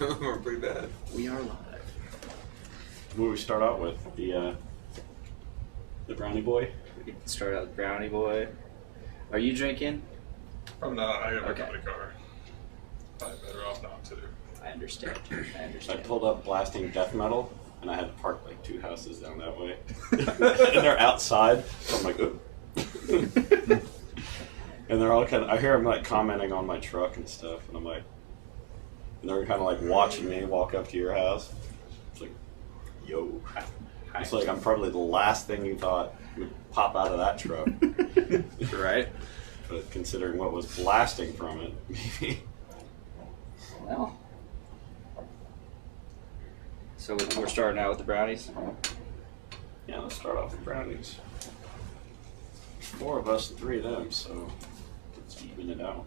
We're pretty bad. We are live. What do we start out with? The brownie boy? We can start out with Brownie Boy. Are you drinking? I'm not. I got my Okay. company car. Probably better off not to. I understand. I pulled up blasting death metal, and I had to park like 2 houses down that way. And they're outside, so I'm like, ooh. And they're all kind of, I hear them like commenting on my truck and stuff, and I'm like, and they're kind of like watching me walk up to your house. It's like, yo. It's like I'm probably the last thing you thought would pop out of that truck. Right? But considering what was blasting from it, maybe. Well. So we're starting out with the brownies? Yeah, let's start off with brownies. 4 of us and 3 of them, so let's even it out.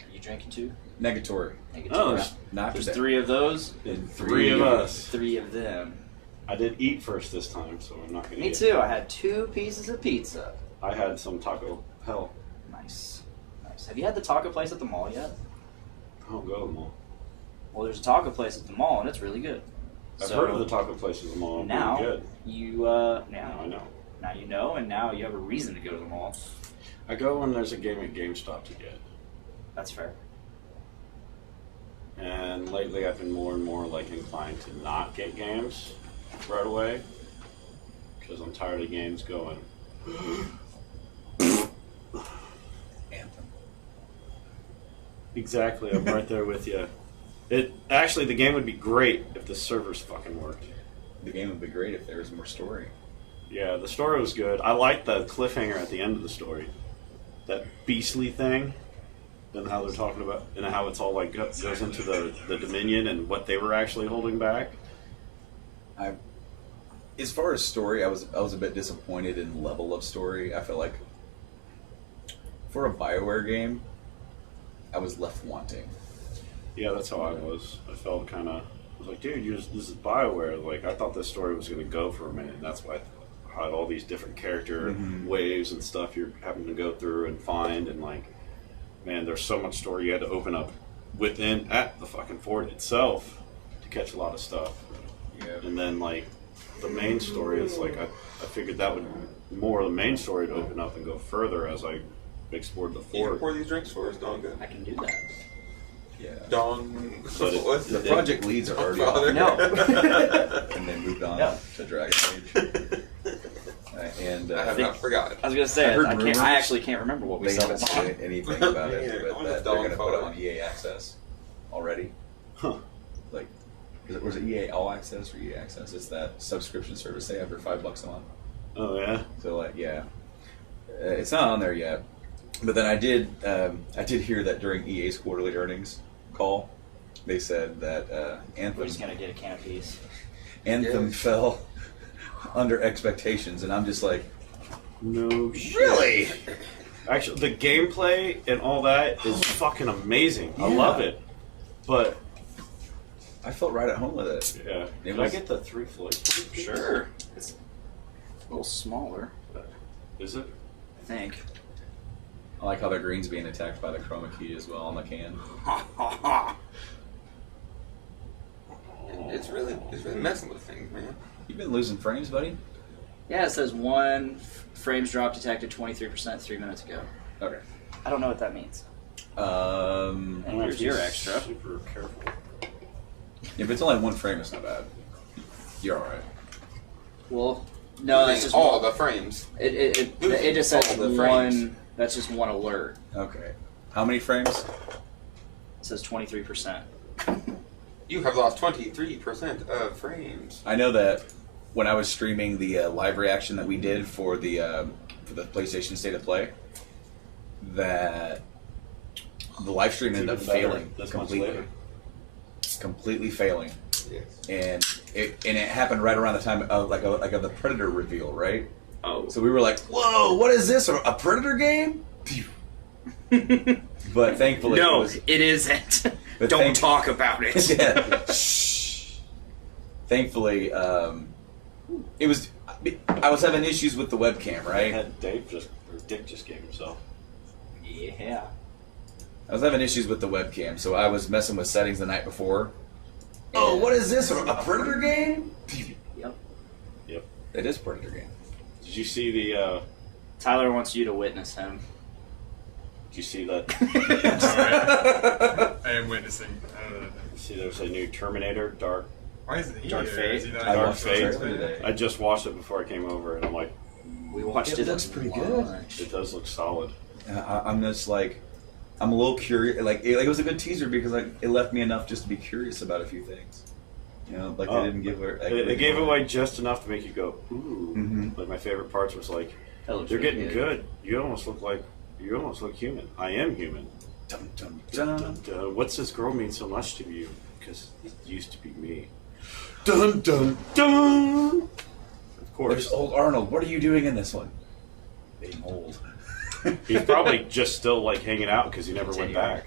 Are you drinking too? Negatory. Oh, There's 3 of those And 3 of us. 3 of them. I did eat first this time, so I'm not gonna Me get- too. I had 2 pieces of pizza. I had some Taco Hell. Nice. Have you had the taco place at the mall yet? I don't go to the mall. Well, there's a taco place at the mall, and it's really good. I've So, heard of the taco places at the mall. now Pretty good. you Now I know. now you know, and now you have a reason to go to the mall. I go when there's a game at GameStop to get. That's fair. And lately I've been more and more like inclined to not get games right away. Because I'm tired of games going. Anthem. Exactly, I'm right there with you. Actually, the game would be great if the servers fucking worked. The game would be great if there was more story. Yeah, the story was good. I liked the cliffhanger at the end of the story. That beastly thing. And how they're talking about, and how it's all like goes into the Dominion and what they were actually holding back. As far as story, I was a bit disappointed in level of story. I feel like for a BioWare game, I was left wanting. Yeah, that's how I was. I felt kind of, I was like, dude, this is BioWare. Like, I thought this story was going to go for a minute, and that's why I had all these different character waves and stuff you're having to go through and find, and like, man, there's so much story you had to open up at the fucking fort itself to catch a lot of stuff. Yeah. And then like the main story is like I figured that would more of the main story to open up and go further as I explored the You can fort. pour these drinks for us, Don. Good. I can do that. Yeah. Don. But What's The the project leads are already off, Father. No. and they moved on No. to Dragon Age. And I have not forgotten. I was gonna say I've heard I rumors. actually can't remember what we they said. haven't said anything about it, Yeah, but going with they're going to Don put it Father. on EA Access already. Huh. Like, was it EA All Access or EA Access? It's that subscription service they have for $5 a month. Oh yeah. So like, yeah, it's not on there yet. But then I did hear that during EA's quarterly earnings call, they said that We're Anthem just gonna get a can of peas. Anthem Yes. fell under expectations, and I'm just like, No shit. really? Actually, the gameplay and all that is fucking amazing. I Yeah. love it. But I felt right at home with it. yeah, It can was- I get the 3 flavors? Sure. It's a little smaller, but Is it? I think. I like how their green's being attacked by the chroma key as well on the can. It's really messing with things, man. You've been losing frames, buddy. Yeah, it says frames drop detected 23% 3 minutes ago. Okay. I don't know what that means. Um, And here's your extra. Super careful. if it's only 1 frame, it's not bad. You're all right. Well, no, that's just all one. the frames. It just says All the frames. one. That's just one alert. Okay. How many frames? It says 23%. You have lost 23% of frames. I know that when I was streaming the live reaction that we did for the PlayStation State of Play, that the live stream ended up Even better failing this much completely. later. Completely failing, Yes. and it happened right around the time of of the Predator reveal, right? Oh. So we were like, "Whoa, what is this? A Predator game?" But thankfully, No, it was, it isn't. But Don't talk about it. yeah. Shh. Thankfully, it was. I was having issues with the webcam, I right? had Dick just gave himself. Yeah. I was having issues with the webcam, so I was messing with settings the night before. Oh, what is this? A Predator game? Yep. Yep. It is a Predator game. Did you see the? Tyler wants you to witness him. Did you see that? I am witnessing. See, there's a new Terminator, Dark Why isn't he Dark here? Fate? Is he not I Dark watched the Fate trailer today. I just watched it before I came over, and I'm like, We watched It it. looks at pretty good. lunch. it does look solid. I'm just like, I'm a little curious. Like it was a good teaser because it left me enough just to be curious about a few things. You know, like they didn't give her. It gave away just enough to make you go, ooh. Mhm. Like my favorite parts was like, That looks they're really getting good. You almost look human. I am human. Dun, dun, dun. What's this girl mean so much to you? Because it used to be me. Dun dun dun. Of course. There's old Arnold. What are you doing in this one? Being old. He's probably just still like hanging out because he never went back.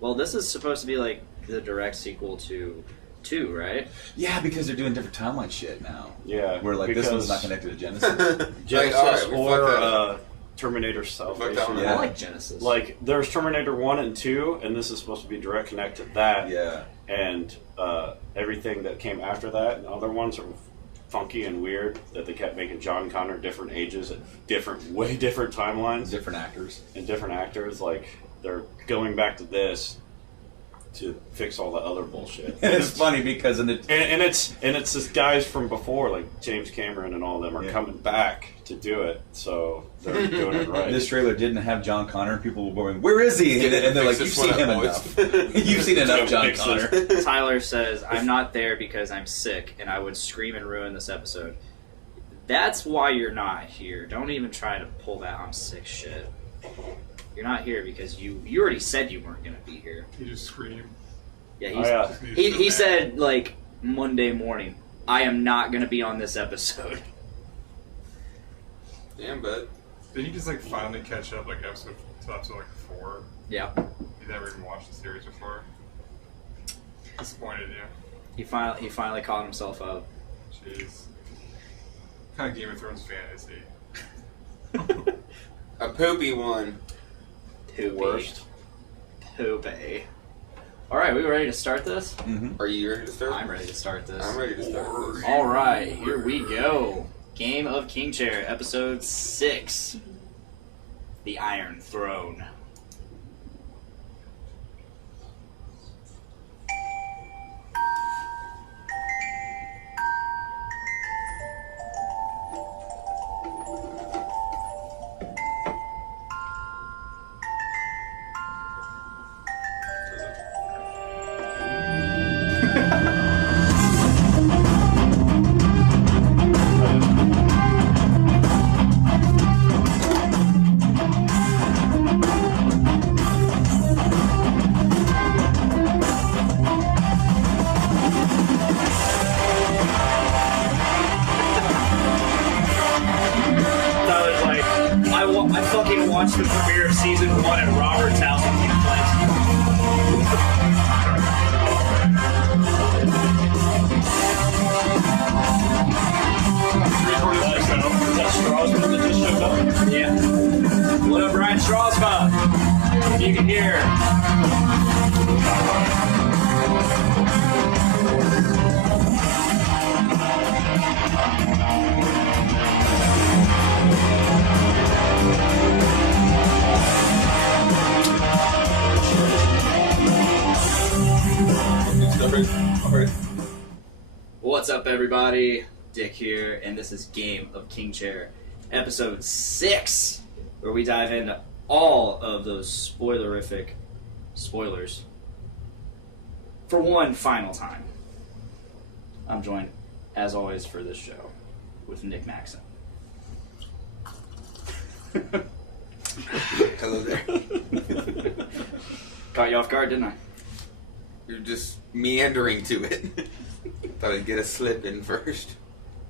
Well, this is supposed to be like the direct sequel to 2, right? Yeah, because they're doing different timeline shit now. Yeah. Where like this one's not connected to Genesis. Genesis alright, or Terminator Salvation. Reflect on I Yeah. like Genesis. Like there's Terminator 1 and 2, and this is supposed to be direct connect to that. Yeah. And everything that came after that, and other ones are funky and weird that they kept making John Connor different ages at way different timelines Different actors. and different actors. Like they're going back to this to fix all the other bullshit. And it's funny because in the And it's this guys from before, like James Cameron and all of them, are coming back to do it. So they're doing it right. this trailer didn't have John Connor, and people were going, "Where is he?" And they're like, Fix "You've this seen one him up, enough. boys." You've seen enough John Fix Connor." this. Tyler says, I'm not there because I'm sick and I would scream and ruin this episode. That's why you're not here. Don't even try to pull that I'm sick shit. You're not here because you already said you weren't going to be here. He just screamed. Yeah, he said, like, Monday morning, I am not going to be on this episode. Damn, bud. Did he just like finally catch up like episode 4? Yeah. He never even watched the series before. Disappointed, yeah. He finally caught himself up. Jeez. What kind of Game of Thrones fan is he? A poopy one. Poopy. Worst. Poopy. Alright, we ready to start this? Are you ready to start? I'm ready to start this. I'm ready to start this. Alright, here we go. Game of King Chair, episode 6. The Iron Throne. Tyler's like, I fucking watched the premiere of season 1 at Robert's house in King Place. Is that Strasbourg that just showed up? Yeah. What up, Brian Strasbourg? If you can hear. What's up, everybody? Dick here, and this is Game of King Chair, episode 6, where we dive into all of those spoilerific spoilers for one final time. I'm joined, as always, for this show with Nick Maxon. Hello there. Caught you off guard, didn't I? You're just meandering to it. Thought I'd get a slip in first.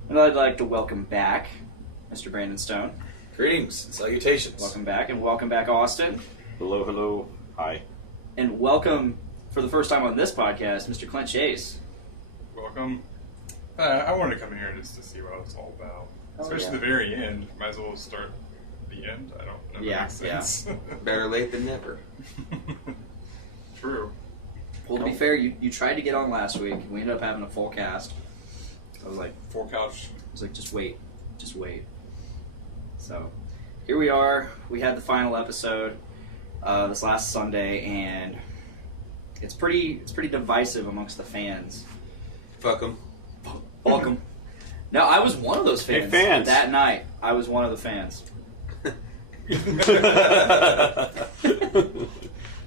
And I'd like to welcome back Mr. Brandon Stone. Greetings and salutations. Welcome back, Austin. Hello, hello. Hi. And welcome, for the first time on this podcast, Mr. Clint Chase. Welcome. I wanted to come here just to see what it's all about. Oh, Especially yeah. the very end. Might as well start the end. I don't know. If Yeah, that makes sense. Better late than never. True. Well, to be fair, you tried to get on last week. We ended up having a full cast. I was like, Full couch. just wait. So, here we are. We had the final episode this last Sunday, and it's pretty divisive amongst the fans. Fuck them. Welcome. No, I was one of those fans. Hey, fans. That night, I was one of the fans.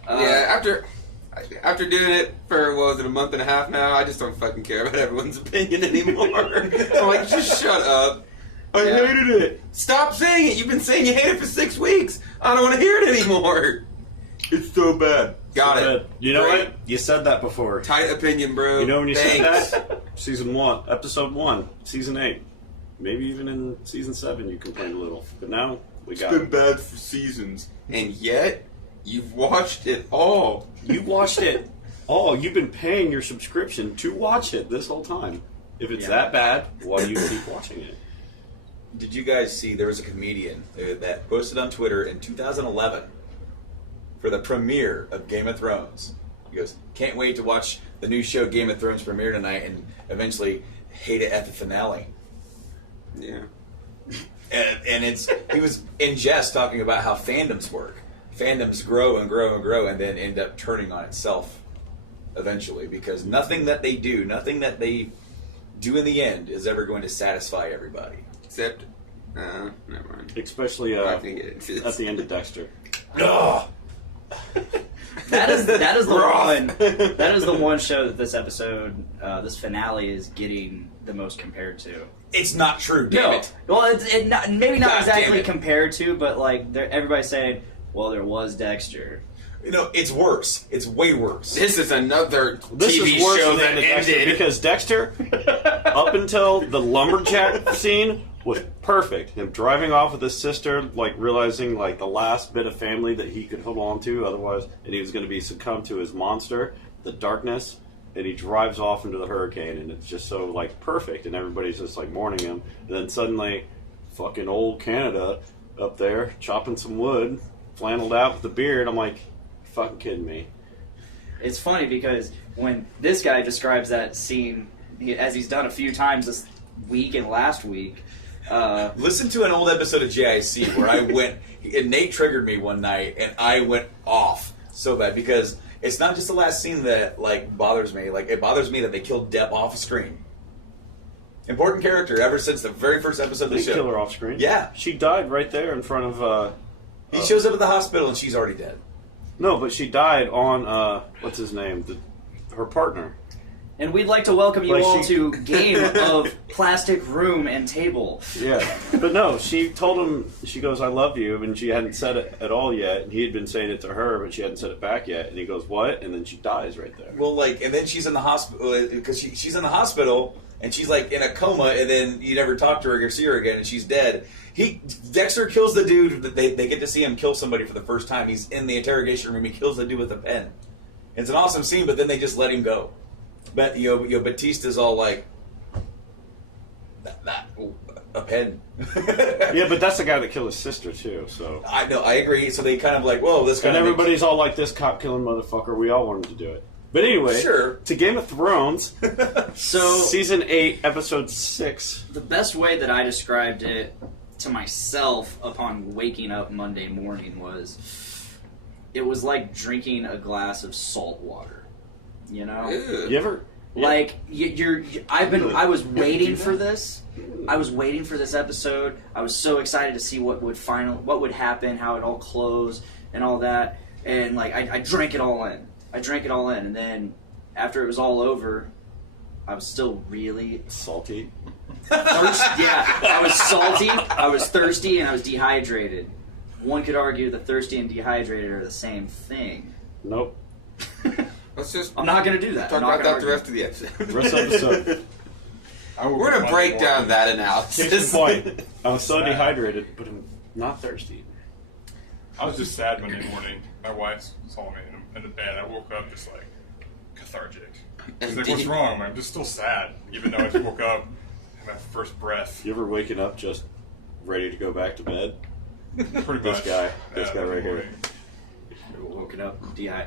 Yeah, after doing it for, what was it, a month and a half now, I just don't fucking care about everyone's opinion anymore. I'm like, just shut up. I hated it. Stop saying it. You've been saying you hate it for 6 weeks. I don't want to hear it anymore. It's so bad. Got it. You know Great. what? You said that before. Tight opinion, bro. You know when you Thanks. said that? Season 1, Episode 1, Season 8. Maybe even in Season 7 you complained a little. But now, we got It's been it. bad for seasons. And yet, you've watched it all. You watched it all. You've been paying your subscription to watch it this whole time. If it's that bad, why do you keep watching it? Did you guys see there was a comedian that posted on Twitter in 2011 for the premiere of Game of Thrones? He goes, can't wait to watch the new show Game of Thrones premiere tonight and eventually hate it at the finale. Yeah. And he was in jest talking about how fandoms work. Fandoms grow and grow and grow and then end up turning on itself eventually because nothing that they do in the end is ever going to satisfy everybody. Except, never mind. Especially I can get into this. at the end of Dexter. Ugh. That is the one. That is the one show that this episode, this finale, is getting the most compared to. It's not true, damn it. Well, maybe not God exactly damn it. compared to, but like everybody's saying, well, there was Dexter. You know, it's worse. It's way worse. This is another This TV is worse show than that the Dexter ended. because Dexter, up until the lumberjack scene, was perfect. Him driving off with his sister, like realizing like the last bit of family that he could hold on to, otherwise, and he was going to be succumbed to his monster, the darkness, and he drives off into the hurricane, and it's just so like perfect, and everybody's just like mourning him, and then suddenly, fucking old Canada up there chopping some wood, flanneled out with the beard. I'm like, fucking kidding me. It's funny because when this guy describes that scene, as he's done a few times this week and last week. Listen to an old episode of JIC where I went, and Nate triggered me one night, and I went off so bad because it's not just the last scene that like bothers me. Like it bothers me that they killed Depp off screen. Important character ever since the very first episode of the They show. kill her off screen. Yeah, She died right there in front of. he shows up at the hospital and she's already dead. No, but she died on what's his name? Her partner. And we'd like to welcome you Like all she- to Game of Plastic Room and Table. Yeah, but no, she told him, she goes, I love you, and she hadn't said it at all yet, and he had been saying it to her, but she hadn't said it back yet, and he goes, what? And then she dies right there. Well, like, and then she's in the hospital because she's in the hospital and she's like in a coma, and then you never talk to her or see her again, and she's dead. Dexter kills the dude. They get to see him kill somebody for the first time. He's in the interrogation room. He kills the dude with a pen. It's an awesome scene, but then they just let him go. But Batista's all like, a pen. Yeah, but that's the guy that killed his sister, too, so. I know, I agree. So they kind of like, whoa, this guy. And everybody's all like, this cop-killing motherfucker, we all want him to do it. But anyway, Sure. to Game of Thrones, So Season 8, Episode 6. the best way that I described it to myself upon waking up Monday morning was, it was like drinking a glass of salt water. You know? Ew. You ever... Like I was waiting for this. I was waiting for this episode. I was so excited to see what would happen, how it all closed, and all that. And like I drank it all in. And then after it was all over, I was still really Salty. thirsty. Yeah, I was salty. I was thirsty, and I was dehydrated. One could argue that thirsty and dehydrated are the same thing. Nope. Let's just I'm not going to do that. talk I'm not about gonna that the argue. rest of the episode. Rest of the episode. We're going to break down that analysis. Case in point, I was so Sad. dehydrated, but I'm not thirsty. I was just sad Monday morning. My wife saw me in the bed. I woke up just like cathartic. She's like, "What's wrong?" I'm like, "I'm just still sad," even though I just woke up. My first breath. You ever waking up just ready to go back to bed? Pretty This much. guy. This guy right here. Woken up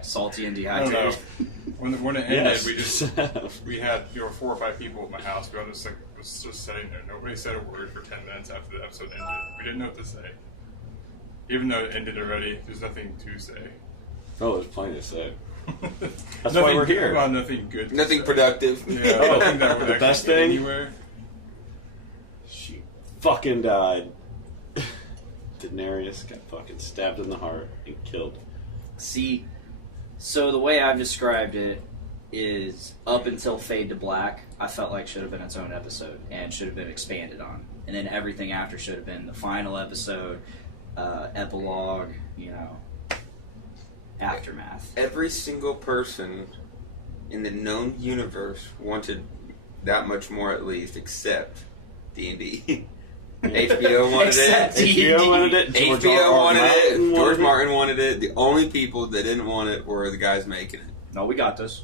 salty and I don't know. dehydrated. When it ended, Yes. we had 4 or 5 people at my house. We all just was just sitting there. Nobody said a word for 10 minutes after the episode ended. We didn't know what to say. Even though it ended already, there's nothing to say. Oh, there's plenty to say. That's Nothing why we're good- here. Well, nothing good. to Nothing say. productive. Yeah, Oh, nothing that would the actually best get thing? anywhere. She fucking died. Daenerys got fucking stabbed in the heart and killed. See, so the way I've described it is up until Fade to Black, I felt like should have been its own episode and should have been expanded on. And then everything after should have been the final episode, epilogue, aftermath. Every single person in the known universe wanted that much more at least, except D&D. HBO wanted Except it. D&D. HBO wanted it. George HBO R. R. wanted Martin it. George wanted it. Martin wanted it. The only people that didn't want it were the guys making it. No, we got this.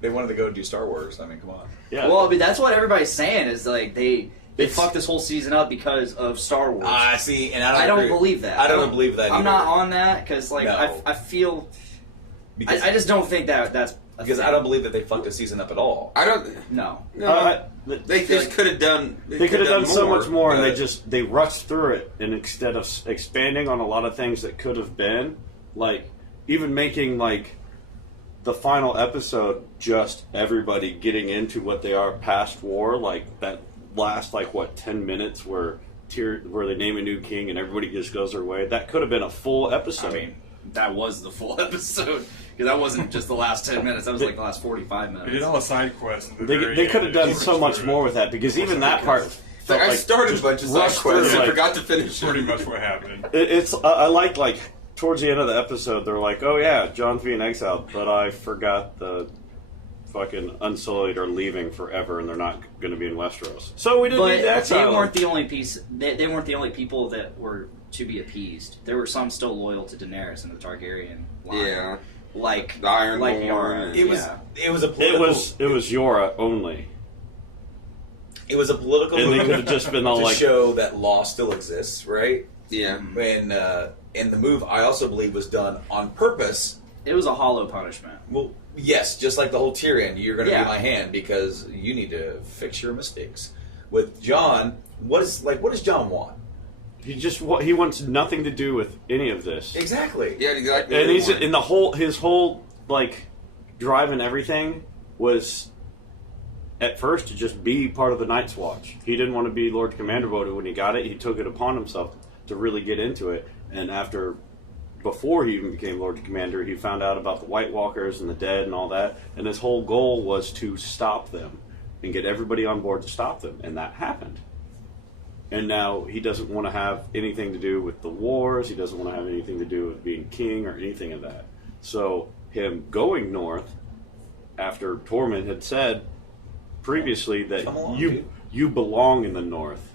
They wanted to go do Star Wars. I mean, come on. Yeah. Well, I mean, that's what everybody's saying is like they It's- fucked this whole season up because of Star Wars. See, and I I don't don't agree. believe that. I don't believe that I'm either. not on that because like No. I feel Because, I just don't think that's a because thing. I don't believe that they fucked the season up at all. I don't. No. No, they feel just could have done. They could have done so much more, and but- they rushed through it. And instead of expanding on a lot of things that could have been, like even making like the final episode just everybody getting into what they are past war, like that last 10 minutes where they name a new king and everybody just goes their way. That could have been a full episode. I mean, that was the full episode because that wasn't just the last 10 minutes. That was like the last 45 minutes. They did all the side quests. at the they very could have end. done They so much through more it. with that because even that part. Like, felt I started a just bunch of side rushed quests through, and like- forgot to finish Pretty it. much what happened. It's I like towards the end of the episode they're like, oh yeah, John's being exiled, but I forgot the fucking Unsullied are leaving forever and they're not going to be in Westeros. So we didn't But need to exile they weren't them. the only piece. They weren't the only people that were to be appeased. There were some still loyal to Daenerys and the Targaryen line. Yeah, like the Ironborn. like Yara. It was yeah. it was a It political was Yora only, it was a political and they move could have just been all to like, show that law still exists, right? yeah. And the move I also believe was done on purpose. It was a hollow punishment. Well, yes, just like the whole Tyrion, you're going to Yeah. be my hand because you need to fix your mistakes. With John, what does John want? he wants nothing to do with any of this. Exactly. Yeah, exactly. And what he's they wanted. in his whole like drive and everything was at first to just be part of the Night's Watch. He didn't want to be Lord Commander, but when he got it, he took it upon himself to really get into it. And before he even became Lord Commander, he found out about the White Walkers and the dead and all that. And his whole goal was to stop them and get everybody on board to stop them. And that happened. And now he doesn't want to have anything to do with the wars. He doesn't want to have anything to do with being king or anything of that. So him going north after Tormund had said previously that Come along, dude. you belong in the north.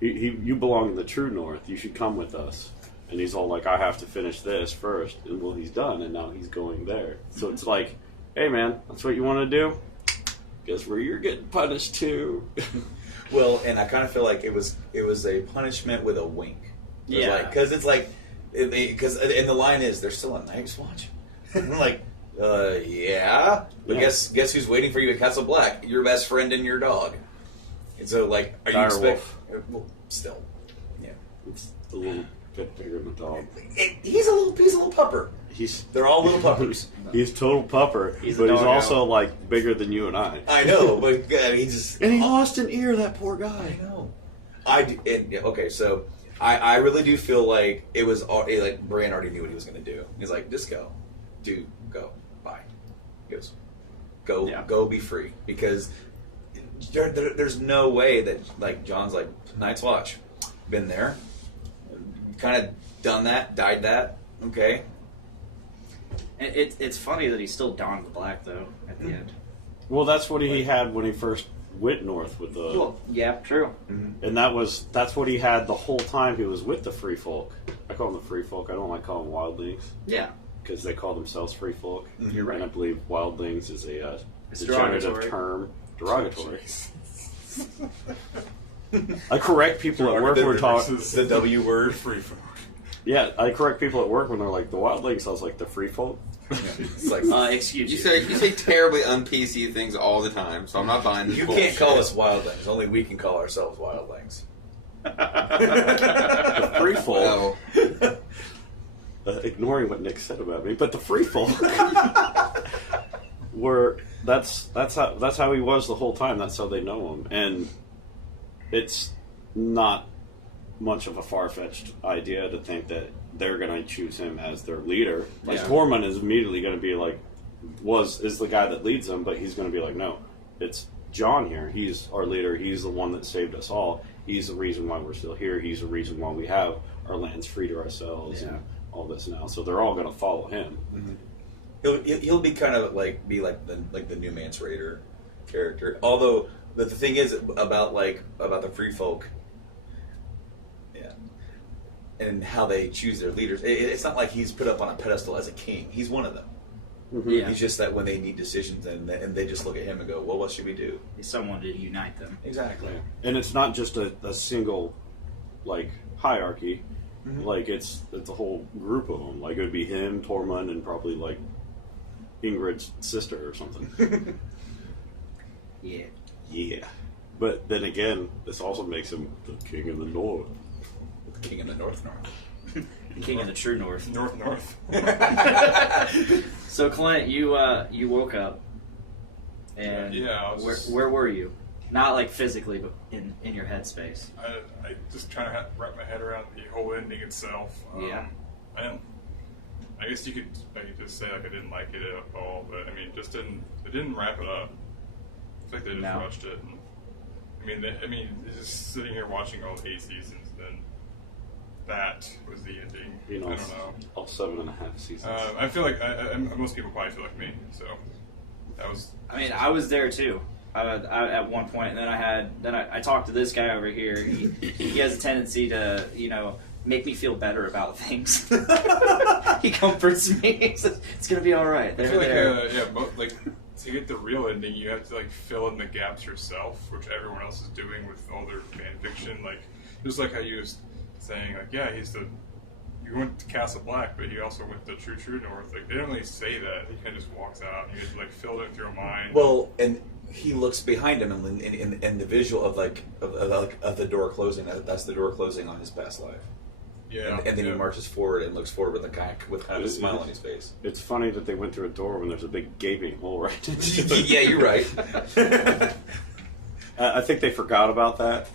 You belong in the true north. You should come with us. And he's all like, I have to finish this first. And well, he's done, and now he's going there. So it's like, hey man, that's what you want to do? Guess where you're getting punished too. Well, and I kind of feel like it was a punishment with a wink. Yeah. Because it's like, because and the line is, there's still a Night's Watch. I'm like, yeah. But Yeah. guess who's waiting for you at Castle Black? Your best friend and your dog. And so, like, are you Dire expect? Wolf. Well, still, yeah. It's a little bit bigger than a dog. He's a little pupper. They're all little puppers. He's total pupper, He's a but he's doggo. also like bigger than you and I. I know, but he just. And he lost an ear, that poor I guy. know. Okay, so I really do feel like it was like Bran already knew what he was going to do. He's like, just go, go, bye. He goes, go, be free, because there's no way that like John's like Night's Watch, been there, kind of done that, died that. Okay, And it's funny that he still donned the black though at the end. Well, that's what he had when he first went north with the, Well, yeah, true. and that's what he had the whole time he was with the Free Folk. I call them the Free Folk. I don't like calling them Wildlings Yeah, because they call themselves Free Folk. you're right. And I believe Wildlings is a It's degenerative derogatory. term, derogatory. I correct people at work when talking. The W word. Free folk. Yeah, I correct people at work when they're like, the wildlings. I was like, the free folk. It's like, Excuse You you. say terribly un-PC things all the time, so I'm not buying this you bullshit. can't call us wildlings. Only we can call ourselves wildlings. The free folk. No. Ignoring what Nick said about me, but the free folk were that's how he was the whole time. That's how they know him, and it's not much of a far-fetched idea to think that they're going to choose him as their leader. Like Yeah. Tormund is immediately going to be like, is the guy that leads them, but he's going to be like, no, it's Jon here. He's our leader. He's the one that saved us all. He's the reason why we're still here. He's the reason why we have our lands free to ourselves and all this now. So they're all going to follow him. Mm-hmm. He'll be kind of like the New Mance Raider character. Although the thing is about the free folk, and how they choose their leaders. It's not like he's put up on a pedestal as a king. He's one of them. Mm-hmm. Yeah. He's just that when they need decisions and they just look at him and go, well, what should we do? He's someone to unite them. Exactly. Yeah. And it's not just a single like hierarchy. Mm-hmm. Like it's a whole group of them. Like it would be him, Tormund, and probably like Ingrid's sister or something. Yeah. Yeah. But then again, this also makes him the king of the north. The king in the north. King of the true north. North. So Clint, you woke up, and Yeah, I was where were you? Not like physically, but in your headspace. I just trying to wrap my head around the whole ending itself. Yeah. I guess you could just say like I didn't like it at all, but I mean, it didn't wrap it up. I feel like they just No. rushed it. And, I mean, just sitting here watching all 8 seasons, then that was the ending. You know, I don't know. all 7.5 seasons. I feel like most people probably feel like me, so that was. I mean, I was there too. I at one point, and then I talked to this guy over here. He has a tendency to make me feel better about things. He comforts me. He says, it's gonna be all right. I feel They're like to get the real ending, you have to like fill in the gaps yourself, which everyone else is doing with all their fan fiction. Like just like how you was saying, like you went to Castle Black, but he also went to True North. Like they don't really say that. He kind of just walks out, and you have to like fill it through your mind. Well, and he looks behind him, and in the visual of of the door closing. That's the door closing on his past life. Yeah, And then he marches forward and looks forward with kind of a smile on his face. It's funny that they went through a door when there's a big gaping hole right next to it. Yeah, you're right. I think they forgot about that.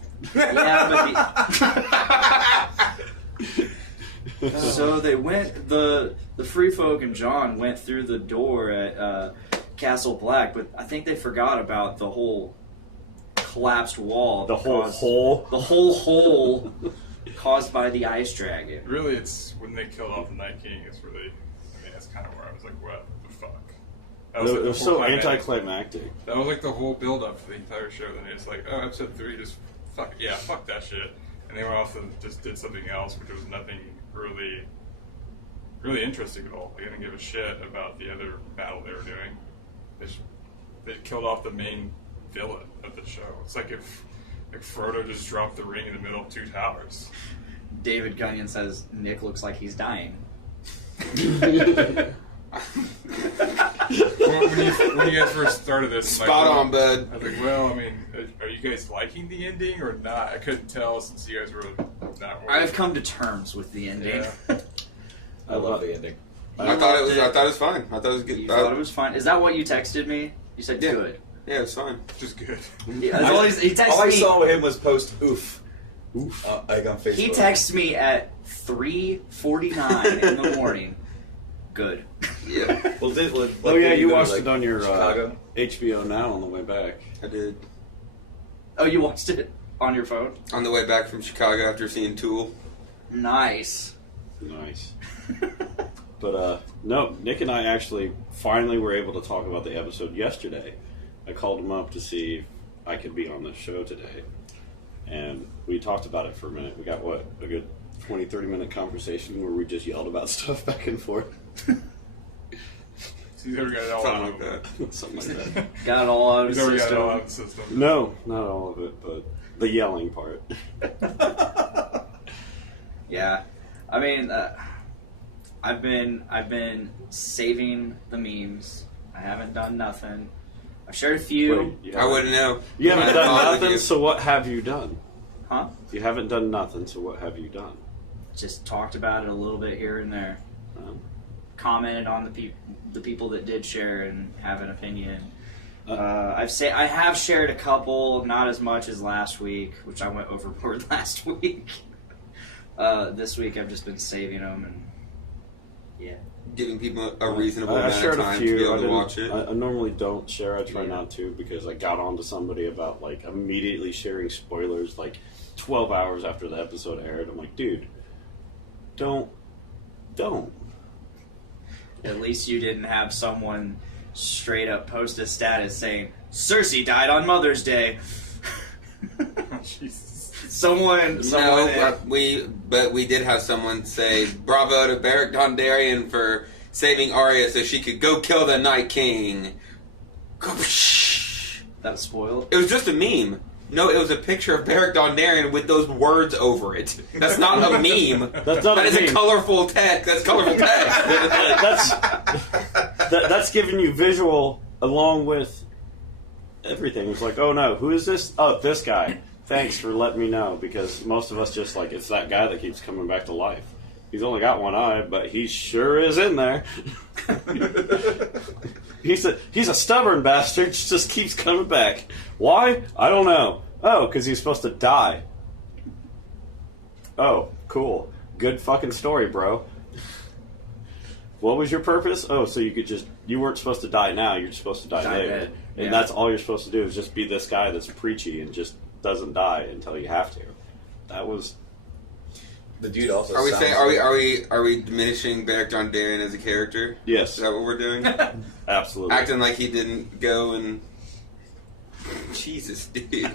So they went. The Free Folk and Jon went through the door at Castle Black, but I think they forgot about the whole collapsed wall. The whole hole. The whole hole caused by the ice dragon. Really, it's when they killed off the Night King. It's really, I mean, that's kind of where I was like, what the fuck? That It like, was the so whole climax. anticlimactic. That was like the whole build up for the entire show. Then it's like, oh, episode 3, just fuck that shit. And they went off and just did something else, which was nothing really, really interesting at all. They didn't give a shit about the other battle they were doing. They killed off the main villain of the show. It's like if Frodo just dropped the ring in the middle of 2 towers. David Gunyon says Nick looks like he's dying. When you guys first started this, Spot on, bud. I was like, well, I mean, are you guys liking the ending or not? I couldn't tell since you guys were not. I've come to terms with the ending. Yeah. I love the ending. I thought it was fine. I thought it was good. You thought it was fine. Is that what you texted me? You said Yeah. good. Yeah, it's fine. Just good. Yeah, that's all he texted All I me. saw with him was post oof. Oof. Like on Facebook. He texted me at 3:49 in the morning. Good. Yeah, Well, Oh yeah, you watched like, it on your Chicago. HBO Now on the way back. I did. Oh, you watched it on your phone? On the way back from Chicago after seeing Tool. Nice. Nice. But no, Nick and I actually finally were able to talk about the episode yesterday. I called him up to see if I could be on the show today. And we talked about it for a minute. We got, a good 20, 30-minute conversation where we just yelled about stuff back and forth. So he's already got it all Something out. like that. Something like that. Got it all out of He's his already got it all system. out of the system. No, not all of it, but The yelling part. Yeah, I mean, I've been saving the memes. I haven't done nothing. I've shared a few. Wait, I wouldn't know. You haven't I'd done follow nothing, you. so what have you done? Huh? You haven't done nothing, so what have you done? Just talked about it a little bit here and there. Commented on the people that did share and have an opinion. I have shared a couple, not as much as last week, which I went overboard last week. This week I've just been saving them and yeah. Giving people a reasonable I amount of shared a time few. to be able I to didn't- watch it. I normally don't share. I try Yeah. not to because I got on to somebody about like immediately sharing spoilers like 12 hours after the episode aired. I'm like, dude, don't. At least you didn't have someone straight up post a status saying Cersei died on Mother's Day. Jesus. Someone. But we did have someone say bravo to Beric Dondarrion for saving Arya so she could go kill the Night King. That was spoiled. It was just a meme. No, it was a picture of Beric Dondarrion with those words over it. That's not a meme. That's not That a is meme. a colorful text. That's colorful text. That's giving you visual along with everything. It's like, oh no, who is this? Oh, this guy. Thanks for letting me know, because most of us just like, it's that guy that keeps coming back to life. He's only got one eye, but he sure is in there. He's a stubborn bastard. Just keeps coming back. Why? I don't know. Oh, because he's supposed to die. Oh, cool. Good fucking story, bro. What was your purpose? Oh, so you weren't supposed to die now. You're supposed to die later. Dead. And Yeah. that's all you're supposed to do is just be this guy that's preachy and just doesn't die until you have to. That was. The dude also. Are we sounds saying are we diminishing Beric Dondarrion as a character? Yes, Is that what we're doing? absolutely. Acting like he didn't go and. Jesus, dude.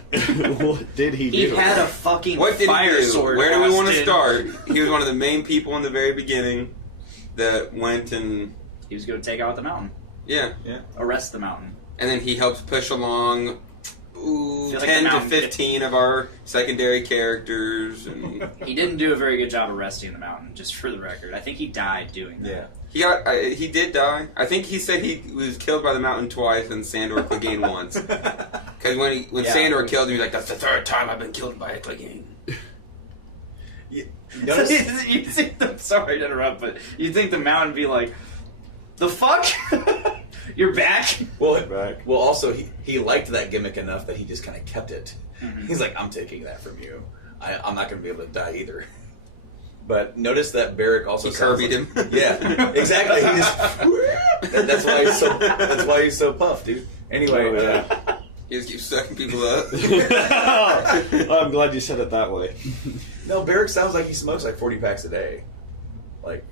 What did he do? He had a fucking What did fire he do? sword. Where do we want to Austin. start? He was one of the main people in the very beginning that went and He was going to take out the mountain, yeah, arrest the mountain. and then he helped push along Feel like 10 the to mountain- 15 of our secondary characters, and He didn't do a very good job arresting the mountain, just for the record. I think he died doing that. Yeah. he did die. I think he said he was killed by the mountain twice and Sandor Clegane once. Because when Yeah. Sandor killed him, he was like, "That's the third time I've been killed by a Clegane." Notice, You think sorry to interrupt, but you think the mountain would be like, the fuck? You're back? well, Back. well, also he liked that gimmick enough that he just kind of kept it. Mhm. He's like, I'm taking that from you. I'm not going to be able to die either. But notice that Beric also He sounds Kirby'd him. Yeah, exactly. He just, that's why he's so. That's why he's so puffed, dude. Anyway, Oh, yeah. He just keeps sucking people up. I'm glad you said it that way. no, Beric sounds like he smokes like 40 packs a day. Like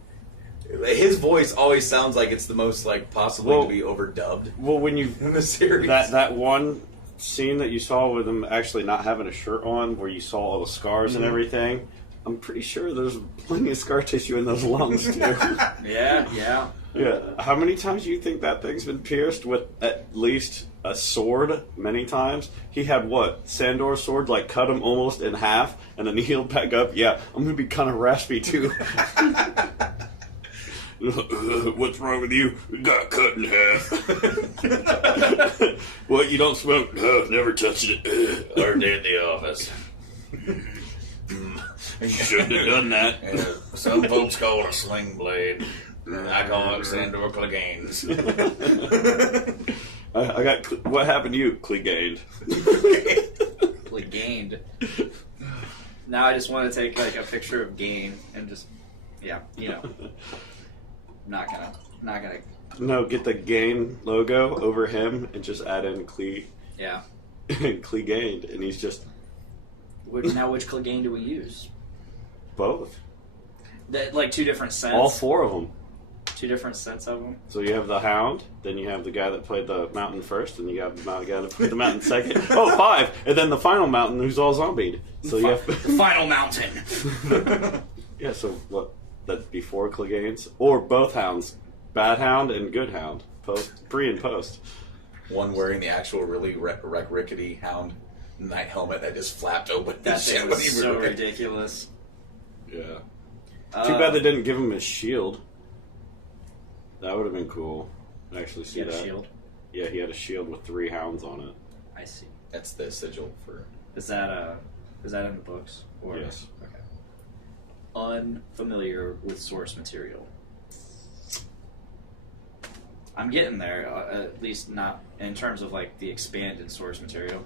his voice always sounds like it's the most like possibly Well- to be overdubbed Well, when you in the series. that one scene that you saw with him actually not having a shirt on, where you saw all the scars and everything, I'm pretty sure there's plenty of scar tissue in those lungs too. Yeah. Yeah. How many times do you think that thing's been pierced with at least a sword? Many times. He had what? Sandor's sword like cut him almost in half and then he healed back up. Yeah, I'm gonna be kind of raspy too. What's wrong with you? Got cut in half. What, you don't smoke? No, never touched it. Learned it in the office. You shouldn't have done that. Some folks call it a sling blade. I call it Sandor Clegane's. I got. What happened to you? Clegane. Like gained. Now I just want to take like a picture of Gain and just, not gonna. No, get the Gain logo over him and just add in Yeah. Clegane, and he's just Now which Clegane do we use? both. That like two different sets. All four of them. Two different sets of them. So you have the Hound, then you have the guy that played the Mountain first, and you have the guy that played the Mountain second. Oh, 5! And then the final Mountain who's all zombied. So you have... Final Mountain. Yeah, so what? That'd be 4 Cleganes? Or both Hounds. Bad Hound and Good Hound. Pre and post. One wearing the actual really rickety hound knight helmet that just flapped open. That thing was so ridiculous. Yeah. Too bad they didn't give him his shield. That would have been cool. Actually, see He had that. a shield? Yeah, he had a shield with 3 hounds on it. I see. That's the sigil for. Is that in the books? Or? Yes. Okay. Unfamiliar with source material. I'm getting there, at least not in terms of like the expanded source material.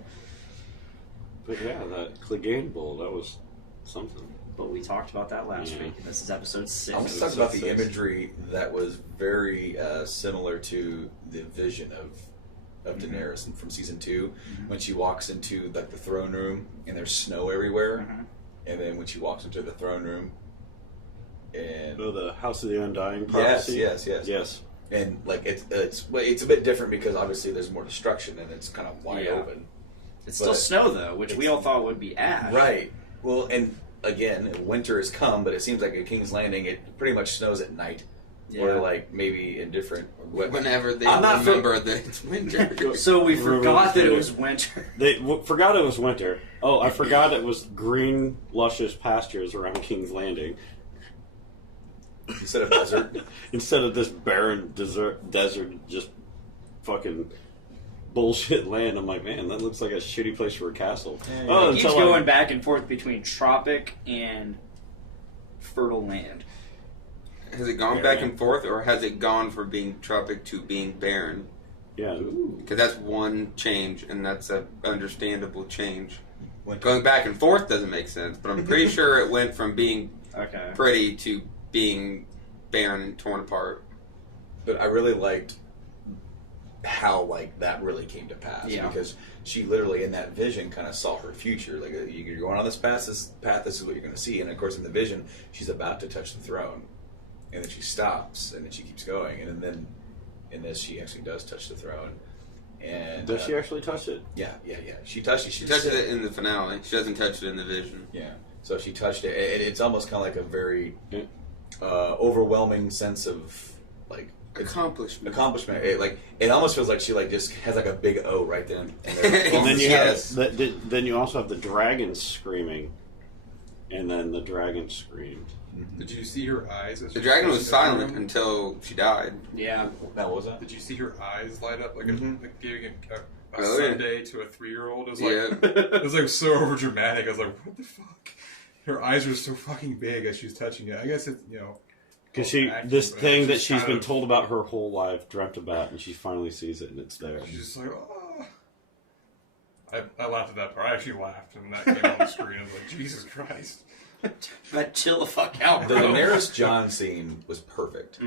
But yeah, that Clegane bull, that was something. But we talked about that last Yeah. week, and this is episode 6. I want to talk about the imagery that was very similar to the vision of Daenerys from season 2, when she walks into like the throne room and there's snow everywhere, and then when she walks into the throne room, and Oh, the House of the Undying prophecy? yes. And like it's a bit different because obviously there's more destruction and it's kind of wide Yeah. open. It's still snow though, which we all thought would be ash. Right. Well, and again, winter has come, but it seems like at King's Landing it pretty much snows at night, or like maybe in different. Whenever they I'm not remember that it's winter. So we forgot that it was winter. They forgot it was winter. Oh, I forgot it was green, luscious pastures around King's Landing. Instead of desert. Instead of this barren desert, just fucking bullshit land. I'm like, man, that looks like a shitty place for a castle. It keeps going back and forth between tropic and fertile land. Has it gone back and forth, or has it gone from being tropic to being barren? Yeah. Because that's one change, and that's an understandable change. Going back and forth doesn't make sense, but I'm pretty sure it went from being pretty to being barren and torn apart. But I really liked how like that really came to pass, because she literally in that vision kind of saw her future. Like you're going on this path. This is what you're going to see. And of course, in the vision, she's about to touch the throne, and then she stops, and then she keeps going, and then in this, she actually does touch the throne. And does she actually touch it? Yeah. She touched it. She touches it in the finale. She doesn't touch it in the vision. Yeah. So she touched it. It's almost kind of like a very overwhelming sense of like accomplishment. It almost feels like she like just has like a big O right there. And then you have then you also have the dragon screaming, and then the dragon screamed. Did you see her eyes? The dragon was silent until she died. Yeah. That was that. Did you see her eyes light up like like giving a Oh, Sunday to a 3-year-old? It was like it was like so over dramatic. I was like, what the fuck? Her eyes were so fucking big as she was touching it. I guess it's because that she's been told about her whole life, dreamt about, and she finally sees it and it's there. She's just like, oh. I laughed at that part. I actually laughed when that came on the screen. I was like, Jesus Christ. But chill the fuck out, The bro. Daenerys Jon scene was perfect.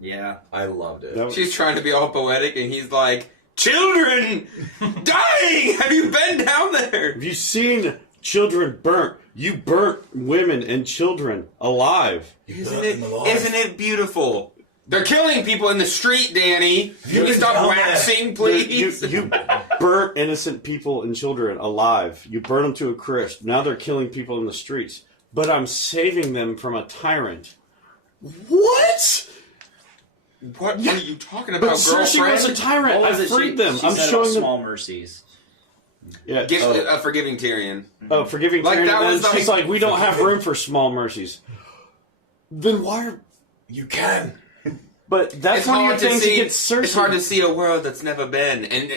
Yeah. I loved it. She's trying to be all poetic, and he's like, "Children dying! Have you been down there? Have you seen children burnt? You burnt women and children alive. Isn't it beautiful? They're killing people in the street, Danny. You can stop waxing, please. You burnt innocent people and children alive. You burn them to a crisp. Now they're killing people in the streets. But I'm saving them from a tyrant. What? What are you talking about, But Cersei was a tyrant. I freed them. She I'm said showing them. small mercies. Yeah. Forgiving Tyrion. Oh, forgiving Like, Tyrion. that And was then she's like, we don't have room for small mercies. Then why are... You can. But that's one of your things against Cersei. It's hard to see a world that's never been, and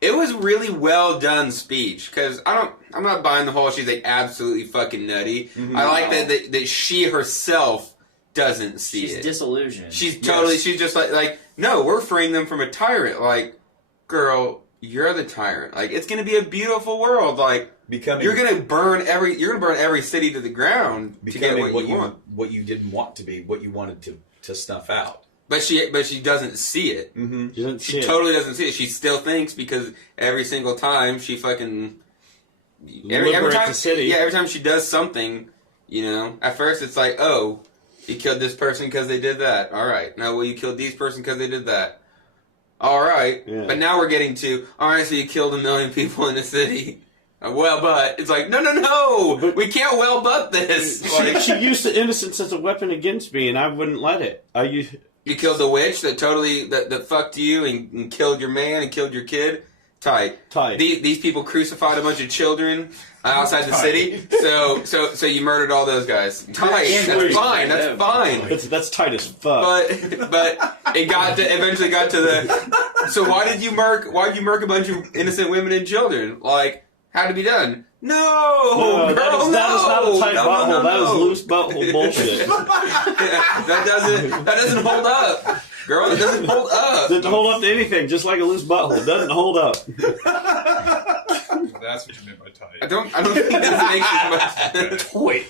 it was really well done speech, because I'm not buying the whole she's like absolutely fucking nutty. I like that she herself doesn't see it. She's disillusioned. She's totally. She's just like no, we're freeing them from a tyrant. Like, girl, you're the tyrant. Like, it's gonna be a beautiful world. Like, you're gonna burn every city to the ground to get what you want. What you didn't want to be, what you wanted to snuff out. But she doesn't see it. She totally doesn't see it. She still thinks, because every single time she fucking every time the city. Yeah, every time she does something, at first it's like, oh, you killed this person because they did that. All right. Now, well, you killed these person because they did that. All right. Yeah. But now we're getting to, all right, so you killed 1 million people in the city. Well, but it's like, no, But we can't well but this. She used the innocence as a weapon against me, and I wouldn't let it. You killed the witch that fucked you and killed your man and killed your kid. Tight. These people crucified a bunch of children outside the city. So you murdered all those guys. Tight. That's fine. That's fine. That's tight as fuck. But it eventually got to the. So why did you murk a bunch of innocent women and children? Like, how'd it be done? No, girl, that is not a tight butthole. No. That is loose butthole bullshit. That doesn't hold up. Girl, it doesn't hold up. Doesn't hold up to anything, just like a loose butthole. Doesn't hold up. That's what you meant by tight. I don't think that makes as much sense. Toit.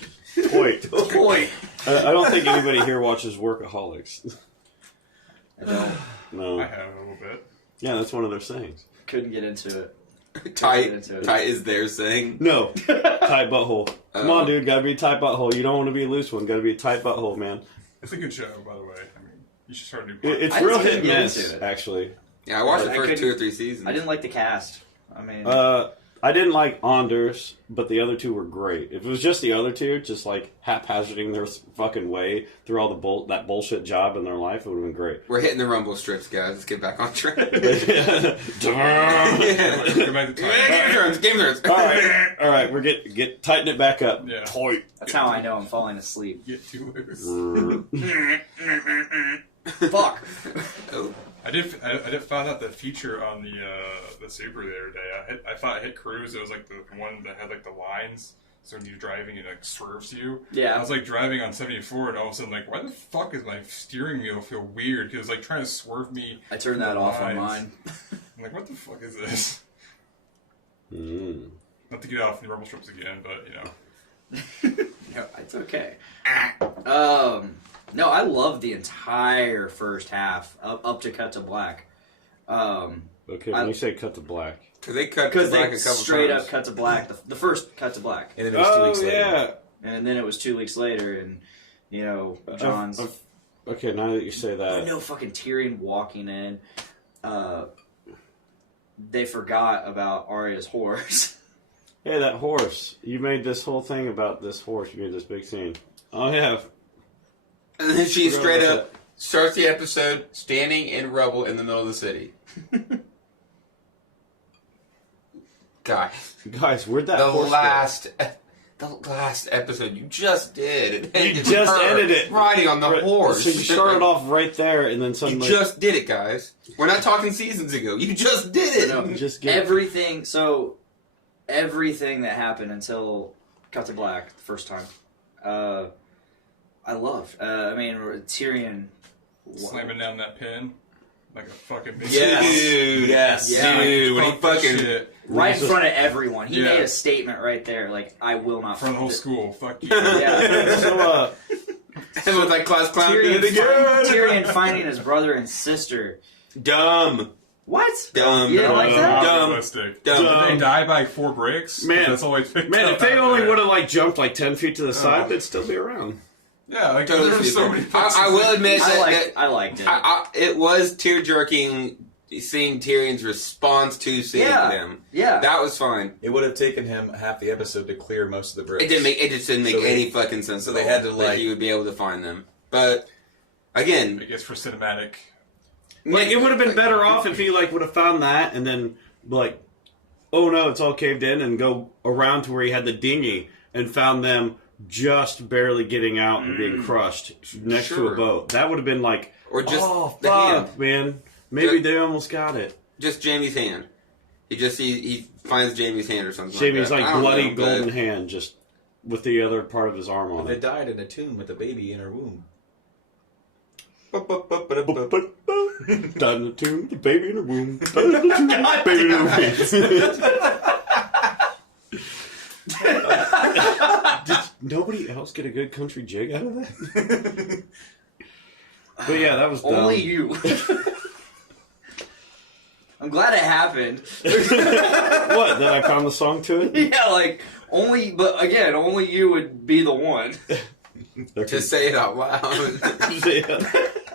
I don't think anybody here watches Workaholics. I don't. No. I have a little bit. Yeah, that's one of their sayings. Couldn't get into it. Tight is their saying. No. Tight butthole. Come on, dude. Gotta be a tight butthole. You don't want to be a loose one. Gotta be a tight butthole, man. It's a good show, by the way. I mean, you should start a new podcast. It's I real just hit couldn't and get miss, into it. actually. Yeah, I watched the I first couldn't- 2 or 3 seasons. I didn't like the cast. I mean, I didn't like Anders, but the other two were great. If it was just the other two, just like haphazarding their fucking way through all that bullshit job in their life, it would have been great. We're hitting the rumble strips, guys. Let's get back on track. Go back to tight. Game turns. All right, we're get tighten it back up. Yeah. Toit. that's how I know I'm falling asleep. Get too loose. Fuck. Oh. I did find out the feature on the Super the other day. I thought I hit cruise. It was like the one that had like the lines. So when you're driving, it like swerves you. Yeah. I was like driving on 74, and all of a sudden, like, why the fuck is my steering wheel feel weird? Because it was like trying to swerve me. I turned that off on mine. I'm like, what the fuck is this? Mm. Not to get off the rumble strips again, but you know. No, it's okay. No, I loved the entire first half up to Cut to Black. Okay, when you say cut to black. Because they cut to Because black they a couple straight times. up Cut to Black. The first Cut to Black. And then it was 2 weeks later. Yeah. And then it was 2 weeks later, and, you know, John's... Okay, now that you say that. no fucking Tyrion walking in. They forgot about Arya's horse. Hey, that horse. You made this whole thing about this horse. You made this big scene. Oh, yeah. And then she Forgot straight about up starts the episode standing in rubble in the middle of the city. Guys, where'd that The horse last episode you just did. It You ended just with her ended it. riding on the go? horse. So you started off right there, and then You suddenly... just did it, guys. We're not talking seasons ago. You just did it. No, just get everything that happened until Cut to Black the first time, I loved. I mean, Tyrion Slamming down that pin like a fucking bitch. Yes. Dude, yes. Yeah. Dude, when he Fuck this fucking... shit. right in front of everyone. He Yeah. made a statement right there, like, I will not... In front of the whole school. Fuck you. Yeah. So, And with like class clown did it again. Tyrion finding his brother and sister. Dumb. What? Dumb. You didn't like that? Dumb. Realistic. Dumb. Did they die by 4 breaks? Man. That's all I picked man, up if they out only there. would have, like, jumped, like, 10 feet to the side, they'd still be around. Yeah, like Totally there were so many stupid. I will admit that I liked it. it was tear-jerking seeing Tyrion's response to seeing them. Yeah. That was fine. It would have taken him half the episode to clear most of the bricks. It just didn't make So they- any fucking sense. so at they all had to, that like- he would be able to find them. But again, I guess for cinematic. Like, it would have been better off if he, like, would have found that and then, like, oh no, it's all caved in, and go around to where he had the dinghy and found them just barely getting out and being crushed next to Sure. a boat. That would have been like, or just oh, the fuck, hand, man. Maybe they almost got it. just Jamie's hand. He finds Jamie's hand or something. Jamie's, like, like, that. I don't bloody know, but- golden hand just with the other part of his arm on They it. died in a tomb with a baby in her womb. Died in the tomb, the baby in her womb. Died in the tomb, the baby in her womb. Did nobody else get a good country jig out of that? But yeah, that was dumb. Only you. I'm glad it happened. What? That I found the song to it? Yeah, like, only you would be the one. To say it out loud.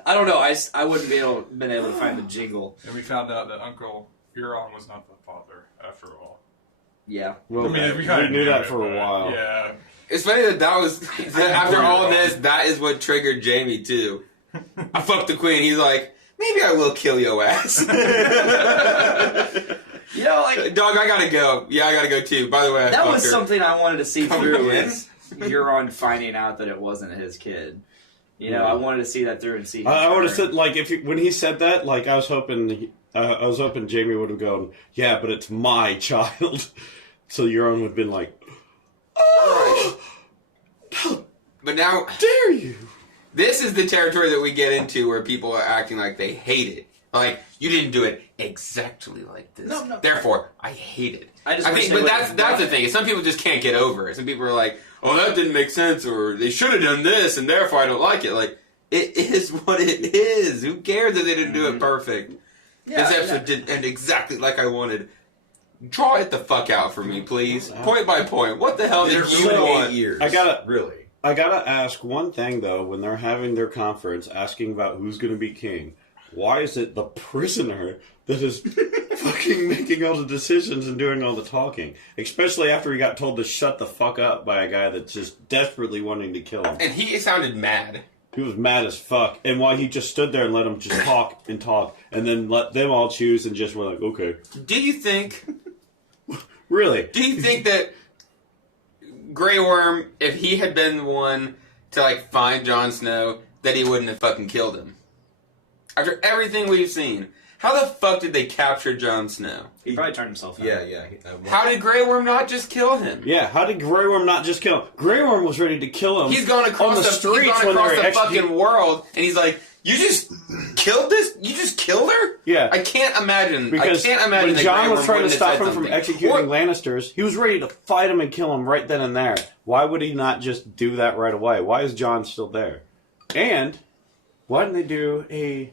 I don't know, I wouldn't been able to find the jingle. And we found out that Uncle Euron was not the father, after all. Yeah. Well, I mean, we kinda knew that it, for a but, while. Yeah. It's funny that was after all this. That is what triggered Jamie too. I fucked the queen. He's like, maybe I will kill your ass. You know, like Dog, I gotta go. Yeah, I gotta go too. By the way, that was something I wanted to see Come through. on. Is Euron finding out that it wasn't his kid. You know, I wanted to see that through and see. I would have said like when he said that, like I was hoping Jamie would have gone, yeah, but it's my child. So Euron would have been like, oh, how But now, dare you? this is the territory that we get into where people are acting like they hate it. Like, you didn't do it exactly like this. No. Therefore, I hate it. I just I wish think, they but would've that's done the it. thing. Some people just can't get over it. Some people are like, "Oh, that didn't make sense," or "They should have done this, and therefore I don't like it." Like, it is what it is. Who cares that they didn't do it perfect? Yeah, This episode didn't end exactly like I wanted. Draw it the fuck out for me, please. Point by point. What the hell did There's you so 8 want? years. I gotta ask one thing though. When they're having their conference, asking about who's going to be king, why is it the prisoner that is fucking making all the decisions and doing all the talking? Especially after he got told to shut the fuck up by a guy that's just desperately wanting to kill him. And he sounded mad. He was mad as fuck. And why he just stood there and let him just talk, and then let them all choose and just were like, okay. Do you think Really? that Grey Worm, if he had been the one to like find Jon Snow, that he wouldn't have fucking killed him? After everything we've seen, how the fuck did they capture Jon Snow? He probably turned himself in. Yeah. How did Grey Worm not just kill him? Yeah, how did Grey Worm not just kill him? Grey Worm was ready to kill him. He's gone across on the streets he's gone when they across were the executing. fucking world, and he's like, "You just killed this? You just killed her?" Yeah. I can't imagine. Because I can't imagine when that Jon Grey was Worm trying to wouldn't have stop said him from something. executing Or- Lannisters, he was ready to fight him and kill him right then and there. Why would he not just do that right away? Why is Jon still there? And why didn't they do a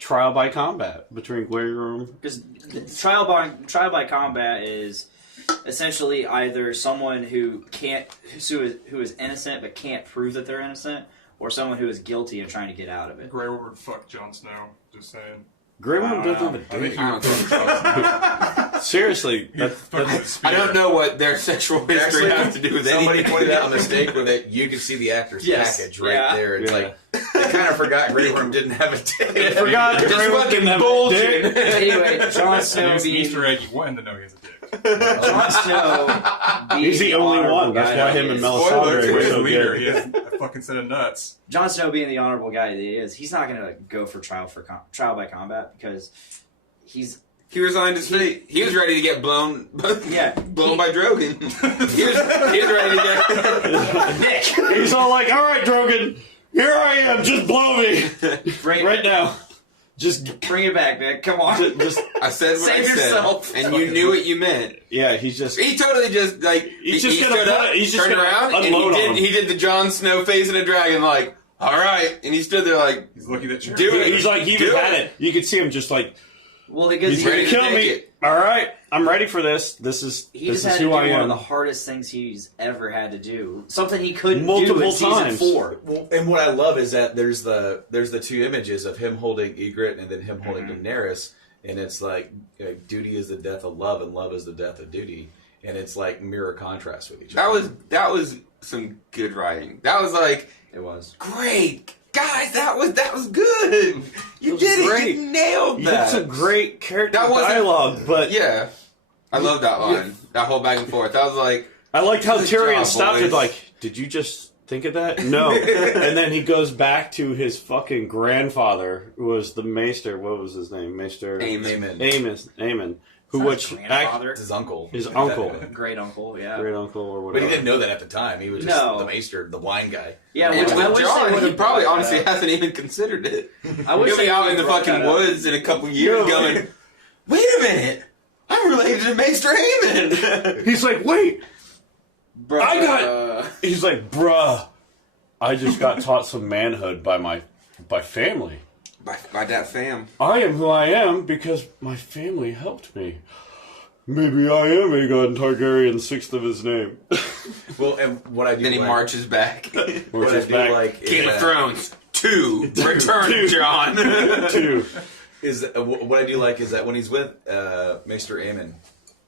trial by combat between Grey Worm? Because trial by combat is essentially either someone who is innocent but can't prove that they're innocent, or someone who is guilty and trying to get out of it. Grey Worm would fuck Jon Snow. Just saying. Grey Worm doesn't have I a think dick. he would fuck Jon Seriously, Snow. I don't know what their sexual history has to do with Somebody anything. pointed out a mistake where that you could see the actor's Yes. package right Yeah. there. It's Yeah. like they kind of forgot Grey Worm didn't have a dick. forgot Just Grey Worm fucking didn't have a bullshit. dick. Anyway, Jon Snow It's an being Easter egg you wanted to know he has a dick. Jon Snow being He's the only honorable one. That's guy why that him he and is. Melisandre Spoiler, were his so leader. good. He has a fucking set of nuts. Jon Snow being the honorable guy that he is, he's not going to go for trial by combat because he's He resigned his fate. He was ready to get blown. Yeah. blown by Drogon. he was ready to get. Nick. He's all like, all right, Drogon, here I am, just blow me. Bring, Right now. Just, bring it back, Nick. Come on. just, I said what Save I said, yourself. and you knew what you meant. yeah, he's just, He totally just like He's just he gonna stood put up, it- he's just turned gonna around, and unload on him. he did the Jon Snow face of a dragon, like, all right, and he stood there like, He's lucky that you're Do it. he's like, he even Do had it. it. You could see him just like, Well, because he's he, ready ready to to kill take me. it. All right, I'm ready for this. This is just had to who do I one of am. the hardest things he's ever had to do. Something he couldn't do Multiple in season times. 4. Well, and what I love is that there's the two images of him holding Ygritte and then him holding Daenerys, and it's like, you know, duty is the death of love, and love is the death of duty, and it's like mirror contrast with each other. that was some good writing. That was like It was. great, guys. That was good. You was did great. it. You nailed You that. did some great character That wasn't- dialogue, but Yeah, I love that line. That whole back and forth. I was like, I liked how Good Tyrion job, stopped it boys. like, did you just think of that? No. And then he goes back to his fucking grandfather, who was the Maester. What was his name? Maester Aemon. Aemon. Who Not which his act, grandfather. His uncle. his uncle, Great uncle, yeah. great uncle or But whatever. he didn't know that at the time. He was just No. the maester, the wine guy. Yeah, and which, I with wish John, they he would've probably brought honestly that up. hasn't even considered it. I wish He'll be they out in the brought fucking that up. woods in a couple years Yeah. going, wait a minute, I'm related to Maester Aemon. He's like, wait. Bruh. I got- He's like, bruh. I just got taught some manhood by family. by that fam. I am who I am because my family helped me. Maybe I am Aegon Targaryen, sixth of his name. Well, and what I do Then he like, marches back. what I Marches do back. like is Game of that- Thrones 2. Return Two. John. Two. is what I do like is that when he's with Maester Aemon,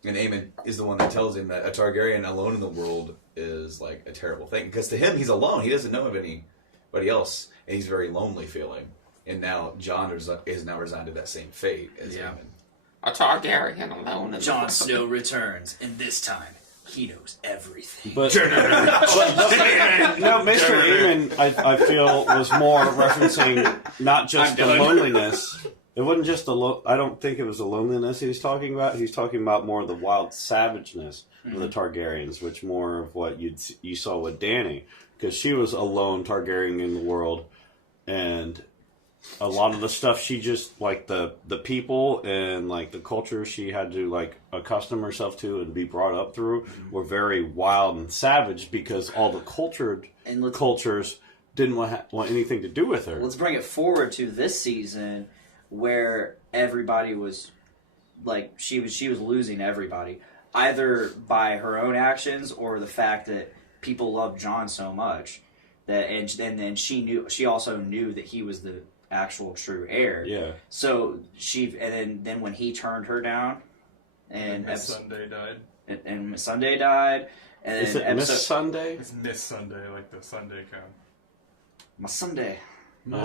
and Aemon is the one that tells him that a Targaryen alone in the world is like a terrible thing, because to him he's alone. He doesn't know of anybody else, and he's very lonely feeling. And now Jon is now resigned to that same fate as Yeah. Aemon. A Targaryen alone. Jon Snow returns, and this time he knows everything. But no, Mr. Aemon, I feel, was more referencing not just the loneliness. It wasn't just I don't think it was the loneliness he was talking about. He was talking about more of the wild savageness of the Targaryens, which more of what you saw with Dany, because she was a lone Targaryen in the world, and a lot of the stuff she just, like the people and like the culture she had to like accustom herself to and be brought up through were very wild and savage, because all the cultures didn't want anything to do with her. Let's bring it forward to this season, where everybody was like, she was losing everybody, either by her own actions or the fact that people loved Jon so much that, and then she also knew that he was the actual true heir. Yeah. So then when he turned her down, and Miss Sunday died. And Miss Sunday died, and Is it Miss Sunday? It's Miss Sunday, like the Sunday count. My Sunday. Or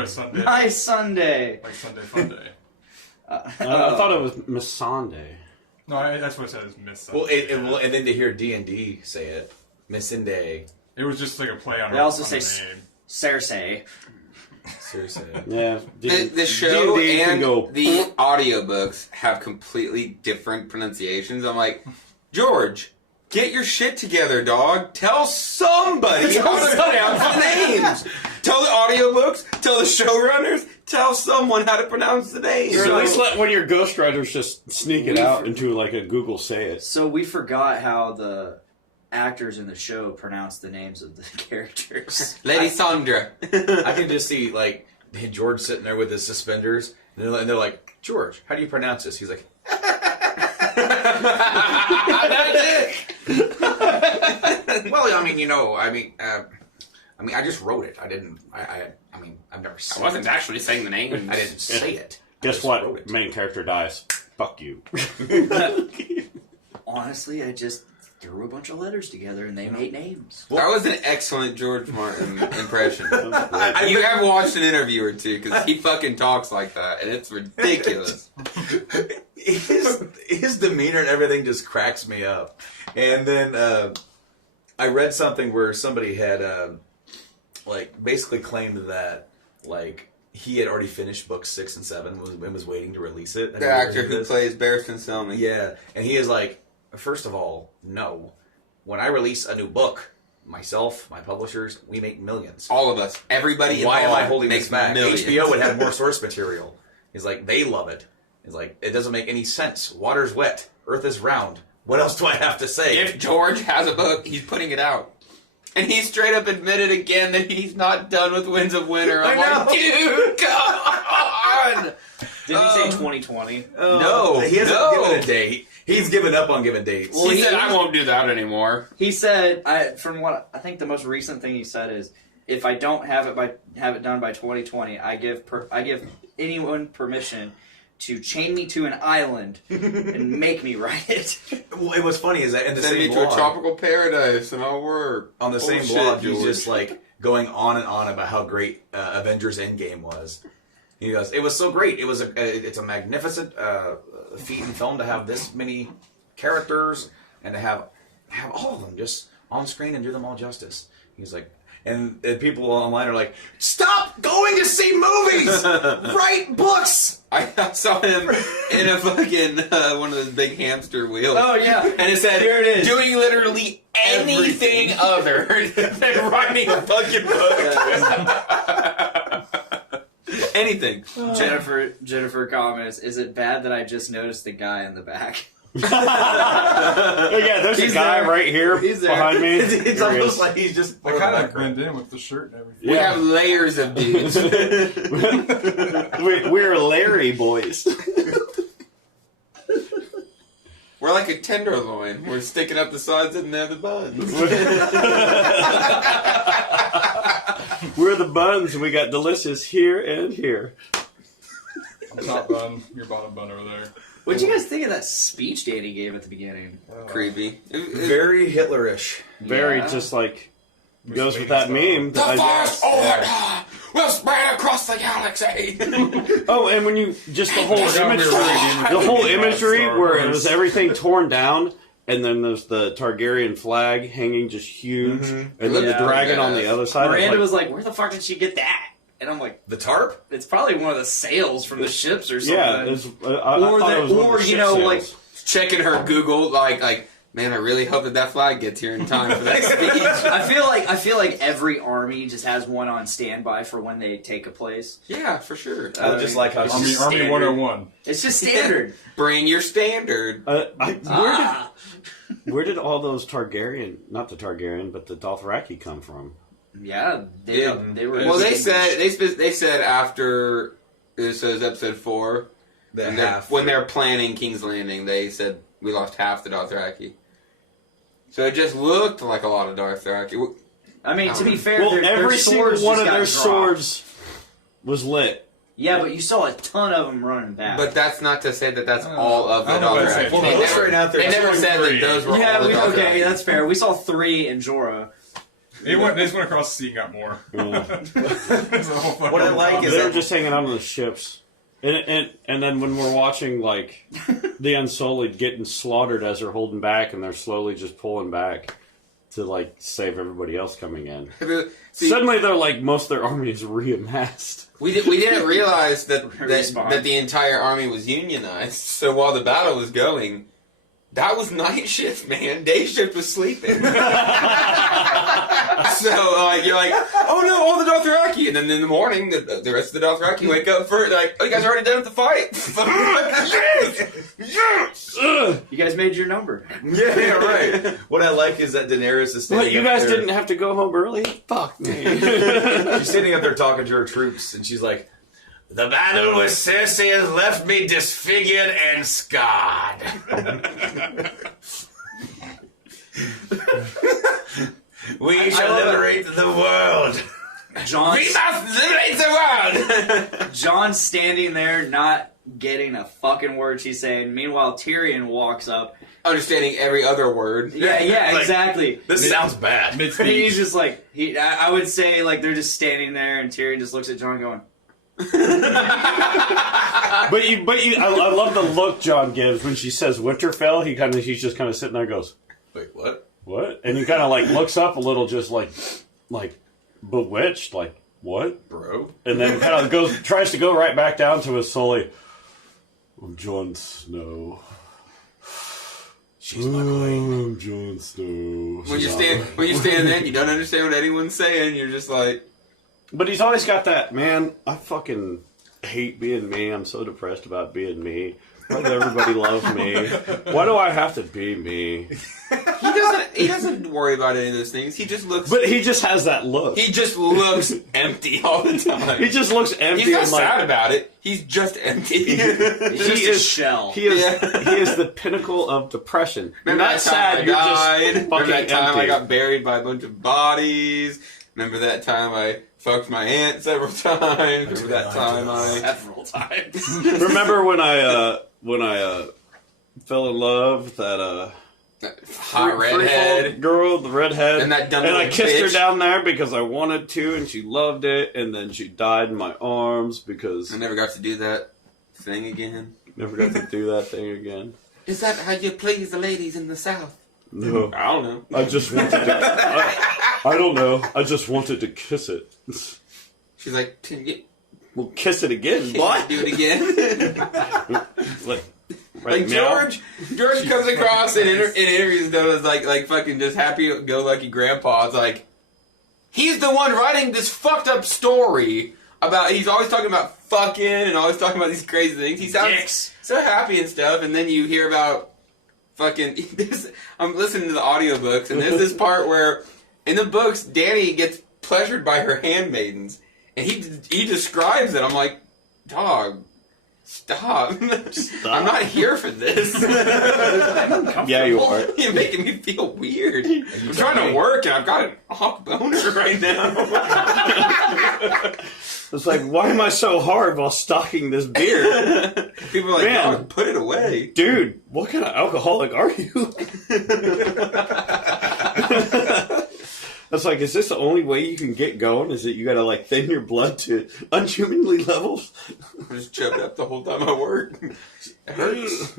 a Sunday. My Sunday. Like Sunday Fun Day. I thought it was Miss Sunday. No, that's what it said, is Miss Sunday. Well, and then to hear D&D say it, Miss Sunday. It was just like a play on They her also on say her name. Cersei. Seriously. Yeah. The show D&D can and go. the audiobooks have completely different pronunciations. I'm like, George, get your shit together, dog. Tell somebody how to pronounce the names. Tell the audiobooks, tell the showrunners, tell someone how to pronounce the names. Or at least let one of your ghostwriters just sneak it out into like a Google say it. So we forgot how the actors in the show pronounce the names of the characters. Lady Sandra. I can just see like George sitting there with his suspenders, and they're like, George, how do you pronounce this? He's like, that's it. Well, I just wrote it. I didn't. I've never. I wasn't actually saying the name. I didn't say it. Guess what? Main character dies. Fuck you. Honestly, I just threw a bunch of letters together and they made names. That was an excellent George Martin impression. You have watched an interview or two, because he fucking talks like that, and it's ridiculous. His demeanor and everything just cracks me up. And then I read something where somebody had basically claimed that he had already finished books 6 and 7 and was waiting to release it. The actor who plays Barristan Selmy. Yeah, and he is like, first of all, no. When I release a new book, myself, my publishers, we make millions. All of us. Everybody Why am I involved holding makes this back? millions. HBO would have more source material. He's like, they love it. He's like, it doesn't make any sense. Water's wet. Earth is round. What else do I have to say? If George has a book, he's putting it out. And he straight up admitted again that he's not done with Winds of Winter. I'm like, dude, come on! Didn't he say 2020? No, he hasn't given a date. He's given up on giving dates. Well, he said, I won't do that anymore. He said, from what I think the most recent thing he said is, if I don't have it done by 2020, I give anyone permission to chain me to an island and make me write it. Well, it was funny is that in the Send same me blog, to a tropical paradise and I'll work. on the same Bullshit, blog, he's George. just like going on and on about how great Avengers Endgame was. He goes, it was so great. It's a magnificent feat in film to have this many characters and to have all of them just on screen and do them all justice. He's like, and people online are like, stop going to see movies! Write books! I saw him in a fucking one of those big hamster wheels. Oh, yeah. And it said, Here it is. doing literally anything other than writing a fucking book. Anything. Jennifer comments, is it bad that I just noticed the guy in the back? Yeah, there's a guy right here behind me. It's almost like he's just... They kind of blend in with the shirt and everything. We have layers of dudes. We're Larry boys. We're like a tenderloin. We're sticking up the sides and they're the buns. We're the buns. We got delicious here and here. I'm top bun, your bottom bun over there. What'd you guys think of that speech Danny gave at the beginning? Creepy. Very Hitlerish. Very Yeah. just like goes with that meme. The First Order we'll spread across the galaxy. Oh, and when you just the whole imagery where it was everything torn down, and then there's the Targaryen flag hanging just huge, and then the dragon on the other side. Miranda was like, "Where the fuck did she get that?" And I'm like, The tarp? "It's probably one of the sails from the ships or something." Yeah, I thought it was one of the ship sails. Checking her Google, like, man, I really hope that flag gets here in time for that speech. I feel like every army just has one on standby for when they take a place. Yeah, for sure. I just like how Army 101. It's just standard. Bring your standard. Where did all those Targaryen, not the Targaryen, but the Dothraki come from? Yeah, they were. Well, they said after this was episode 4. When they're planning King's Landing, they said we lost half the Dothraki. So it just looked like a lot of Dothraki. I mean, to be fair, their every swords single one of just got their dropped. swords was lit. Yeah, but you saw a ton of them running back. But that's not to say that that's all of the Dothraki. Well, those right out there. They never said that those were all the Dothraki. Okay, that's fair. We saw 3 in Jorah. They just went across the sea and got more. What I like is They were just hanging out on the ships. And then when we're watching, like, the Unsullied getting slaughtered as they're holding back, and they're slowly just pulling back to, like, save everybody else coming in. See, Suddenly they're like, most of their army is reamassed. we didn't realize that the entire army was unionized. So while the battle was going, that was night shift, man. Day shift was sleeping. So you're like, oh no, all the Dothraki, and then in the morning, the rest of the Dothraki wake up for it. Like, oh, you guys are already done with the fight. Yes. You guys made your number. Yeah, right. What I like is that Daenerys is standing What, you up guys there. didn't have to go home early? Fuck me. She's sitting up there talking to her troops, and she's like, "The battle with Cersei has left me disfigured and scarred." We shall liberate the world. We must liberate the world. John's standing there, not getting a fucking word she's saying. Meanwhile, Tyrion walks up, understanding every other word. Yeah, Like, exactly. This sounds bad. He's just like I would say like they're just standing there, and Tyrion just looks at John going. I love the look John gives when she says Winterfell. He's just kind of sitting there and goes, Wait, what? what? And he kind of like looks up a little, just like bewitched, like what, Bro? and then kind of tries to go right back down to his Sully. I'm Jon Snow. She's my queen. I'm Jon Snow. When you stand there and you don't understand what anyone's saying, you're just like. But he's always got that, man, I fucking hate being me. I'm so depressed about being me. Why does everybody love me? Why do I have to be me? He doesn't worry about any of those things. He just looks. But he just has that look. He just looks empty all the time. He just looks empty. He's not and sad like, about it. He's just empty. He's just a shell. He is the pinnacle of depression. You're Remember not that time sad. I You're died? just Remember fucking that time empty. I got buried by a bunch of bodies? Remember that time I fucked my aunt several times? Remember that time I... Several times. Remember when I fell in love with that hot redhead girl, the redhead, and that dumb and I little kissed her bitch. down there because I wanted to, and she loved it, and then she died in my arms because I never got to do that thing again. never got to do that thing again. Is that how you please the ladies in the South? No, I don't know. I just wanted to. I don't know. I just wanted to kiss it. She's like, can you Well, kiss it again. What? do it again? Like George comes across in interviews though as like fucking just happy-go-lucky grandpa. It's like he's the one writing this fucked up story about. He's always talking about fucking and always talking about these crazy things. He sounds Dicks. so happy and stuff, and then you hear about fucking. I'm listening to the audiobooks, and there's this part where in the books Dany gets pleasured by her handmaidens, and he describes it. I'm like, dog. Stop. I'm not here for this. Yeah, you are. You're making me feel weird. I'm trying to work and I've got an hawk boner right now. It's like, why am I so hard while stocking this beer? People are like, Man. dog, put it away. Dude, what kind of alcoholic are you? was like, is this the only way you can get going? Is that you gotta like thin your blood to unhumanly levels? I just choked up the whole time I work. It hurts.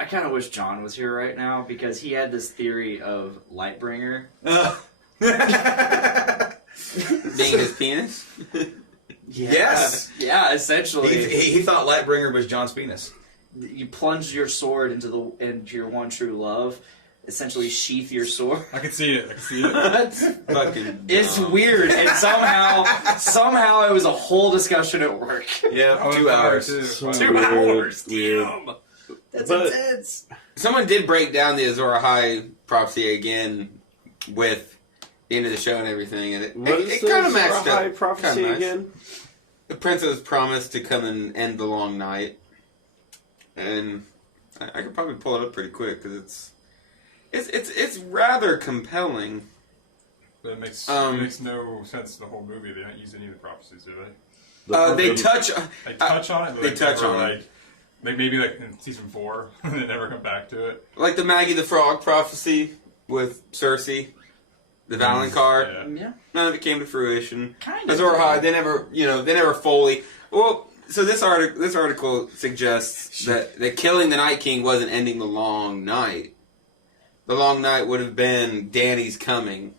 I kind of wish John was here right now because he had this theory of Lightbringer. Being his penis? Yes. Yeah, essentially. He thought Lightbringer was John's penis. You plunge your sword into your one true love. Essentially, sheath your sword. I can see it. Fucking It's dumb. weird, and somehow it was a whole discussion at work. Yeah, I was 2 there, hours. too. So 2 weird, hours, weird. damn. That's But- intense. Someone did break down the Azor Ahai prophecy again with the end of the show and everything, and What is it the kind of matched Azor Ahai up. prophecy Kinda nice. again? The princess promised to come and end the long night, and I could probably pull it up pretty quick because it's rather compelling. But it makes no sense the whole movie. They don't use any of the prophecies, do they? They touch. They touch on it, but they they touch never, on like, maybe like in season 4, they never come back to it. Like the Maggie the Frog prophecy with Cersei, the Valonqar. Yeah. Yeah, None of it came to fruition. kind of. Azor Ahai, they never fully. Well, so this article suggests that killing the Night King wasn't ending the long night. The long night would have been Dany's coming.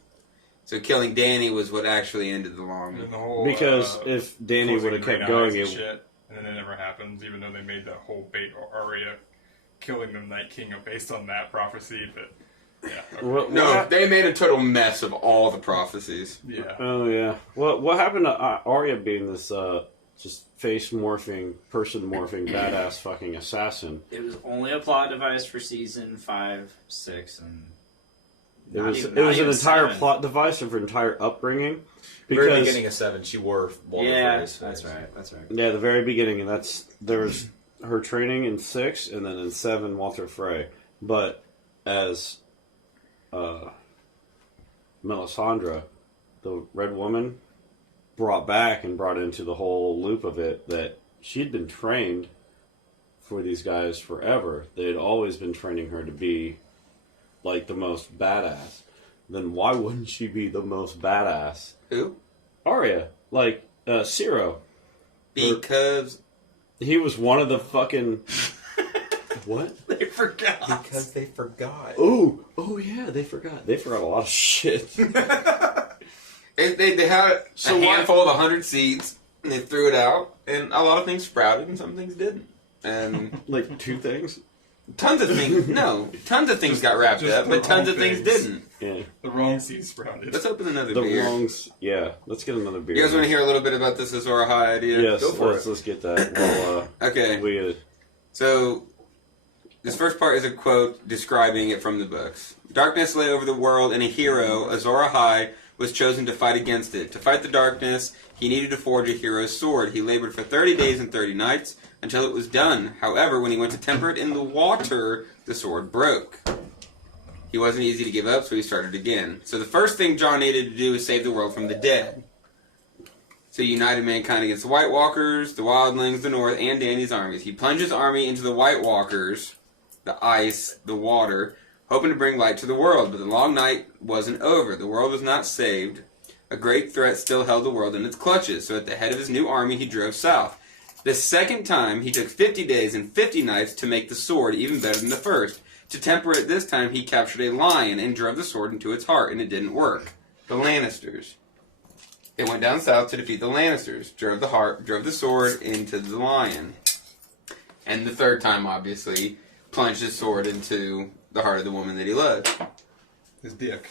So killing Dany was what actually ended the long And night. then the whole, Because if Danny closing would have green kept eyes going, and it shit, and then it never happens, even though they made that whole bait Arya killing the Night King based on that prophecy. But yeah, okay. No, they made a total mess of all the prophecies. Yeah. Oh yeah. What happened to Arya being this just face morphing, person morphing, badass fucking assassin? It was only a plot device for season 5, 6, and It not was even- it not was an even entire 7. plot device of her entire upbringing. Very Because beginning of 7, she wore Walter Yeah, Frey's that's face. right. That's right. yeah, the very beginning, and there was her training in 6, and then in 7, Walter Frey. But as Melisandre, the Red Woman, brought back and brought into the whole loop of it, that she'd been trained for these guys forever. They had always been training her to be like the most badass. Then why wouldn't she be the most badass? Who? Arya, like Ciro. Because He was one of the fucking what? They forgot. Because they forgot. Oh yeah, they forgot. They forgot a lot of shit. they had So a why- handful of 100 seeds, and they threw it out, and a lot of things sprouted, and some things didn't. And Like 2 things. tons of things got wrapped just up, the but tons wrong of things things. didn't. Yeah. The wrong seed sprouted. Let's open another The beer. wrongs. Yeah. Let's get another beer. You guys want to hear a little bit about this Azor Ahai idea? Yes. Go for let's it. get that. Well, Okay. we So, this first part is a quote describing it from the books. Darkness lay over the world, and a hero, Azor Ahai, was chosen to fight against it. To fight the darkness, he needed to forge a hero's sword. He labored for 30 days and 30 nights until it was done. However, when he went to temper it in the water, the sword broke. He wasn't easy to give up, so he started again. So the first thing Jon needed to do was save the world from the dead. So he united mankind against the White Walkers, the Wildlings, the North, and Dany's armies. He plunged his army into the White Walkers, the ice, the water, hoping to bring light to the world. But the long night wasn't over. The world was not saved. A great threat still held the world in its clutches. So at the head of his new army, he drove south. The second time, he took 50 days and 50 nights to make the sword even better than the first. To temper it this time, he captured a lion and drove the sword into its heart, and it didn't work. The Lannisters. They went down south to defeat the Lannisters, drove the sword into the lion. And the third time, obviously, plunged his sword into the heart of the woman that he loved. His dick.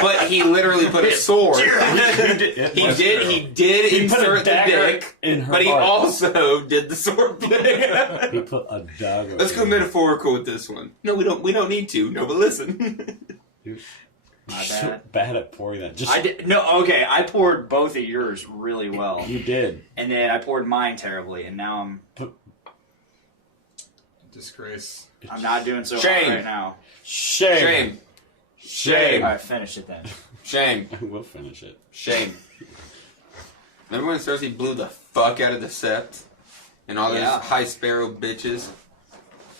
But he literally put a sword. He did He put a insert the dagger dick, in her but he heart. also did the sword thing. He put a dagger. Let's go metaphorical with this one. No, we don't. We don't need to. No, but listen. My bad. Bad at pouring that. Just I did no. Okay, I poured both of yours really well, you did. and then I poured mine terribly, and now Disgrace. I'm not doing so Shame. hot right now. Shame. Shame. All right, finish it then. Shame. We'll finish it. Shame. Remember when Cersei blew the fuck out of the Sept? And all those Yeah. high sparrow bitches?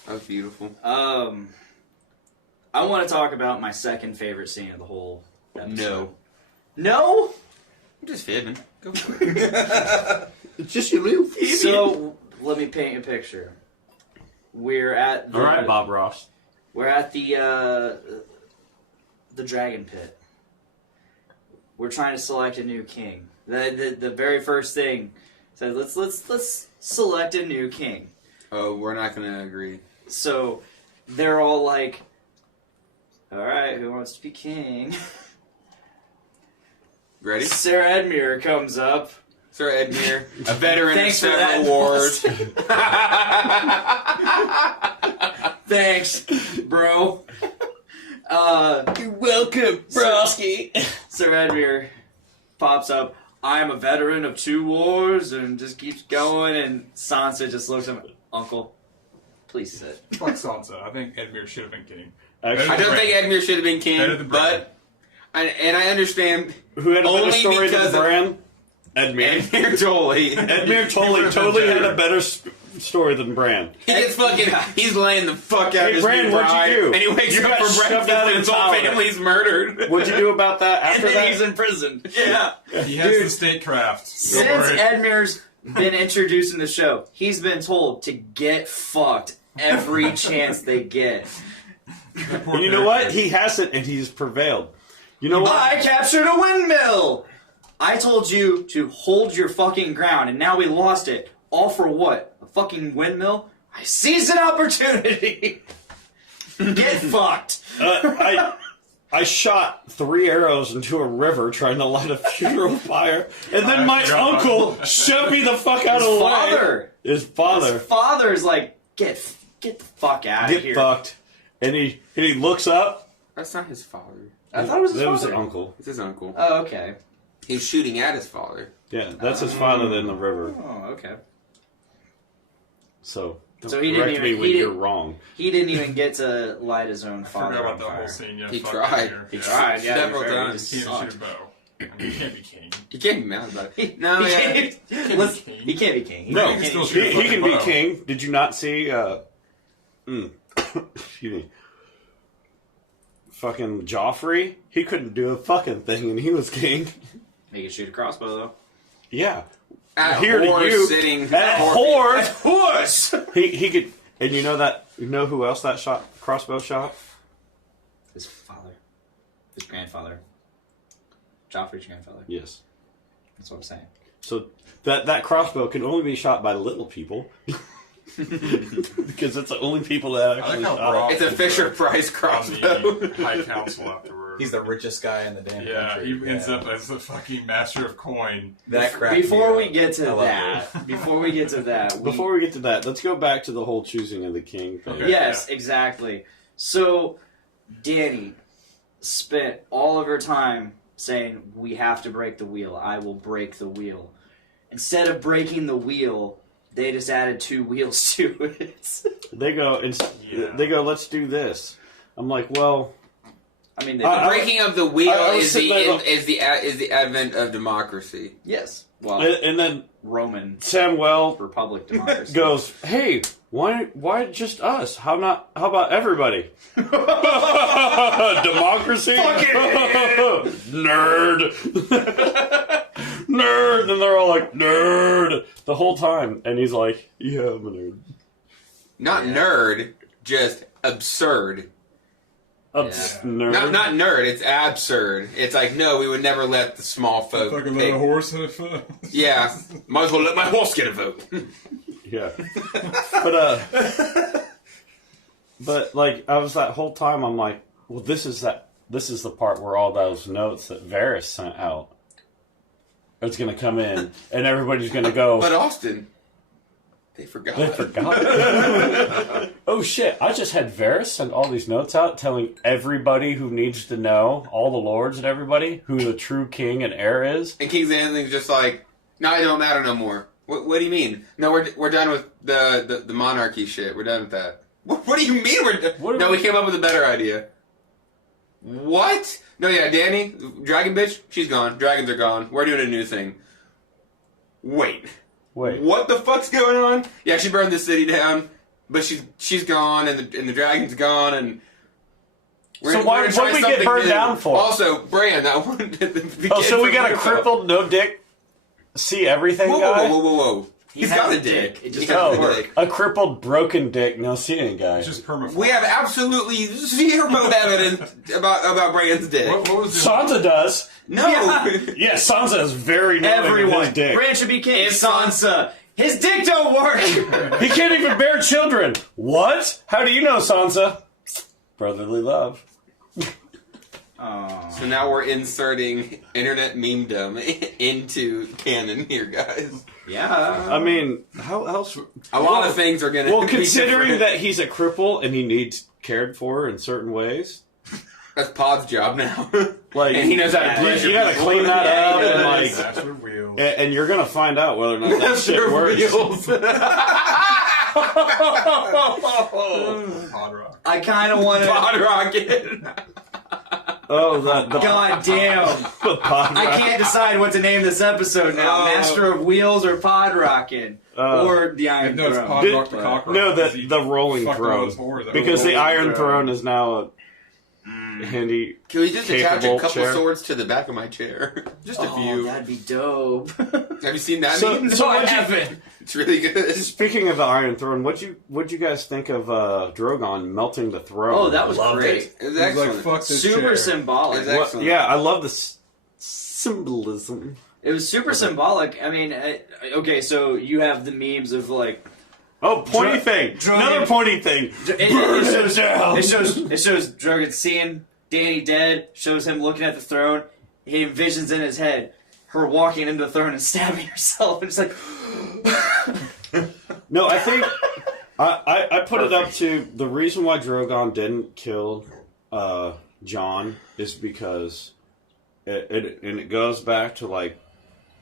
That was beautiful. I want to talk about my second favorite scene of the whole episode. No. No? I'm just fibbing. Go for it. It's just your little So, let me paint a picture. We're at the... All right, Bob Ross. We're at the Dragon Pit. We're trying to select a new king. The very first thing said, let's select a new king. Oh, we're not gonna agree. So they're all like, all right, who wants to be king? Ready? Sarah Edmure comes up. Sir Edmure, a veteran of Thanks for that, several wars. Thanks, bro. You're welcome, broski. Sir Edmure pops up. I'm a veteran of 2 wars, and just keeps going. And Sansa just looks at him, Uncle, please sit. Fuck Sansa. I think Edmure should have been king. Actually, I don't think Edmure should have been Better king, than Bran. but I understand. who had a better only story because than of- Bran? Edmure. Edmure totally. Edmure totally had a better story than Bran. He gets fucking. He's laying the fuck out Hey, of his Bran, new what'd you bride, do? and he wakes You up got for shoved breakfast out and of his the whole tower. family's murdered. What'd you do about that And after then that? he's in prison. Yeah. He has Dude, the statecraft. Since Go for it. Edmure's been introduced in the show, he's been told to get fucked every chance they get. Poor And you know what? character. He hasn't, and he's prevailed. You know what? I captured a windmill! I told you to hold your fucking ground, and now we lost it. All for what? A fucking windmill? I seized an opportunity! Get fucked! I shot 3 arrows into a river trying to light a funeral fire, and then my uncle shoved me the fuck out of the way. Father! His father. His father's like, get the fuck out of Get here. fucked. And he looks up. That's not his father. I thought it was his That was father. an uncle. It's his uncle. Oh, okay. He's shooting at his father. Yeah, that's his father in the river. Oh, okay. So, don't So he didn't correct me even- when he you're didn't- wrong. He didn't even get to light his own I father forgot on about the fire. whole scene. Yeah, He fuck tried. Edmure. He Yeah. tried, yeah. Several to be fair, he times. just He should sucked. have bow. I mean, he can't be king. You can't be mad about it. No, he, yeah. can't, listen, he can't be king. No, he can still he, shoot a he fucking can be bow. king. Did you not see? Excuse me. Fucking Joffrey. He couldn't do a fucking thing, and he was king. He can shoot a crossbow, though. Yeah. At Here to horse you. sitting. At horse. Horse! He could. And you know that? You know who else that crossbow shot? His father. His grandfather. Joffrey's grandfather. Yes. That's what I'm saying. So that crossbow can only be shot by little people. Because it's the only people that I like actually how shot Brock it. It's a is Fisher the- Price on crossbow. the High Council afterward. He's the richest guy in the damn Yeah, country. he ends up as the fucking master of coin. That crap. Before we get to I love that, before we get to that, Before we get to that, let's go back to the whole choosing of the king thing. Okay. yes, exactly. So, Dany spent all of her time saying, "We have to break the wheel. I will break the wheel." Instead of breaking the wheel, they just added 2 wheels to it. They go. Yeah. They go. Let's do this. I'm like, well, I mean, they I- Breaking of the wheel I was is sitting there going- is the advent of democracy. yes. Well, and then Roman Samuel Republic democracy. goes, "Hey, why just us? How about everybody?" Democracy? Nerd. Nerd. And they're all like, nerd. The whole time. And he's like, yeah, I'm a nerd. Not nerd, just absurd. Nerd. Not nerd, it's absurd. It's like, no, we would never let the small folk Fucking pick. let a horse have a foot. Yeah, might as well let my horse get a vote. Yeah. But like, I was that whole time, I'm like, well, this is the part where all those notes that Varys sent out, it's going to come in, and everybody's going to go, But Austin, they forgot. they forgot. Oh shit, I just had Varys send all these notes out telling everybody who needs to know, all the lords and everybody, who the true king and heir is. And King's Landing's just like, no, it don't matter no more. What do you mean? No, we're done with the monarchy shit. We're done with that. What do you mean we're done? No, we came up with a better idea. What? No, yeah, Dany, dragon bitch, she's gone. Dragons are gone. We're doing a new thing. Wait. What the fuck's going on? Yeah, she burned the city down, but she's gone, and the dragon's gone, and So why would we get burned down for? Also, Bran, that one. So we got a crippled, no dick, see everything guy? Whoa. He's got a dick. It just doesn't doesn't work. A crippled, broken dick, no seeing guy. It's just permafrost. We have absolutely zero evidence about Bran's dick. What was the Sansa does. No. Yeah, Sansa is very knowing of Everyone. his dick. Bran should be king. Sansa. His dick don't work. He can't even bear children. What? How do you know, Sansa? Brotherly love. So now we're inserting internet memedom into canon here, guys. Yeah. I mean, how else? A lot of things are going to Well, considering that he's a cripple and he needs cared for in certain ways. That's Pod's job now. Like, and he knows how to pleasure you gotta people. clean that up he and does. like, Master Wheels? and you're gonna find out whether or not that shit works. Wheels. Hot rock. I kind of want to. Pod rocket. Oh, the God damn. the pod I can't decide what to name this episode now. Oh. Master of Wheels or Pod Rockin'. Or the Iron No, it's Throne. Pod Rock the Cockroach. No, Is he the rolling fucking all throne, those whores? because the rolling Iron throne. Throne is now a handy. Can we just attach a Capable couple chair. swords to the back of my chair? Just a Oh, few. that'd be dope. Have you seen that So- meme? so No, I what'd you- haven't. It's really good. Speaking of the Iron Throne, what'd you guys think of Drogon melting the throne? Oh, that was Loved great. it. It was He's like, excellent. fuck this Super chair. symbolic. It's What- excellent. yeah, I love the symbolism. It was super symbolic. I mean, okay, so you have the memes of like Oh, pointy thing. Another pointy thing. it shows Drogon seeing Dany dead, shows him looking at the throne. He envisions in his head her walking into the throne and stabbing herself, and it's like, No, I think I put it up to the reason why Drogon didn't kill Jon is because it goes back to like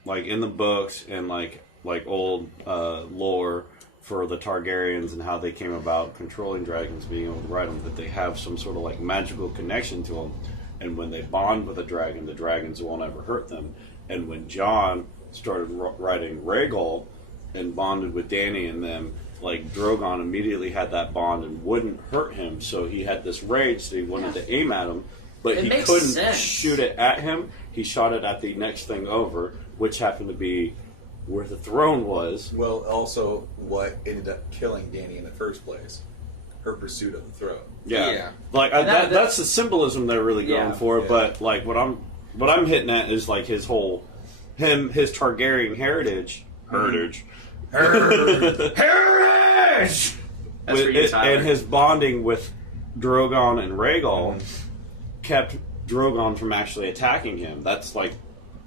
in the books and like old lore for the Targaryens and how they came about controlling dragons, being able to ride them, that they have some sort of like magical connection to them, and when they bond with a dragon, the dragons won't ever hurt them. And when Jon started riding Rhaegal and bonded with Dany and them, like Drogon immediately had that bond and wouldn't hurt him, so he had this rage that he wanted to aim at him, but It he makes couldn't sense. shoot it at him. He shot it at the next thing over, which happened to be where the throne was. Well, also what ended up killing Dany in the first place, her pursuit of the throne. Yeah. Like And that's the symbolism they're really going Yeah. for. Yeah. But like what I'm hitting at is like his whole his Targaryen heritage. heritage. That's With for you, it, Tyler. and his bonding with Drogon and Rhaegal kept Drogon from actually attacking him. That's like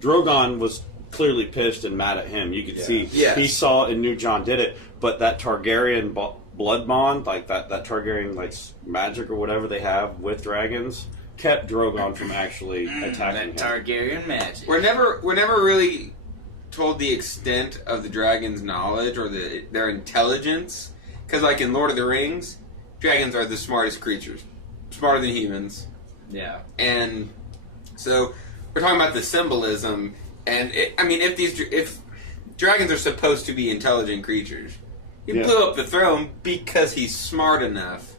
Drogon was clearly pissed and mad at him. You could see Yes. he saw and knew Jon did it, but that Targaryen blood bond, like that Targaryen like magic or whatever they have with dragons, kept Drogon from actually attacking him. that Targaryen magic. We're never really told the extent of the dragon's knowledge or their intelligence, because like in Lord of the Rings, dragons are the smartest creatures, smarter than humans, Yeah. and so we're talking about the symbolism. And if dragons are supposed to be intelligent creatures, he Yeah. blew up the throne because he's smart enough.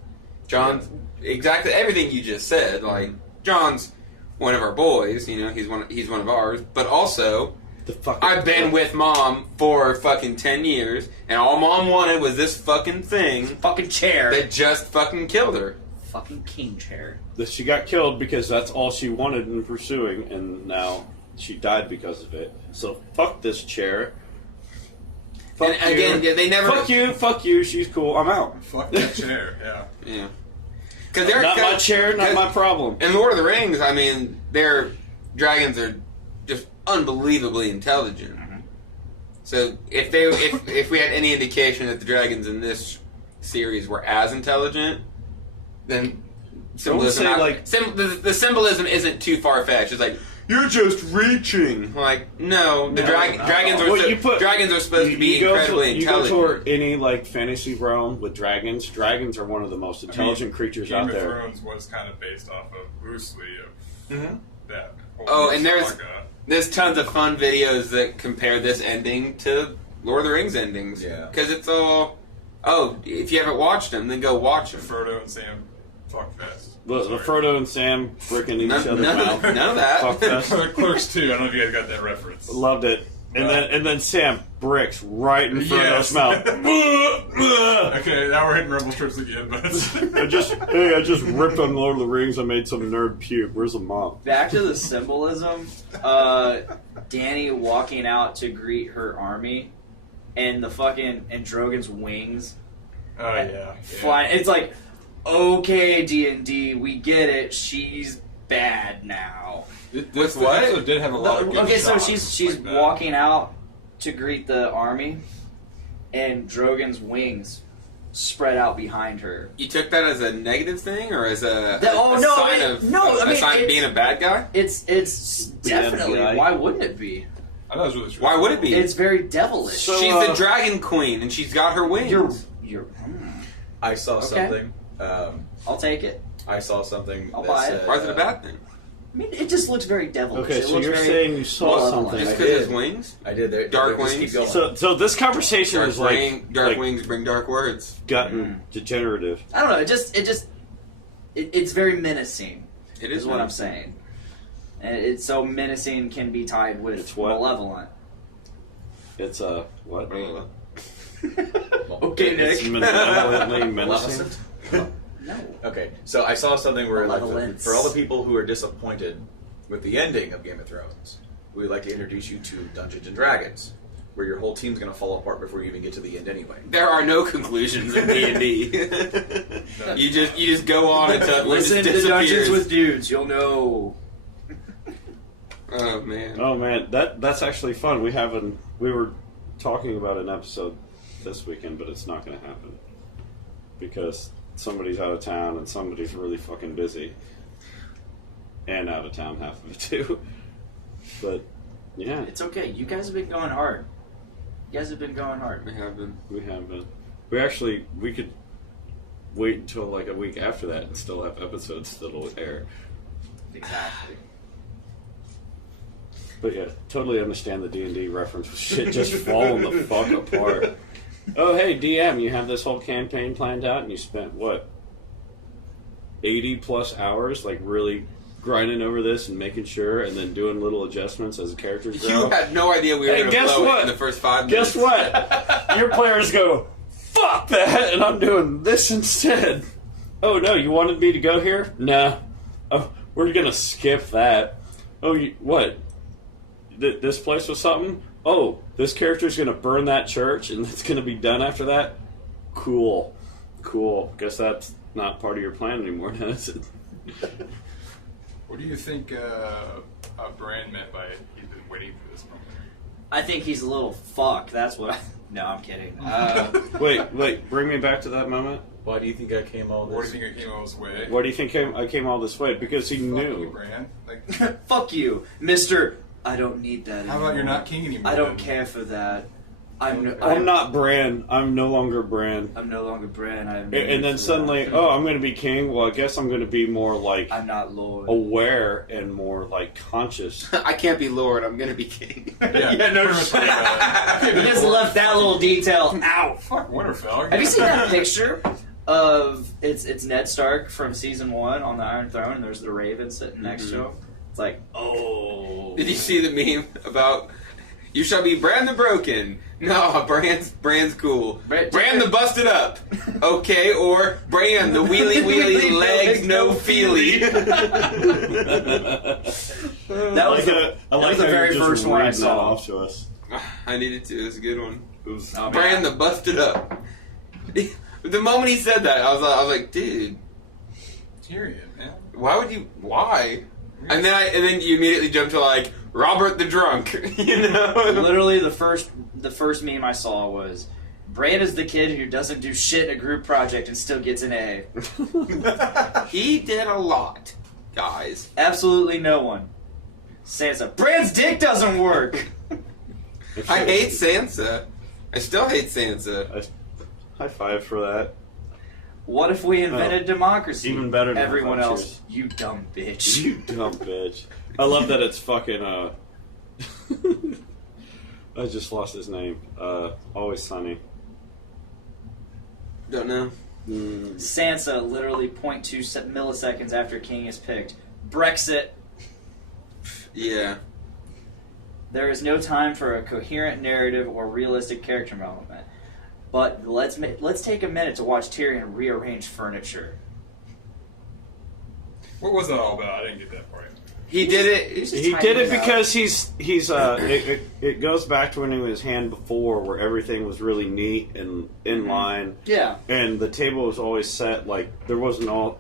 John's exactly everything you just said. Like John's one of our boys, you know, he's one of ours. But also, The fucking I've been with Mom for fucking 10 years, and all Mom wanted was this fucking thing Fucking chair. that just fucking killed her. Fucking king chair. that she got killed because that's all she wanted in pursuing, and now she died because of it. So fuck this chair. Fuck And again, you. yeah, they never. Fuck you. She's cool. I'm out. Fuck that chair. Yeah. Yeah. Because they're Not my chair. Not my problem. In Lord of the Rings, I mean, their dragons are just unbelievably intelligent. So if we had any indication that the dragons in this series were as intelligent, then symbolism. say, like- the symbolism isn't too far fetched. It's like you're just reaching. Like no, the dragons are dragons are supposed to be incredibly you intelligent. go to any like fantasy realm with dragons. Dragons are one of the most intelligent creatures Game out of there. Thrones was kind of based off of loosely of that. Whole Oh, and there's saga. tons of fun videos that compare this ending to Lord of the Rings endings. Yeah. Because it's all. Oh, if you haven't watched them, then go watch them. Frodo and Sam. Fuck fest. The Sorry. Frodo and Sam bricking each other's mouth. None of that. Fuck fest. Clerks 2. I don't know if you guys got that reference. Loved it. And then Sam bricks right in Frodo's Yes. mouth. Okay, now we're hitting rebel strips again, but I just ripped on Lord of the Rings. I made some nerd puke. Where's the mom? Back to the symbolism. Dany walking out to greet her army, and the fucking and Drogon's wings oh yeah, flying. It's like, okay, D&D, we get it. She's bad now. This what? episode did have a lot of good Okay, so shots she's like that. walking out to greet the army, and Drogon's wings spread out behind her. You took that as a negative thing, or as a Oh, a no, sign I- of no, I a mean, sign of it's- being a bad guy? It's definitely. FBI. Why wouldn't it be? I thought it was really strange. Why would it be? It's very devilish. So, She's the dragon queen, and she's got her wings. You're. I saw Okay. something. I'll take it. I saw something. I'll that buy it. said, Why is it a bad thing? I mean, it just looks very devilish. Okay, It so looks you're very saying you saw malevolent. something. Just I because did. his wings? I did. There. Dark just wings? Keep going. So this conversation Dark, is like dark wings bring dark words. gotten degenerative. I don't know. It's very menacing. It Is is what I'm menacing. saying. And it's so menacing can be tied with It's what? malevolent. It's what? Okay, It's Nick. malevolently menacing. Maleficent? No. Okay, so I saw something where, like, Malevolence. for all the people who are disappointed with the ending of Game of Thrones, we'd like to introduce you to Dungeons and Dragons, where your whole team's going to fall apart before you even get to the end anyway. There are no conclusions in D&D. You just go on until it Listen just to Dungeons disappears. with Dudes. You'll know. Oh man. Oh man, that's actually fun. We were talking about an episode this weekend, but it's not going to happen because somebody's out of town and somebody's really fucking busy and out of town half of it too. But yeah, It's okay. You guys have been going hard. You guys have been going hard. We have been. we have been. We could wait until like a week after that and still have episodes that'll air. Exactly. But yeah, totally understand the D&D reference. Shit just falling the fuck apart. Oh, hey, DM, you have this whole campaign planned out and you spent, what, 80 plus hours, like, really grinding over this and making sure and then doing little adjustments as the characters grow? You had no idea we were Hey, going to guess blow what? it in the first 5 minutes. Guess what? Your players go, fuck that, and I'm doing this instead. Oh, no, you wanted me to go here? Nah. Oh, we're going to skip that. Oh, what? This place was something? Oh, this character's going to burn that church and it's going to be done after that? Cool. Guess that's not part of your plan anymore, is it? What do you think Bran meant by he's been waiting for this moment? I think he's a little fuck. That's what. No, I'm kidding. Wait, bring me back to that moment. Why do you think I came all What this? do you think I came all this way? Why do you think I came all this way? Because he Fuck you, knew. Bran. Like, Fuck you, Mister. I don't need that. how about you're not king anymore? I don't then? care for that. I'm not Bran. I'm no longer Bran. I'm no longer Bran. I have no And need then for suddenly, that. oh, I'm going to be king. Well, I guess I'm going to be more like I'm not Lord. aware and more like conscious. I can't be Lord. I'm going to be king. Yeah, no pretty much shit. like that. You just left that little detail out. Fuck Winterfell. Have you seen that picture of it's Ned Stark from season 1 on the Iron Throne, and there's the Raven sitting next to him? It's like, oh. Did you see the meme about you shall be Bran the Broken? No, Bran's cool. Bran the Busted Up. Okay, or Bran the Wheelie Legs No Feely. That was the very first one I saw. Off to us. I needed to. It was a good one. It was, Oh, Bran man. the Busted Up. The moment he said that, I was like, dude, Tyrion, man. why would you? Why? And then you immediately jump to like Robert the Drunk. You know. Literally, the first meme I saw was, Bran is the kid who doesn't do shit in a group project and still gets an A. He did a lot, guys. Absolutely no one. Sansa, Bran's dick doesn't work. I hate Sansa. I still hate Sansa. High five for that. What if we invented democracy? Even better than Everyone high else, cheers. you dumb bitch. You dumb bitch. I love that it's fucking, I just lost his name. Always Sunny. Don't know. Sansa, literally 0.2 milliseconds after King is picked. Brexit. Yeah. There is no time for a coherent narrative or realistic character development. But let's take a minute to watch Tyrion rearrange furniture. What was that all about? I didn't get that part. He did it. He did it because he's it goes back to when he was hand before, where everything was really neat and in line. Yeah. And the table was always set, like, there wasn't all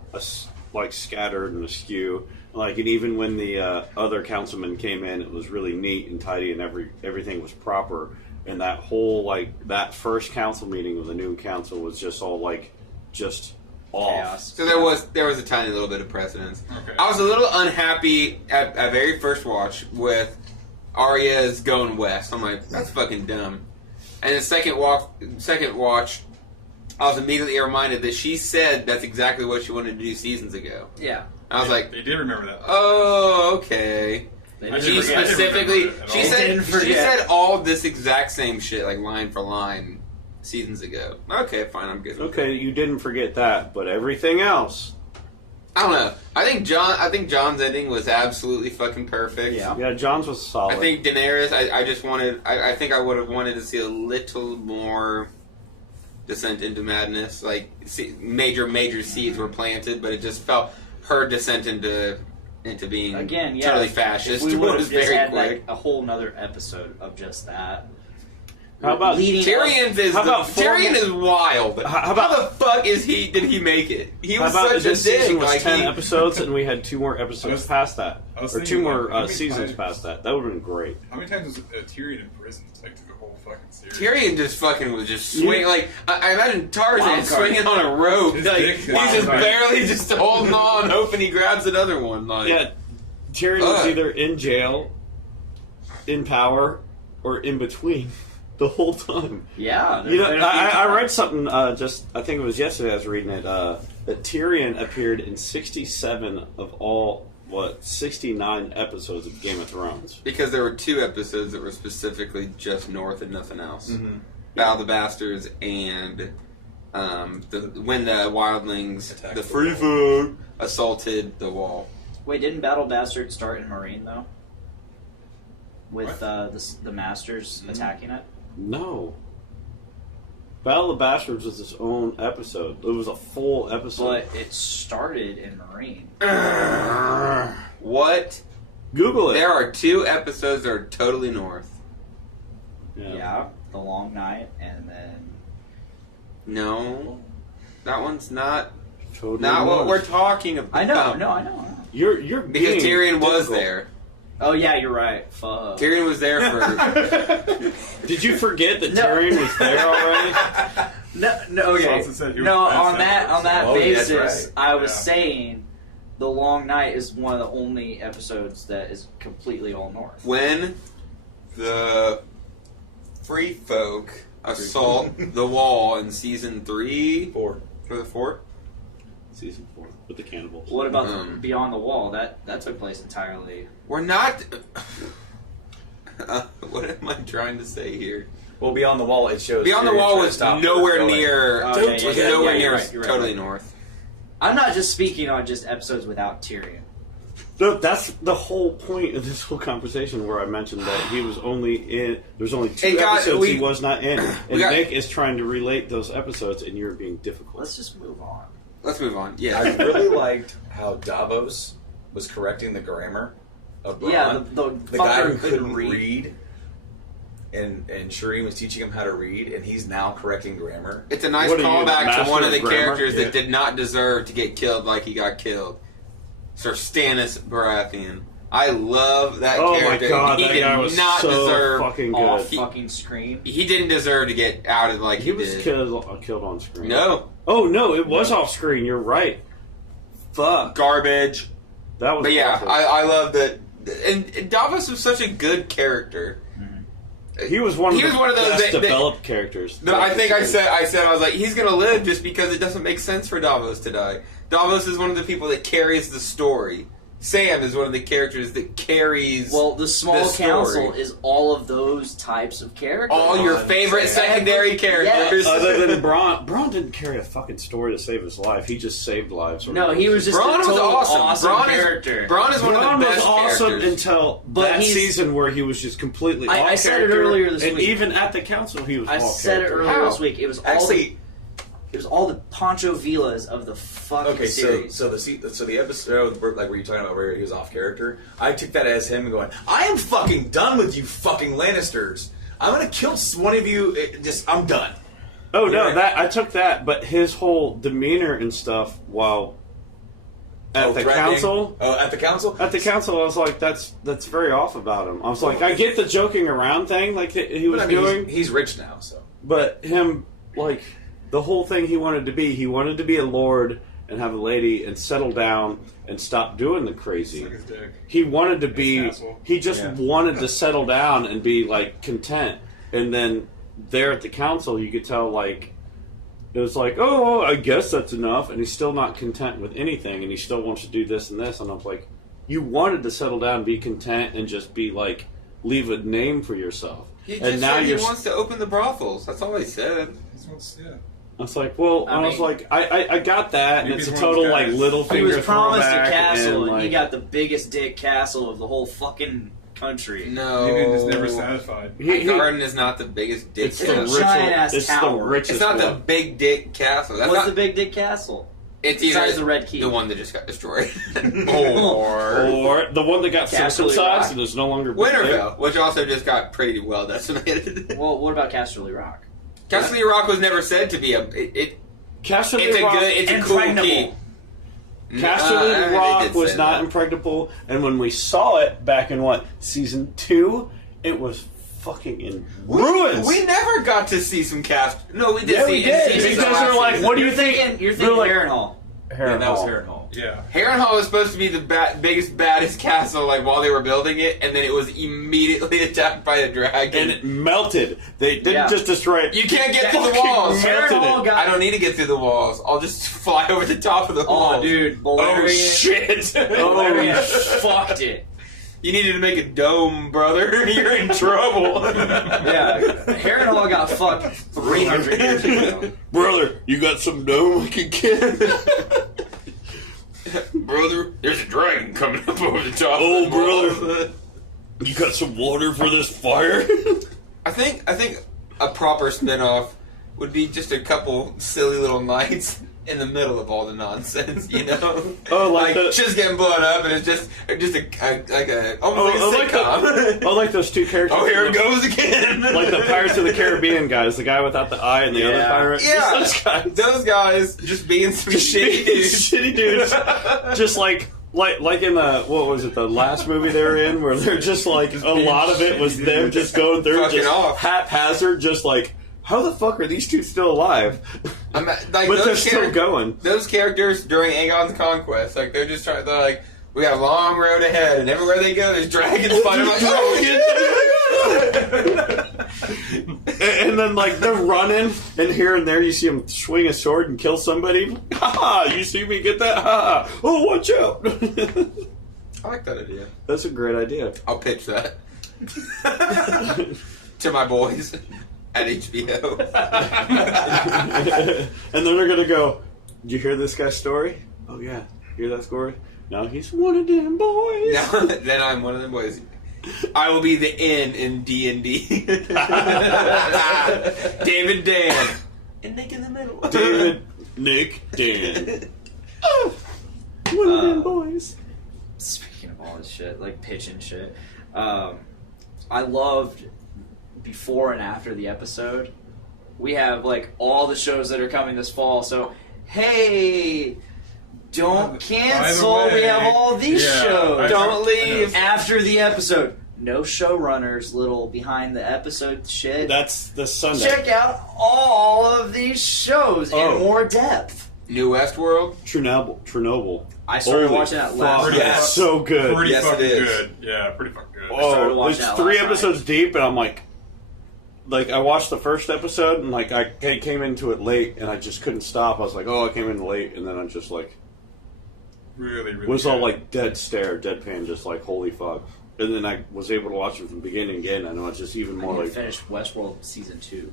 like scattered and askew. Like, and even when the other councilmen came in, it was really neat and tidy, and everything was proper. And that whole, like, that first council meeting with the new council was just all, like, just off. Chaos. So there was a tiny little bit of precedence. Okay. I was a little unhappy at very first watch with Arya's going west. I'm like, that's fucking dumb. And the second watch, I was immediately reminded that she said that's exactly what she wanted to do seasons ago. Yeah. I was like, They did remember that. oh, okay. They I didn't She didn't forget. specifically, remember it at she all. said, Didn't she forget. said all this exact same shit, like line for line, seasons ago. Okay, fine, I'm good. with Okay, you didn't forget that, but everything else. I don't know. I think John's ending was absolutely fucking perfect. Yeah. Yeah, John's was solid. I think Daenerys. I think I would have wanted to see a little more descent into madness. Like major seeds were planted, but it just felt her descent into being Again, yeah. totally if fascist. we would was have just very had quick. like a whole nother episode of just that. How about leading Tyrion's is How about Tyrion is wild. How about- the fuck did he make it? He How was about such a this season dick. was Like 10 episodes and we had 2 more I episodes was- past that, I was or thinking, 2 more like, how many seasons times- past that. That would have been great. How many times was Tyrion in prison? Like through the whole fucking series. Tyrion just fucking was just swinging. Like I imagine Tarzan Wild card. swinging on a rope. His Like, dick he's is just wild card. barely just holding on, hoping he grabs another one. Like, Yeah, Tyrion was Ugh. either in jail, in power, or in between the whole time. Yeah. You know, there's been a few I read times. something I think it was yesterday I was reading it, that Tyrion appeared in 67 of all, 69 episodes of Game of Thrones. because there were 2 episodes that were specifically just North and nothing else. Battle of the Bastards and when the Wildlings, Attacked the the Free wall. Folk, assaulted the wall. Wait, didn't Battle Bastard start in Marine though? With What? the Masters attacking it? No. Battle of the Bastards was its own episode. It was a full episode. But it started in Marine. What? Google it. There are 2 episodes that are totally North. Yeah. The Long Night, and then No, that one's not Totally what was. we're talking about. I know. No, I know. You're Because being Tyrion was difficult. there. Oh yeah, you're right. Fuck. Tyrion was there for. Did you forget that No. Tyrion was there already? No, okay. Johnson said he was No, best on ever. that Oh, yeah, that's basis, right. I was Yeah. saying the Long Night is one of the only episodes that is completely all North. When the Free Folk assault the wall in season 3 4. or the 4. Season 4 with the cannibals. What about Beyond the Wall? That took place entirely. We're not. What am I trying to say here? Well, Beyond the Wall, it shows. Beyond the Tyrion Wall trying to was stop her nowhere going. near. Oh, was yeah, nowhere you're near right, you're right. totally North. I'm not just speaking on just episodes without Tyrion. That's the whole point of this whole conversation, where I mentioned that he was only in. There's only 2 It got- episodes we- he was not in, and got- Nick is trying to relate those episodes, and you're being difficult. Let's just move on. Let's move on. I Yeah. really liked how Davos was correcting the grammar of Bronn. Yeah, the guy fucker who couldn't read. read. And Shireen was teaching him how to read, and he's now correcting grammar. It's a nice What are you, the callback to master one of the of grammar? characters Yeah. that did not deserve to get killed like he got killed. Sir Stannis Baratheon. I love that Oh my character. god, he that did guy was not so deserve. fucking Off good. fucking screen. He didn't deserve to get outed like he, He was did. killed on screen. No Oh no, it was off screen. You're right. Fuck. garbage. That was. But yeah, awful. I love that. And Davos was such a good character. He was one of He the was one of those best that- that- developed characters. No, I think I said I was like, he's gonna live just because it doesn't make sense for Davos to die. Davos is one of the people that carries the story. Sam is one of the characters that carries. Well, the small the story. council is all of those types of characters. All your favorite secondary characters. Yes. Other than Braun. Braun didn't carry a fucking story to save his life. He just saved lives. No, he was just Braun a was total awesome. Braun character. Braun is one Braun of the was best awesome characters. until But that he's- season where he was just completely I off said it character, earlier this and week. even at the council he was I off said it character. earlier How? this week. It was all Actually, it was all the Pancho Villas of the fucking okay, series. so the episode like where you talking about where he was off character, I took that as him going, I am fucking done with you fucking Lannisters. I'm gonna kill one of you. I'm done. Oh no, Yeah. that I took that, but his whole demeanor and stuff while at the threatening. council. Oh, at the council. At the council, I was like, "That's very off about him." I was like, "I get the joking around thing, like he was But, I mean, doing, he's rich now, so but him like the whole thing he wanted to be a lord and have a lady and settle down and stop doing the crazy. Suck his dick. He wanted to be. castle. He just wanted to settle down and be like content. And then there at the council, you could tell like it was like, oh, I guess that's enough. And he's still not content with anything, and he still wants to do this and this. And I was like, you wanted to settle down, be content, and just be like, leave a name for yourself. He just and now said he you're. wants to open the brothels. That's all he said. Yeah. I was like, well, I was mean- like, I got that, and Maybe it's a he's one of total those like guys. little he finger was promised a throwback, castle, and like, he got the biggest dick castle of the whole fucking country. No. Maybe he's never satisfied. he- Garden is not the biggest dick it's It's the a castle. richest. giant-ass It's the tower. richest. It's not the one. big dick castle. That's What's not the big dick castle? It's besides either the Red Key? the one that just got destroyed, Or the one that got Casterly circumcised Rock. and is no longer big. Winterfell, which also just got pretty well decimated. Well, what about Casterly Rock? Casterly Rock was never said to be Casterly it's a Rock, good, it's a cool Impregnable. key. Casterly They Rock did was say not that. impregnable, and when we saw it back in season 2, it was fucking in ruins. We never got to see some cast. No, we did Yeah, see we did. in season Because last they're like, season. what do you You're think? thinking They're like, Harrenhal. yeah, that was Harrenhal. Yeah. Harrenhal was supposed to be the biggest, baddest castle, like while they were building it, and then it was immediately attacked by a dragon. and it melted. They didn't Yeah. just destroy it. You can't get through the Fucking walls. melted Harrenhal it. got. I don't need to get through the walls. I'll just fly over the top of the walls. Oh, dude, Oh Balerion. shit! Balerion Oh, fucked it. You needed to make a dome, brother. You're in trouble. Yeah, Harrenhal got fucked 300 years ago. brother, you got some dome I can get? Brother, there's a dragon coming up over the top. Oh, of the walls. brother. You got some water for this fire? I think a proper spinoff would be just a couple silly little knights in the middle of all the nonsense, you know? Oh, like the- shit's getting blown up, and it's just a almost Oh, like a sitcom. I like those two characters. Oh, here it goes again. Like the Pirates of the Caribbean guys, the guy without the eye and the other Yeah. pirate. Yeah, Those guys. Those guys just being some shitty dudes. Shitty dudes. Just like in the, what was it, the last movie they were in, where they're just like, a lot of it was them just going through Fucking just off. haphazard, just like, how the fuck are these two still alive? Like But those they're still going. Those characters during Aegon's conquest, like they're just trying. They're like, we got a long road ahead, and everywhere they go, there's dragons fighting. Like, And then, like, they're running, and here and there you see them swing a sword and kill somebody. Ha! You see me get that? Ha! Oh, watch out! I like that idea. That's a great idea. I'll pitch that to my boys at HBO. And then they're gonna go, did you hear this guy's story? Oh, yeah. Hear that story? No, he's one of them boys. Now, then I'm one of them boys. I will be the N in D&D. David Dan. And Nick in the middle. David, Nick, Dan. Oh, one of them boys. Speaking of all this shit, like pitch and shit, I loved before and after the episode. We have like all the shows that are coming this fall. So hey, don't cancel. By the way, We have all these yeah, shows. Don't leave. After the episode, no showrunners. Little behind the episode shit. That's the Sunday. Check out all of these shows Oh. in more depth. New Westworld. Chernobyl. I started Holy watching that last fuck, night. it's so good. Pretty Yes, it fucking is. good. Yeah, pretty fucking good. started Oh, watching it's that 3 last night. episodes deep, and I'm like, I watched the first episode, and like I came into it late, and I just couldn't stop. I was like, oh, I came in late, and then I'm just like, really, really was good. all like dead stare, deadpan, just like holy fuck. And then I was able to watch it from the beginning again. I know it's just even more I like finished Westworld season 2.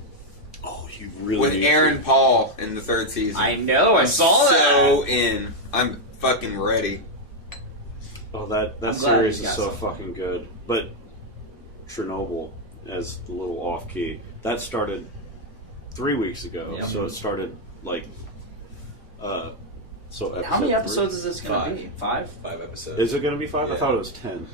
oh, you really With need Aaron to. Paul in the 3rd season. I know, I saw that. So in. I'm fucking ready. Oh, that glad series you is got so some. fucking good. But Chernobyl, as the little off key, that started 3 weeks ago. Yep. So it started like. So episode How many 3? episodes is this going to 5. be? 5? 5 episodes. Is it going to be 5? I Yeah. thought it was 10.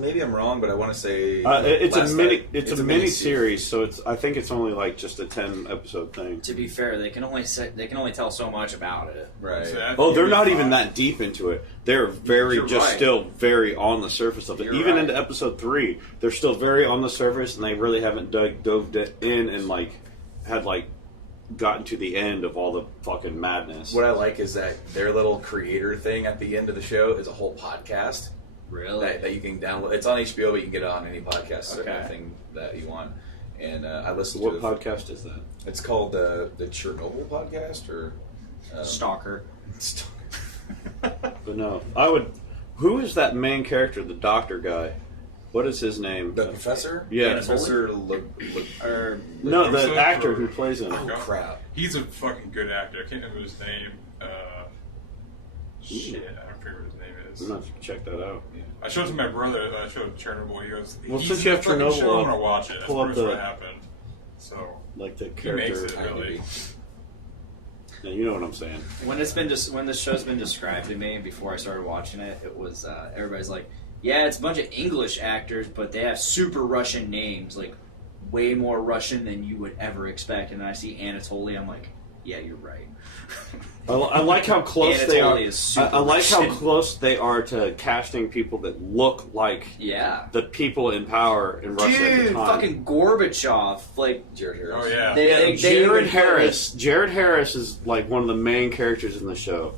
Maybe I'm wrong, but I want to say It's a last mini. night- It's a mini series, so it's. I think it's only like just a 10 episode thing. To be fair, they can only tell so much about it. Right. So I think Oh, they're it'll be not even 5. that deep into it. They're very You're just right. still very on the surface of it. You're Even right. into episode 3, they're still very on the surface, and they really haven't dove in and like had like gotten to the end of all the fucking madness. What I like is that their little creator thing at the end of the show is a whole podcast Really? that you can download. It's on HBO, but you can get it on any podcast Okay. thing that you want. And I listened What to podcast is that? It's called the Chernobyl podcast, or Stalker. But no, I would. Who is that main character, the doctor guy? What is his name? the professor. Yeah. Professor. Or No, the Joseph actor or- who plays him. Oh crap! He's a fucking good actor. I can't remember his name. Shit, I don't remember what his name is. I'm gonna have to check that out. I showed it to my brother. I showed Chernobyl. He goes, Well, "He's since you in have the fucking Chernobyl, show, I'm I'll gonna watch it." That's pull up pretty much the- what happened. So Like the he makes character. it really. Yeah, you know what I'm saying. when the show's been described to me before I started watching it, it was everybody's like, yeah, it's a bunch of English actors, but they have super Russian names, like way more Russian than you would ever expect. And then I see Anatoly, I'm like, yeah, you're right. I like how close they are. Anatoly is super I like how Russian. close they are to casting people that look like Yeah. the people in power in Russia at the Dude, time. fucking Gorbachev, like Jared Harris. Oh yeah. they Jared even- Harris. Jared Harris is like one of the main characters in the show,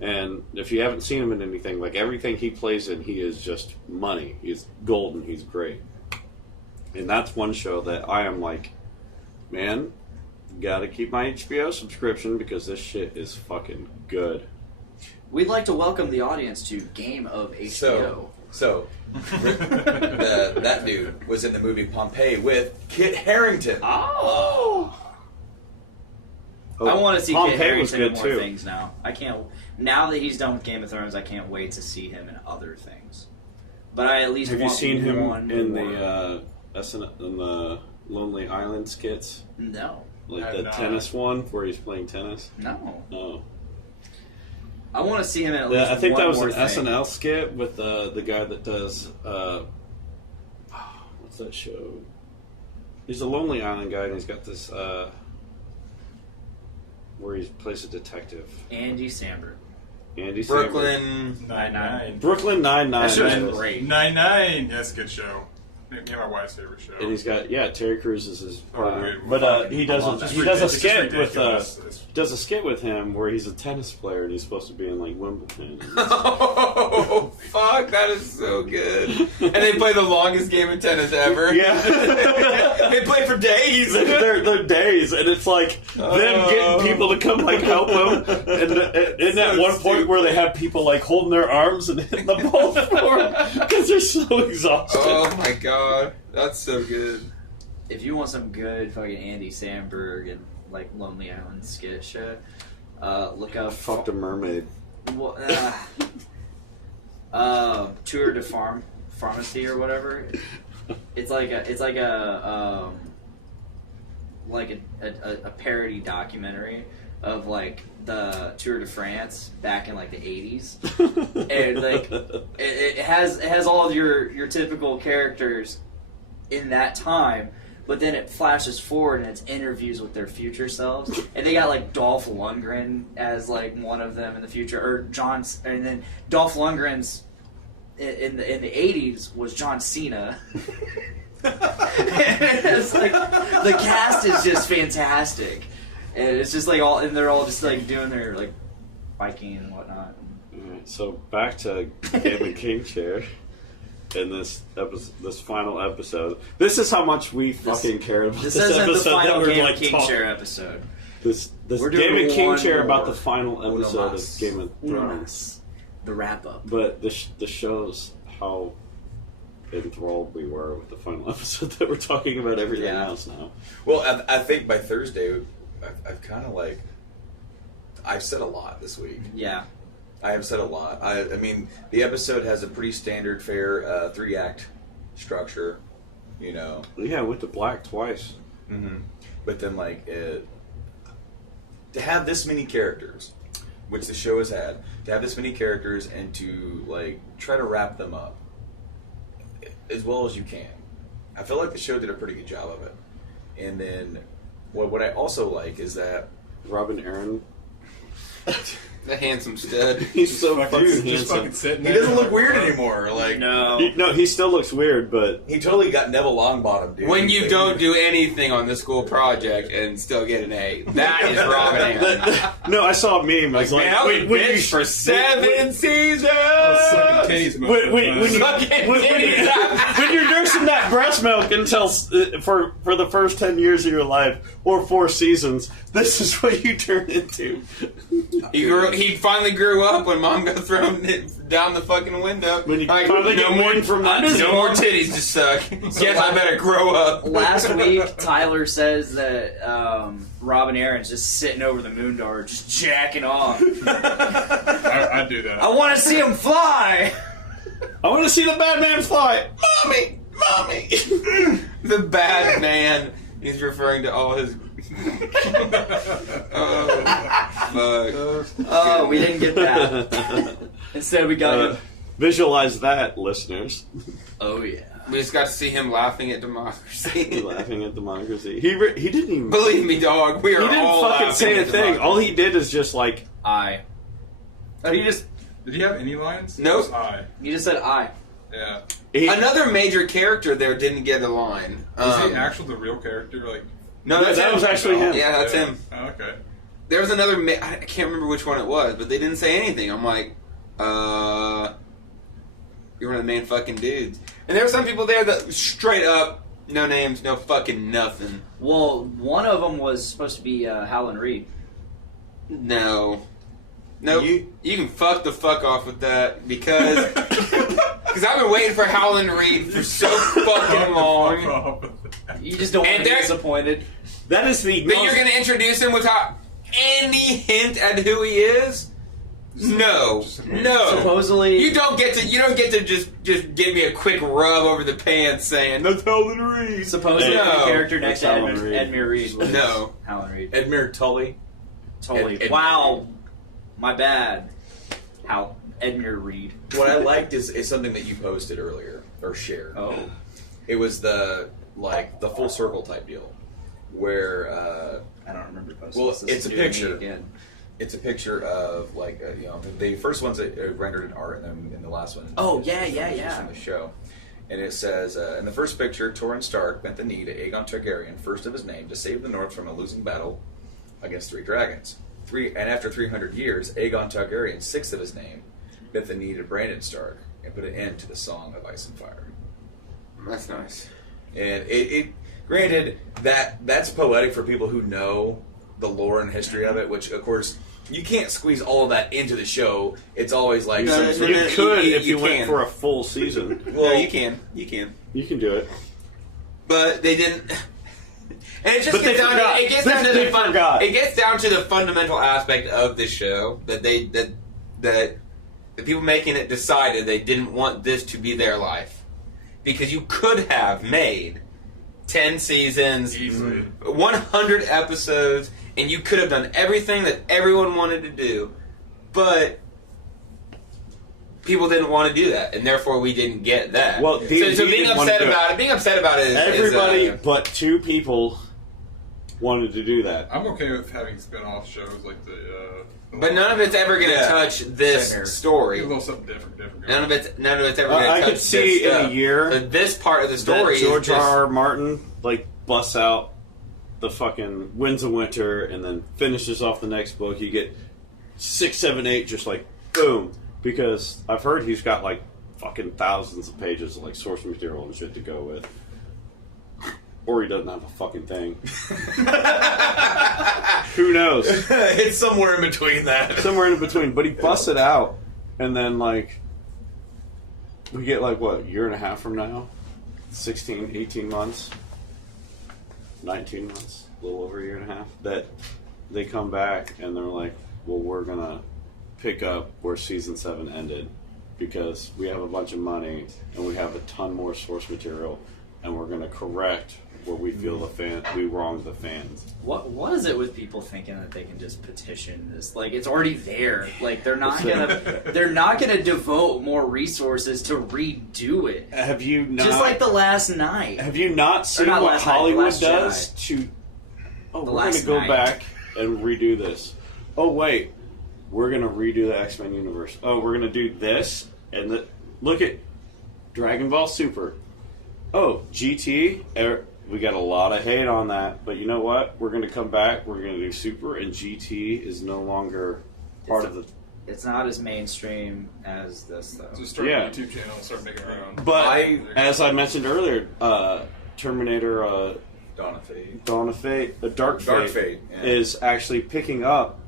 and if you haven't seen him in anything, like everything he plays in, he is just money. He's golden. He's great, and that's one show that I am like, man, gotta keep my HBO subscription because this shit is fucking good. We'd like to welcome the audience to Game of HBO. So that dude was in the movie Pompeii with Kit Harington. Oh. I want to see Pompeii Kit was Harington in good more too. things now. I can't. Now that he's done with Game of Thrones, I can't wait to see him in other things. But I at least Have you want seen him one in more. the Lonely Island skits? No, Like I've the not. tennis one where he's playing tennis? no. No. I want to see him in at least Yeah, I think one that was more an thing. SNL skit with the guy that does what's that show? He's a Lonely Island guy, and he's got this where he plays a detective. Andy Samberg. Andy Samberg. Brooklyn. Nine-Nine. Brooklyn Nine-Nine. That show's man. great. 9-9. That's a good show. Me and my wife's favorite show. And he's got Terry Crews is his partner, good. but he does I love a that. he does a It's just skit with ridiculous. It's- does a skit with him where he's a tennis player and he's supposed to be in like Wimbledon. Oh, fuck, that is so good. And they play the longest game of tennis ever. Yeah. They play for days. they're days, and it's like them getting people to come like help them, and in that So one point where they have people like holding their arms and hitting the ball for them because they're so exhausted. Oh my god, that's so good. If you want some good fucking Andy Samberg and like Lonely Island skit shit, look up. Fucked a mermaid. Well, Tour de Pharmacy or whatever. It's like a parody documentary of like the Tour de France back in like the 80s, and like it has all of your typical characters in that time. But then it flashes forward and it's interviews with their future selves, and they got like Dolph Lundgren as like one of them in the future, or and then Dolph Lundgren's in the 80s was John Cena. It's like the cast is just fantastic, and it's just like and they're all just like doing their like biking and whatnot. Alright, so back to Game of King Chair. In this final episode, this is how much we fucking care about This this isn't the episode. final that we're Game like of King talking. Chair episode. This We're Game doing of King one Chair about more. the final Uno episode mas. of Game of Uno Thrones. mas. the wrap up. But this shows how enthralled we were with the final episode that we're talking about everything else now. Well, I think by Thursday, I've kind of like, I've said a lot this week. Yeah. I have said a lot. I mean, the episode has a pretty standard fare 3-act structure, you know. Yeah, I went to black twice. Mm-hmm. But then, like, to have this many characters, which the show has had, to have this many characters and to, like, try to wrap them up as well as you can. I feel like the show did a pretty good job of it. And then, what I also like is that Robin Aaron. The handsome stud. He's so fucking Just handsome. fucking sitting he there. doesn't look weird anymore. Like, No. He still looks weird, but he totally got Neville Longbottom, dude. When you don't do anything on the school project and still get an A, that is Robin Aaron. no, I saw a meme. I was like, Man, I was when bitch for 7 seasons. Sucking titties most of the time. when you're nursing that breast milk until for the first 10 years of your life or 4 seasons, this is what you turn into. He finally grew up when mom got thrown down the fucking window. When you Like, finally no get more, warned from that. no more titties to suck. Guess I better grow up. Last week, Tyler says that Robin Aaron's just sitting over the Moondar, just jacking off. I do that. I want to see him fly! I want to see the Batman fly. Mommy! The bad man. He's referring to all his... Oh, fuck. Oh, we didn't get that. Instead, we got Visualize that, listeners. Oh, yeah. We just got to see him laughing at democracy. Laughing at democracy. He didn't even... Believe me, dog. We are He didn't all fucking laughing say a at thing. democracy. All he did is just like... I. He just... Did he have any lines? Nope. Just I. You just said I. Yeah. Another major character there didn't get a line. Is he the real character? Like, No, that's that him. was actually him. Yeah, that's yeah. him. Oh, okay. There was another... I can't remember which one it was, but they didn't say anything. I'm like, you're one of the main fucking dudes. And there were some people there that straight up, no names, no fucking nothing. Well, one of them was supposed to be Howlin' Reed. No. Nope. You can fuck the fuck off with that because I've been waiting for Howlin' Reed for so fucking long. You just don't want And to be there- disappointed. That is the That you're gonna introduce him without any hint at who he is? No. No. Supposedly, You don't get to just give me a quick rub over the pants saying that's Howlin' Reed. supposedly No. the character next to That's Howlin' Reed. Edmure Reed was No. Howlin' Reed. Edmure Tully. Totally. Ed- Wow. My bad. Edmure Reed. What I liked is something that you posted earlier or shared. Oh. It was the full circle type deal, where I don't remember posting well, this. it's a This is new to me picture. again. It's a picture of the first one's rendered in art, and then in the last one. Oh, is yeah. from the show, and it says in the first picture, Torrhen Stark bent the knee to Aegon Targaryen, first of his name, to save the North from a losing battle against 3 dragons. And after 300 years, Aegon Targaryen, sixth of his name, bent the knee to Brandon Stark and put an end to the Song of Ice and Fire. That's nice. And it granted that's poetic for people who know the lore and history of it, which of course you can't squeeze all of that into the show. It's always like No, some sort You of, could you if you went can. for a full season. Well, you can. You can. You can do it. But they didn't. And it just But gets they down. forgot. It gets down to They the fun. forgot. It gets down to the fundamental aspect of the show that the people making it decided they didn't want this to be their life, because you could have made 10 seasons, Easily. 100 episodes, and you could have done everything that everyone wanted to do, but people didn't want to do that, and therefore we didn't get that. Well, so D&D being didn't want to upset do it. about it, Everybody is, but 2 people wanted to do that. I'm okay with having spin-off shows like the. but none of it's ever going to Yeah. touch Same here. this story. A little something different. None of it's ever going to touch I could see this in a stuff. year But this part of the that story is George just, R. Martin busts out the fucking Winds of Winter and then finishes off the next book. You get 6, 7, 8, just boom. Because I've heard he's got fucking thousands of pages of source material and shit to go with. Or he doesn't have a fucking thing. Who knows? it's somewhere in between that. Somewhere in between. But he busts it out And then, like, we get, like, what, a year and a half from now? 16, 18 months? 19 months? A little over a year and a half? That they come back and they're like, well, we're going to pick up where Season 7 ended because we have a bunch of money and we have a ton more source material and we're going to correct where we feel we wronged the fans. What is it with people thinking that they can just petition this? Like, it's already there. Like, they're not gonna devote more resources to redo it. Have you not? Just like The Last Night. Have you not seen not what Last Night, Hollywood Last does Jedi. to? Oh, The we're going to Last go Night. back and redo this. Oh wait, we're going to redo the X-Men universe. Oh, we're going to do this and look at Dragon Ball Super. Oh, GT. We got a lot of hate on that, but you know what? We're going to come back. We're going to do Super, and GT is no longer part of the. It's not as mainstream as this, though. Just start a YouTube channel and start making our own. But as I mentioned earlier, Terminator. Dawn of Fate. Dawn of Fate, Dark Fate, yeah. is actually picking up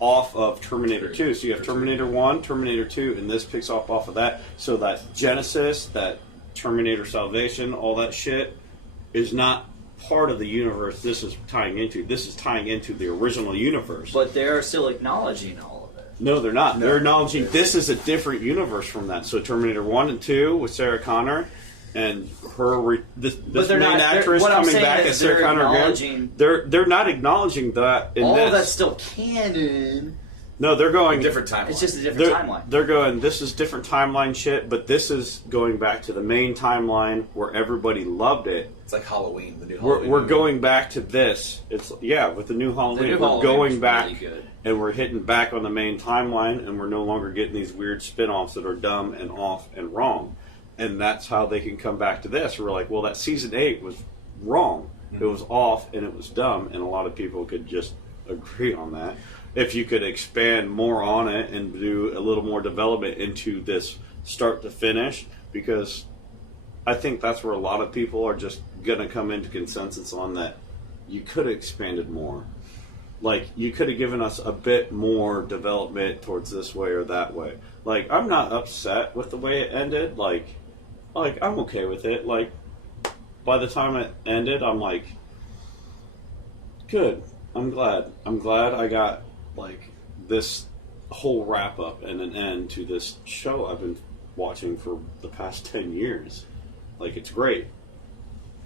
off of Terminator 2. So you have Terminator 1, Terminator 2, and this picks off of that. So that Genesis, that Terminator Salvation, all that shit is not part of the universe this is tying into. This is tying into the original universe. But they're still acknowledging all of it. No, they're not. They're acknowledging this is a different universe from that. So Terminator 1 and 2 with Sarah Connor and her this main actress coming back as Sarah Connor again. They're not acknowledging that in all this. of that's still canon. No, they're going different timeline. It's just a different timeline. They're going, this is different timeline shit, but this is going back to the main timeline where everybody loved it. It's like Halloween, the new Halloween. We're going back to this. It's with the new Halloween. We're going back and we're hitting back on the main timeline, and we're no longer getting these weird spin-offs that are dumb and off and wrong. And that's how they can come back to this. We're like, well, that season 8 was wrong. Mm-hmm. It was off and it was dumb, and a lot of people could just agree on that. If you could expand more on it and do a little more development into this start to finish, because I think that's where a lot of people are just going to come into consensus on that. You could have expanded more. Like, you could have given us a bit more development towards this way or that way. Like, I'm not upset with the way it ended. Like I'm okay with it. Like, by the time it ended, I'm like, good. I'm glad. I'm glad I got, like, this whole wrap-up and an end to this show I've been watching for the past 10 years. Like, it's great.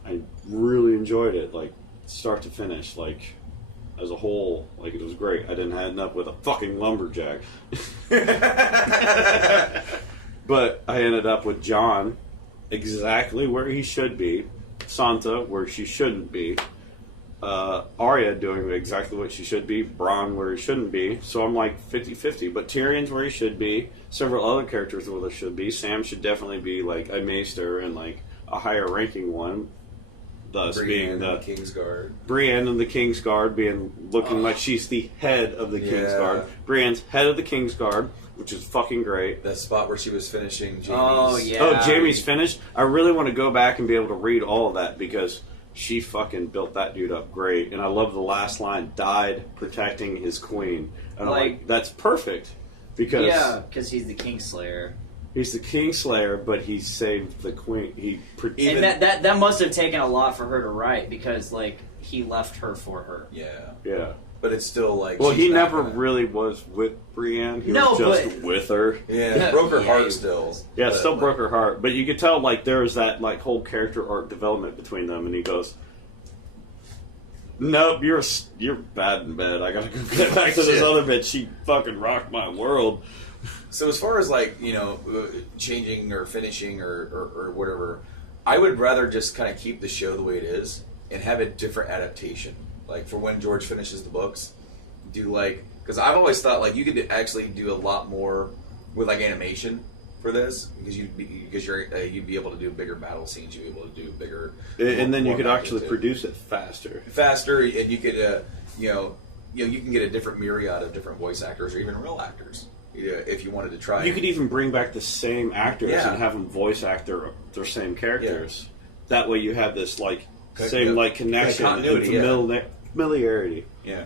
I really enjoyed it, like, start to finish. Like, as a whole, like, it was great. I didn't end up with a fucking lumberjack. But I ended up with John exactly where he should be, Sansa where she shouldn't be, Arya doing exactly what she should be, Bronn where he shouldn't be. So I'm like 50-50. But Tyrion's where he should be, several other characters where they should be. Sam should definitely be like a maester and like a higher ranking one. Thus Brienne being the Kingsguard. Brienne and the Kingsguard looking like she's the head of the Kingsguard. Brienne's head of the Kingsguard, which is fucking great. That spot where she was finishing Jaime's. Oh, yeah. Oh, Jaime's finished? I really want to go back and be able to read all of that because she fucking built that dude up great. And I love the last line, died protecting his queen. And I'm like, that's perfect. Because he's the Kingslayer. He's the Kingslayer, but he saved the queen. And that must have taken a lot for her to write because, like, he left her for her. Yeah. But it's still like... Well, he never really was with Brienne. He was just with her. Yeah, it broke her heart still. Yeah, it still broke her heart. But you could tell, like, there's that, like, whole character arc development between them, and he goes, nope, you're bad in bed. I gotta go get back to this other bitch. She fucking rocked my world. So as far as, like, you know, changing or finishing or whatever, I would rather just kind of keep the show the way it is and have a different adaptation. Like, for when George finishes the books, do, like... Because I've always thought, like, you could actually do a lot more with, like, animation for this. Because you'd be able to do bigger battle scenes. You'd be able to do bigger... And then you could actually produce it faster. And you could, you can get a different myriad of different voice actors or even real actors. If you wanted to try. You could even bring back the same actors and have them voice act their same characters. Yeah. That way you have this, like, same, like, connection and familiarity. Yeah.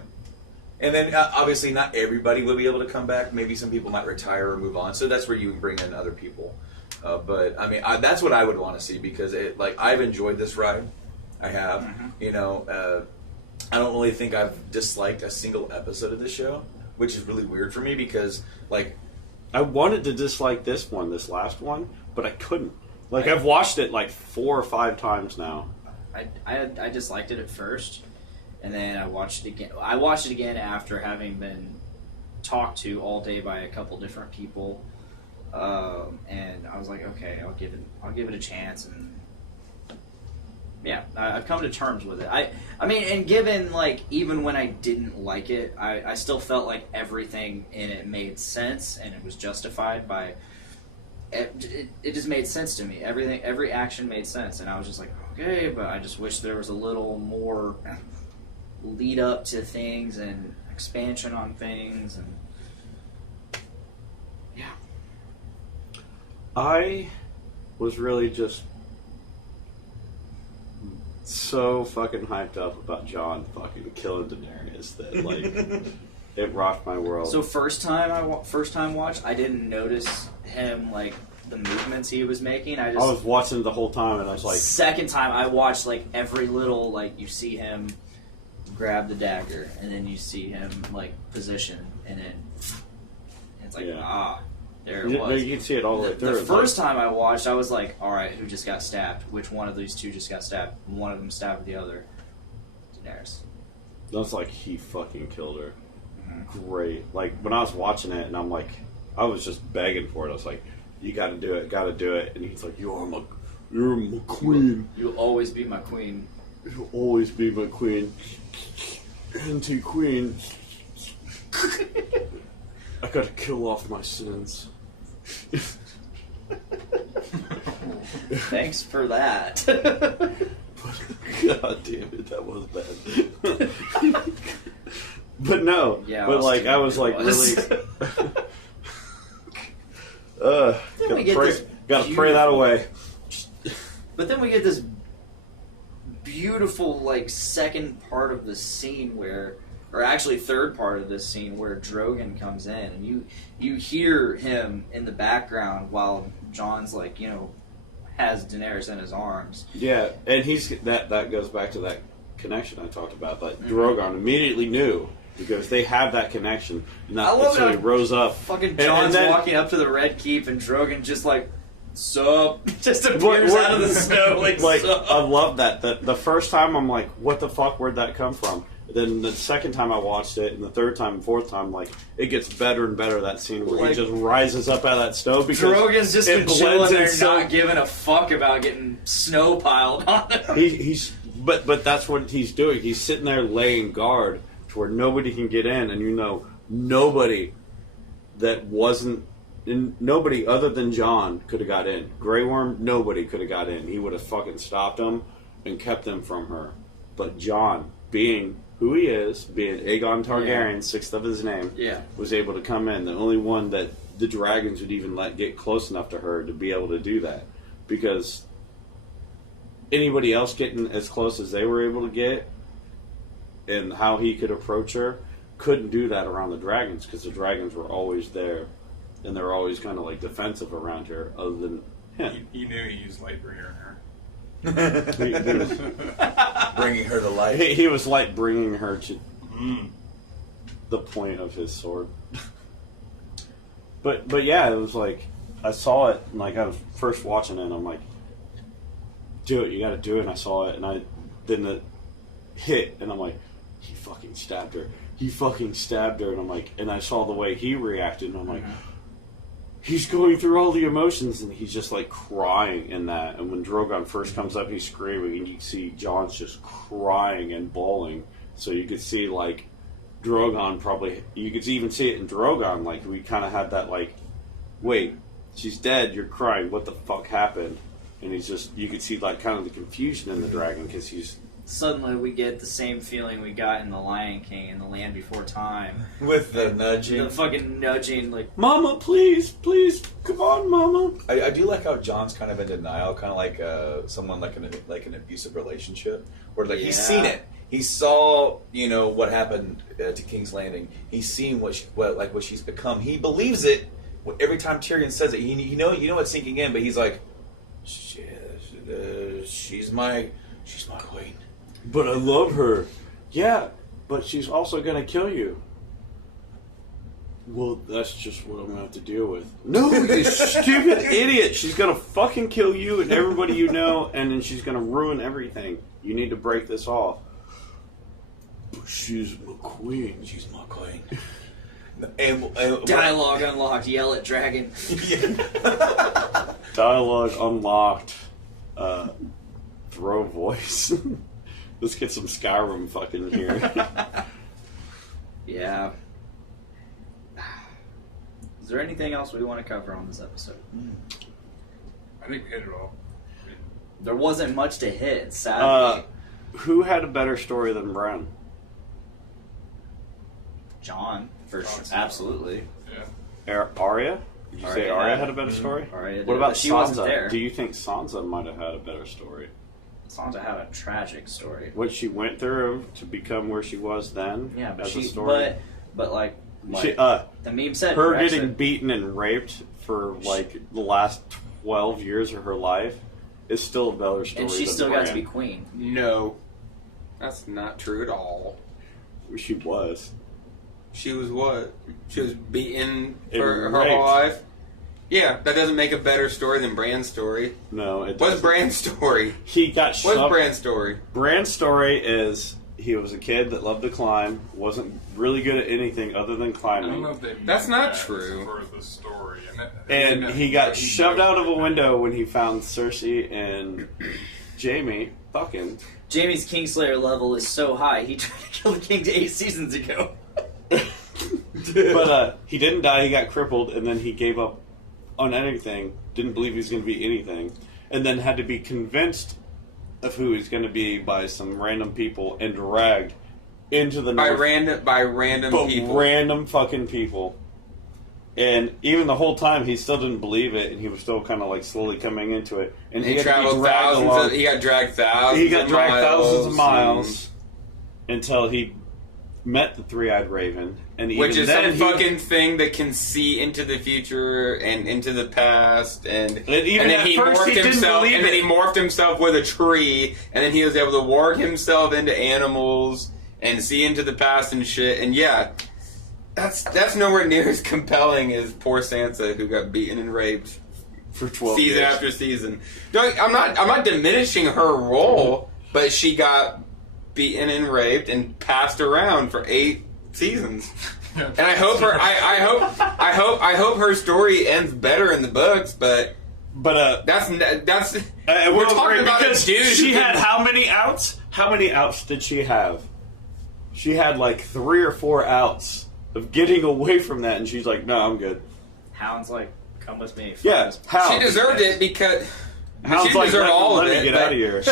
And then obviously not everybody will be able to come back. Maybe some people might retire or move on. So that's where you bring in other people. But I mean, that's what I would want to see because I've enjoyed this ride. I have. Mm-hmm. You know, I don't really think I've disliked a single episode of this show, which is really weird for me because like I wanted to dislike this last one, but I couldn't. Like I've watched it like 4 or 5 times now. I disliked it at first, and then I watched it again. I watched it again after having been talked to all day by a couple different people, and I was like, okay, I'll give it a chance, and yeah, I've come to terms with it. I mean, and given like even when I didn't like it, I still felt like everything in it made sense and it was justified by. It just made sense to me. Every action made sense, and I was just like, okay, but I just wish there was a little more lead up to things and expansion on things, and yeah. I was really just so fucking hyped up about Jon fucking killing Daenerys that like it rocked my world. So first time watched, I didn't notice him like the movements he was making. I was watching the whole time and I was like. Second time I watched like every little like you see him grab the dagger and then you see him like position and then it's like there it was. You can see it all the way through. The first time I watched, I was like, all right, who just got stabbed? Which one of these two just got stabbed? One of them stabbed the other. Daenerys. That's like he fucking killed her. Great. Like when I was watching it and I'm like, I was just begging for it. I was like, you gotta do it. And he's like, you're my queen. You'll always be my queen. You'll always be my queen. Anti-queen. I gotta kill off my sins. Thanks for that. God damn it, that was bad. But no, yeah, but like I was like really. Gotta pray that away. But then we get this beautiful like second part of the scene where, or actually third part of this scene where Drogon comes in and you hear him in the background while Jon's like has Daenerys in his arms. Yeah, and he's that goes back to that connection I talked about. That Drogon immediately knew. Because they have that connection. And I love so he rose up. Fucking Jon's walking up to the Red Keep and Drogon just like, sup? Just appears out of the snow like sup? I love that. The first time I'm like, what the fuck, where'd that come from? Then the second time I watched it, and the third time and fourth time, like, it gets better and better, that scene where he just rises up out of that snow. Because Drogon's just been chilling there not giving a fuck about getting snow piled on him. But that's what he's doing. He's sitting there laying guard where nobody can get in, and nobody that wasn't nobody other than Jon could have got in. Grey Worm, nobody could have got in. He would have fucking stopped him and kept him from her. But Jon, being who he is, being Aegon Targaryen, 6th of his name, was able to come in. The only one that the dragons would even let get close enough to her to be able to do that, because anybody else getting as close as they were able to get and how he could approach her, couldn't do that around the dragons, because the dragons were always there, and they were always kind of like defensive around her, other than him. He knew he used Lightbringer in her. Bringing her to life. He was like bringing her to the point of his sword. But yeah, it was like, I saw it, and like I was first watching it, and I'm like, do it, you gotta do it, and I saw it, and then it hit, and I'm like, he fucking stabbed her. And I'm like, and I saw the way he reacted, and I'm like, he's going through all the emotions, and he's just like crying in that. And when Drogon first comes up, he's screaming, and you see Jon's just crying and bawling. So you could see like Drogon probably, you could even see it in Drogon, like we kind of had that like, wait, she's dead, you're crying, what the fuck happened? And he's just, you could see like kind of the confusion in the dragon, because he's... Suddenly we get the same feeling we got in The Lion King and The Land Before Time. With the nudging. The fucking nudging, like... Mama, please, come on, Mama. I do like how Jon's kind of in denial, kind of like someone like an abusive relationship. Where like he's seen it. He saw, what happened to King's Landing. He's seen what she's become. He believes it every time Tyrion says it. You know it's sinking in, but he's like, she's my queen. But I love her. Yeah, but she's also gonna kill you. Well, that's just what I'm gonna have to deal with. No, you stupid idiot! She's gonna fucking kill you and everybody you know, and then she's gonna ruin everything. You need to break this off. But she's my queen. She's my queen. Dialogue unlocked. Yell at dragon. Dialogue unlocked. Throw voice. Let's get some Skyrim fucking here. Yeah. Is there anything else we want to cover on this episode? I think we hit it all. There wasn't much to hit, sadly. Who had a better story than Bran? John, for sure. John's Absolutely. Yeah. Arya? Did you say Arya had a better story? What about she wasn't Sansa? there. Do you think Sansa might have had a better story? Sansa had a tragic story. What she went through to become where she was then? Yeah, but as a story? but like She, the meme said, her Rex getting said- beaten and raped for like the last 12 years of her life is still a better story. and she than still got to Bran. be queen. No, that's not true at all. She was. She was what? She was beaten And for her raped. whole life? Yeah, that doesn't make a better story than Bran's story. No, it What's doesn't. Bran's story? He got What's shoved. Bran's story? Bran's story is he was a kid that loved to climb, wasn't really good at anything other than I don't climbing, know if they meant That's not that true. for the story. and he got shoved out of a window when he found Cersei and Jaime fucking. Jaime's Kingslayer level is so high, he tried to kill the king 8 seasons ago. But he didn't die. He got crippled, and then he gave up on anything. Didn't believe he was going to be anything, and then had to be convinced of who he's going to be by some random people and dragged into the By North. random But people. random fucking people. And even the whole time, he still didn't believe it, and he was still kind of like slowly coming into it. And He had to be traveled dragged thousands. along. He got dragged thousands. He got of dragged thousands of and- miles until he met the three-eyed raven, and even Which is then some fucking thing that can see into the future and into the past, and even then at he first morphed he didn't himself, believe and then it. he morphed himself with a tree, and then he was able to warg himself into animals and see into the past and shit. And yeah, that's nowhere near as compelling as poor Sansa, who got beaten and raped for 12 season years. after season. I'm not diminishing her role, but she got beaten and raped and passed around for 8 seasons. And I hope her I hope her story ends better in the books, but that's we're talking about a because dude she who had how many outs? How many outs did she have? She had like 3 or 4 outs of getting away from that, and she's like, "No, I'm good." Hound's like, come with me. Yeah, how? she deserved it because Hound's she like, deserved all of let me it. get but out of here.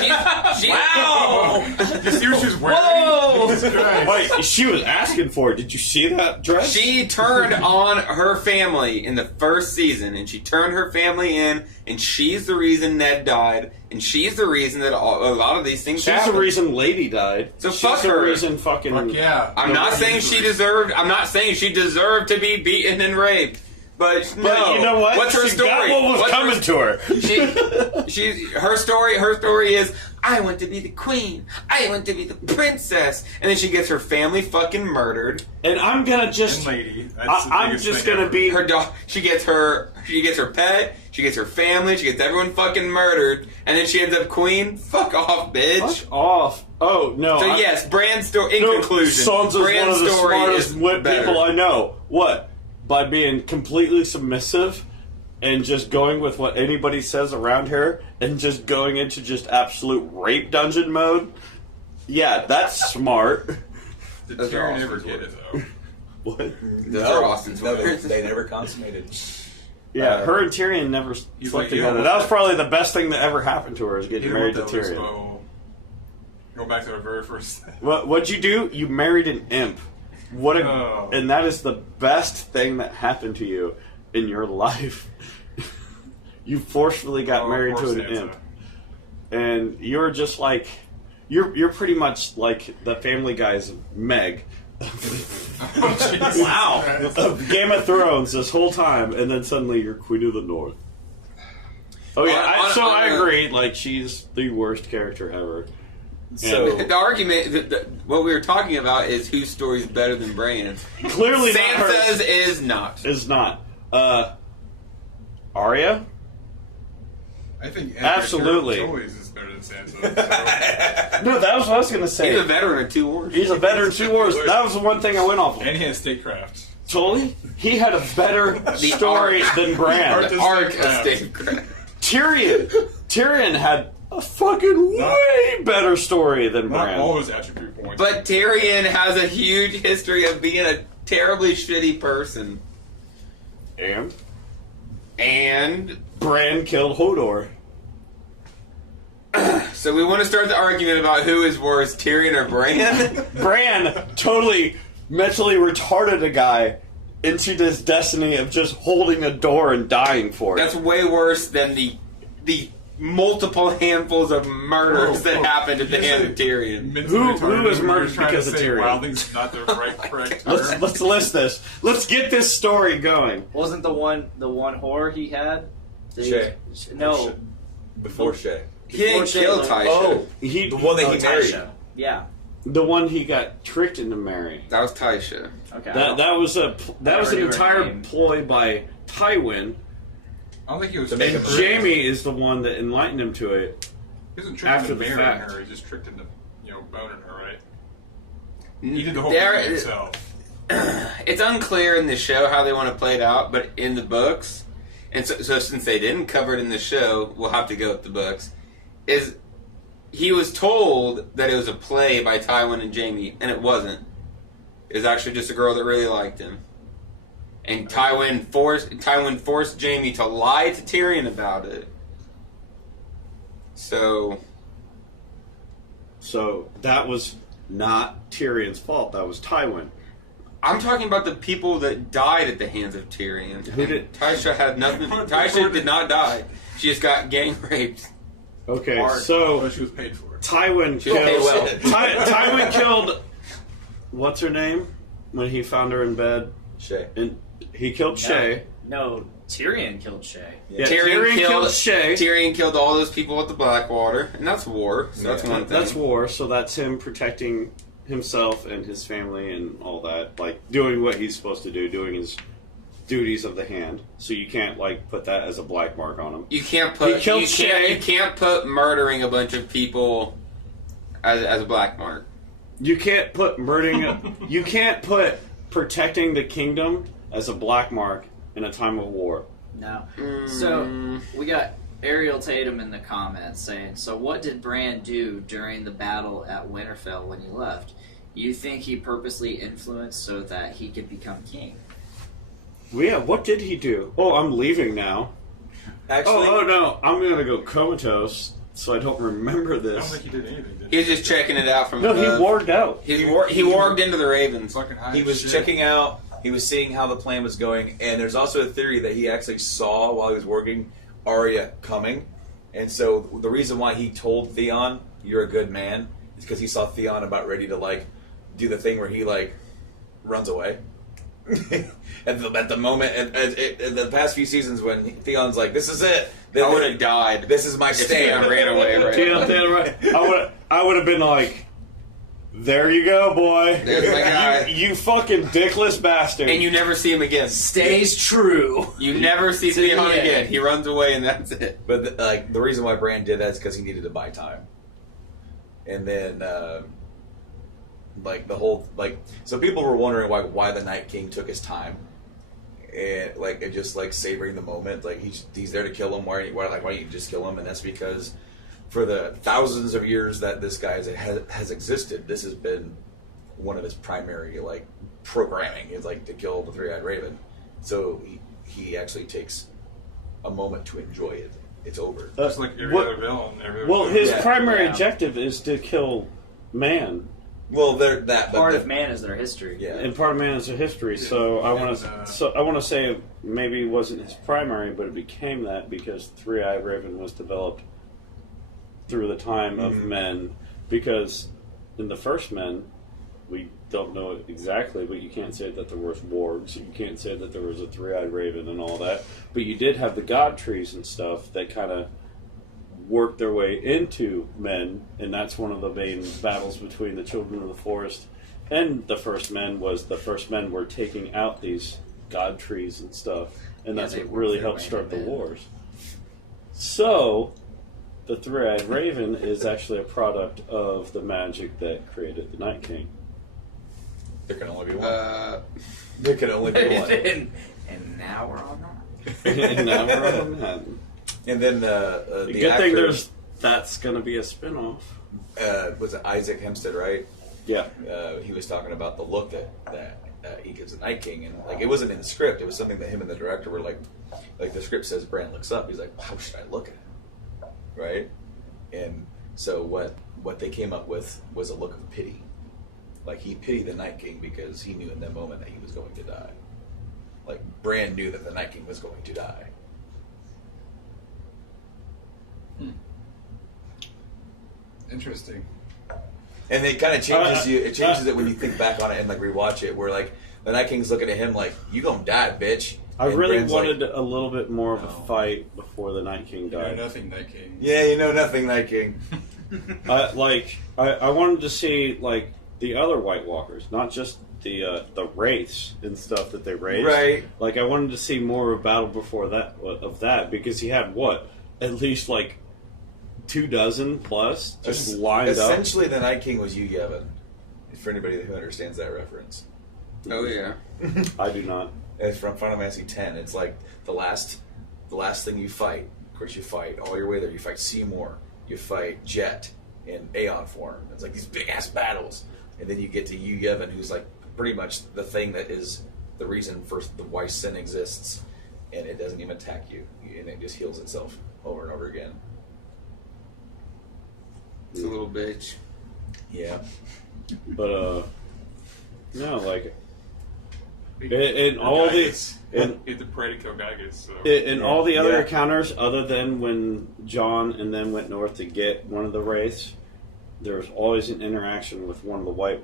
Wow! You see what she's wearing? Whoa! Jesus Christ. Wait, she was asking for it. Did you see that dress? She turned on her family in the first season, and she turned her family in, and she's the reason Ned died, and she's the reason that a lot of these things She's happened. the reason Lady died. So She's fuck the her. reason fucking. Fuck yeah. I'm not saying she deserved. I'm not saying she deserved to be beaten and raped. But no, But you know what? What's her She story? got what was What's her- coming to her. Her story is, I want to be the queen. I want to be the princess. And then she gets her family fucking murdered. And I'm gonna just. And lady. That's the I'm biggest just thing gonna ever. be. Her dog. She gets her pet. She gets her family. She gets everyone fucking murdered. And then she ends up queen. Fuck off, bitch. Fuck off. Oh, no. So yes, Bran's story. In conclusion, Sansa's one Bran's of the story smartest is wit better. people I know. What? By being completely submissive and just going with what anybody says around her and just going into just absolute rape dungeon mode? Yeah, that's smart. Did Those are Tyrion awesome ever get it though? What? Those are Austin's No, words. they never consummated. Yeah, her and Tyrion never He's slept like, yeah, together. what's That was that? probably the best thing that ever happened to her is He getting didn't married want to that Tyrion. so go back to our very first. What'd you do? You married an imp. What a, Oh. and that is the best thing that happened to you in your life. You forcefully got married poor to an Sansa. imp. And you're just like, You're pretty much like the Family Guy's Meg. Wow. Of Game of Thrones this whole time, and then suddenly you're Queen of the North. Oh yeah, I agree. Like, she's the worst character ever. So The argument, what we were talking about is whose story is better than Bran's. clearly not hers. Sansa's is not. Is not. Arya? I think Absolutely. Tully's is better than Sansa. No, that was what I was going to say. He's a veteran of 2 wars. He's a veteran of 2 wars. That was the one thing I went off of. And he has statecraft. Tully? He had a better story than Bran. The arc of statecraft. Tyrion had a fucking way better story than Not Bran. all his attribute points. But Tyrion has a huge history of being a terribly shitty person. And Bran killed Hodor. so we want to start the argument about who is worse, Tyrion or Bran? Bran totally mentally retarded a guy into this destiny of just holding a door and dying for it. That's way worse than the multiple handfuls of murders that happened at the hand of Tyrion. Who was murdered because of Tyrion? Wilding's not the correct term. Let's list this. Let's get this story going. Wasn't the one whore he had? Shay. No. Before Shay. He didn't Before kill Shay, Tysha. Oh, He the one that he married. Tysha. Yeah. the one he got tricked into marrying. That was Tysha. Okay. That was an already entire heard her name. ploy by Tywin. I don't think he was To make And him Jamie is the one that enlightened him to it. He wasn't tricked after into the marrying fact. her. He just tricked into boning her, right? He did the whole There- thing himself. It's unclear in the show how they want to play it out, but in the books, and so since they didn't cover it in the show, we'll have to go with the books. Is he was told that it was a play by Tywin and Jamie, and it wasn't. It was actually just a girl that really liked him, and Tywin forced Jamie to lie to Tyrion about it. So that was not Tyrion's fault. That was Tywin. I'm talking about the people that died at the hands of Tyrion. Who did- Tysha had nothing. Tysha did not die. She just got gang raped. Okay, But so she was paid for it. Tywin She was paid killed. well. Tywin killed. What's her name? When he found her in bed, Shay. and he killed Shay. No, Tyrion killed Shay. Yeah, Tyrion killed Shay. Tyrion killed all those people at the Blackwater, and that's war. So that's Yeah. one thing. That's war, so that's him protecting himself and his family and all that, like doing what he's supposed to do, doing his duties of the hand. So you can't put that as a black mark on him. You can't put. He killed you Shay. can't put murdering a bunch of people as a black mark. You can't put murdering. You can't put protecting the kingdom as a black mark in a time of war. No. So we got Ariel Tatum in the comments saying, "So what did Bran do during the battle at Winterfell when he left? You think he purposely influenced so that he could become king?" Well, yeah, what did he do? Oh, I'm leaving now. Actually, Oh no, I'm gonna go comatose, so I don't remember I don't this. think he did anything, did He was just checking it out from No, above. he warged out. He warged into the Ravens. Fucking high he as was shit. checking out. He was seeing how the plan was going, and there's also a theory that he actually saw while he was working Arya coming, and so the reason why he told Theon, "You're a good man," is because he saw Theon about ready to do the thing where he runs away. at the moment, in the past few seasons, when Theon's like, "This is it," I would have died. This is my If stand. Theon ran away right. I would have been like, "There you go, boy. There's my guy. You fucking dickless bastard." And you never see him again. Stays true. You never see To the Theon end. again. He runs away, and that's it. But the reason why Bran did that is because he needed to buy time, and then the whole so people were wondering why the Night King took his time, and just savoring the moment. He's there to kill him. Why don't you just kill him? And that's because for the thousands of years that this guy has existed, this has been one of his primary programming is to kill the Three-Eyed Raven. So he actually takes a moment to enjoy it. It's over. Just like every other villain. Well, his Yeah. primary Yeah. objective is to kill man, Well, that Part of man is their history. yeah. and part of man is a history. So I want to say maybe it wasn't his primary, but it became that because Three-Eyed Raven was developed through the time of men because in the first Men, we don't know it exactly, but you can't say that there was wargs, you can't say that there was a three-eyed raven and all that, but you did have the god trees and stuff that kind of worked their way into Men, and that's one of the main battles between the Children of the Forest and the First Men. Was the First Men were taking out these god trees and stuff, and that's what really helped start the wars. So the three-eyed raven is actually a product of the magic that created the Night King. There can only be one. There can only be one. And now we're on that. And now we're on Manhattan. And then the good actor, thing that's going to be a spin-off. Was it Isaac Hempstead, right? Yeah. He was talking about the look that he gives the Night King, and like it wasn't in the script. It was something that him and the director were like the script says Bran looks up. He's like, how should I look at it? Right? And so what they came up with was a look of pity. Like he pitied the Night King because he knew in that moment that he was going to die. Like Bran knew that the Night King was going to die. Interesting. And it kind of changes you. It changes it when you think back on it and like rewatch it. Where like the Night King's looking at him like, "You gonna die, bitch." I And really Bran's wanted like, a little bit more of a fight before the Night King You know died. nothing, Night King. Yeah, you know nothing, Night King. I wanted to see like the other White Walkers, not just the wraiths and stuff that they raised. Right. Like I wanted to see more of a battle before that because he had at least like 24 plus just lined up. Essentially, the Night King was you, Yevon. For anybody who understands that reference. Oh yeah. I do not. It's from Final Fantasy X. It's like the last thing you fight. Of course, you fight all your way there. You fight Seymour. You fight Jet in Aeon form. It's like these big ass battles, and then you get to Yu Yevon, who's like pretty much the thing that is the reason for the why sin exists, and it doesn't even attack you, and it just heals itself over and over again. It's a little bitch. Yeah. But no, like in all these You have to pray to kill Gygas. So. in all the other Yeah. encounters, other than when John and them went north to get one of the wraiths, there was always an interaction with one of the White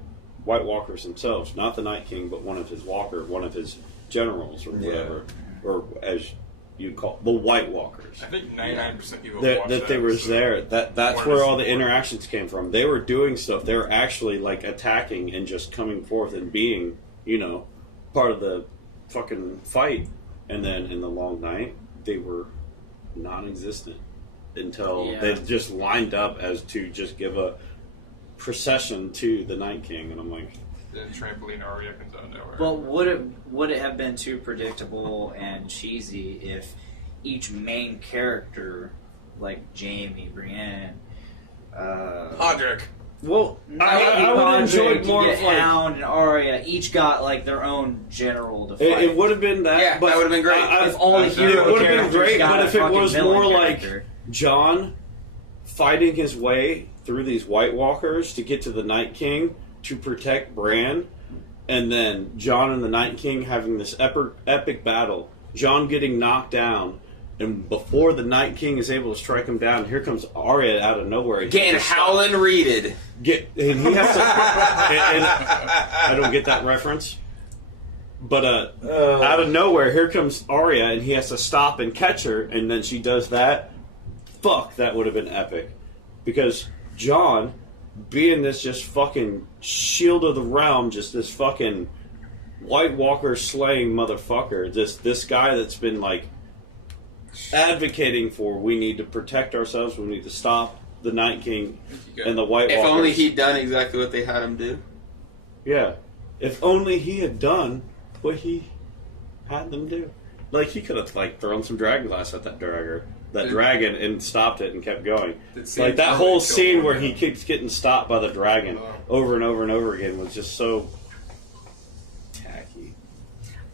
Walkers themselves, not the Night King, but one of his generals or whatever, or as you call the White Walkers. I think 99% of people That watch they were so there. That's wanted where to all the support. interactions came from. They were doing stuff. They were actually like attacking and just coming forth and being, part of the fucking fight. And then in the Long Night, they were non-existent until they just lined up as to just give a procession to the Night King. And I'm like, Then trampoline Arya comes out of nowhere. Well, would it have been too predictable and cheesy if each main character, like Jaime, Brienne, Podrick. well, I would enjoy more of like, Hound and Arya each got like their own general to fight. it would have been that. Yeah, but that would have been great. I- if all the It hero it would have been characters great, got but a if it fucking was villain more character. like John fighting his way through these White Walkers to get to the Night King to protect Bran, and then John and the Night King having this epic battle, John getting knocked down, and before the Night King is able to strike him down, here comes Arya out of nowhere. He Getting has to stop. howling reeded. And he has to. and I don't get that reference. But out of nowhere, here comes Arya, and he has to stop and catch her, and then she does that. Fuck, that would have been epic. Because John, being this just fucking shield of the realm, just this fucking White Walker slaying motherfucker, this guy that's been like advocating for we need to protect ourselves, we need to stop the Night King and the White If Walkers. only he'd done exactly what they had him do. Yeah. If only he had done what he had them do. Like, he could have, like, thrown some dragon glass at that dragon and stopped it and kept going. Like, that whole scene where he keeps getting stopped by the dragon over and over and over again was just so tacky.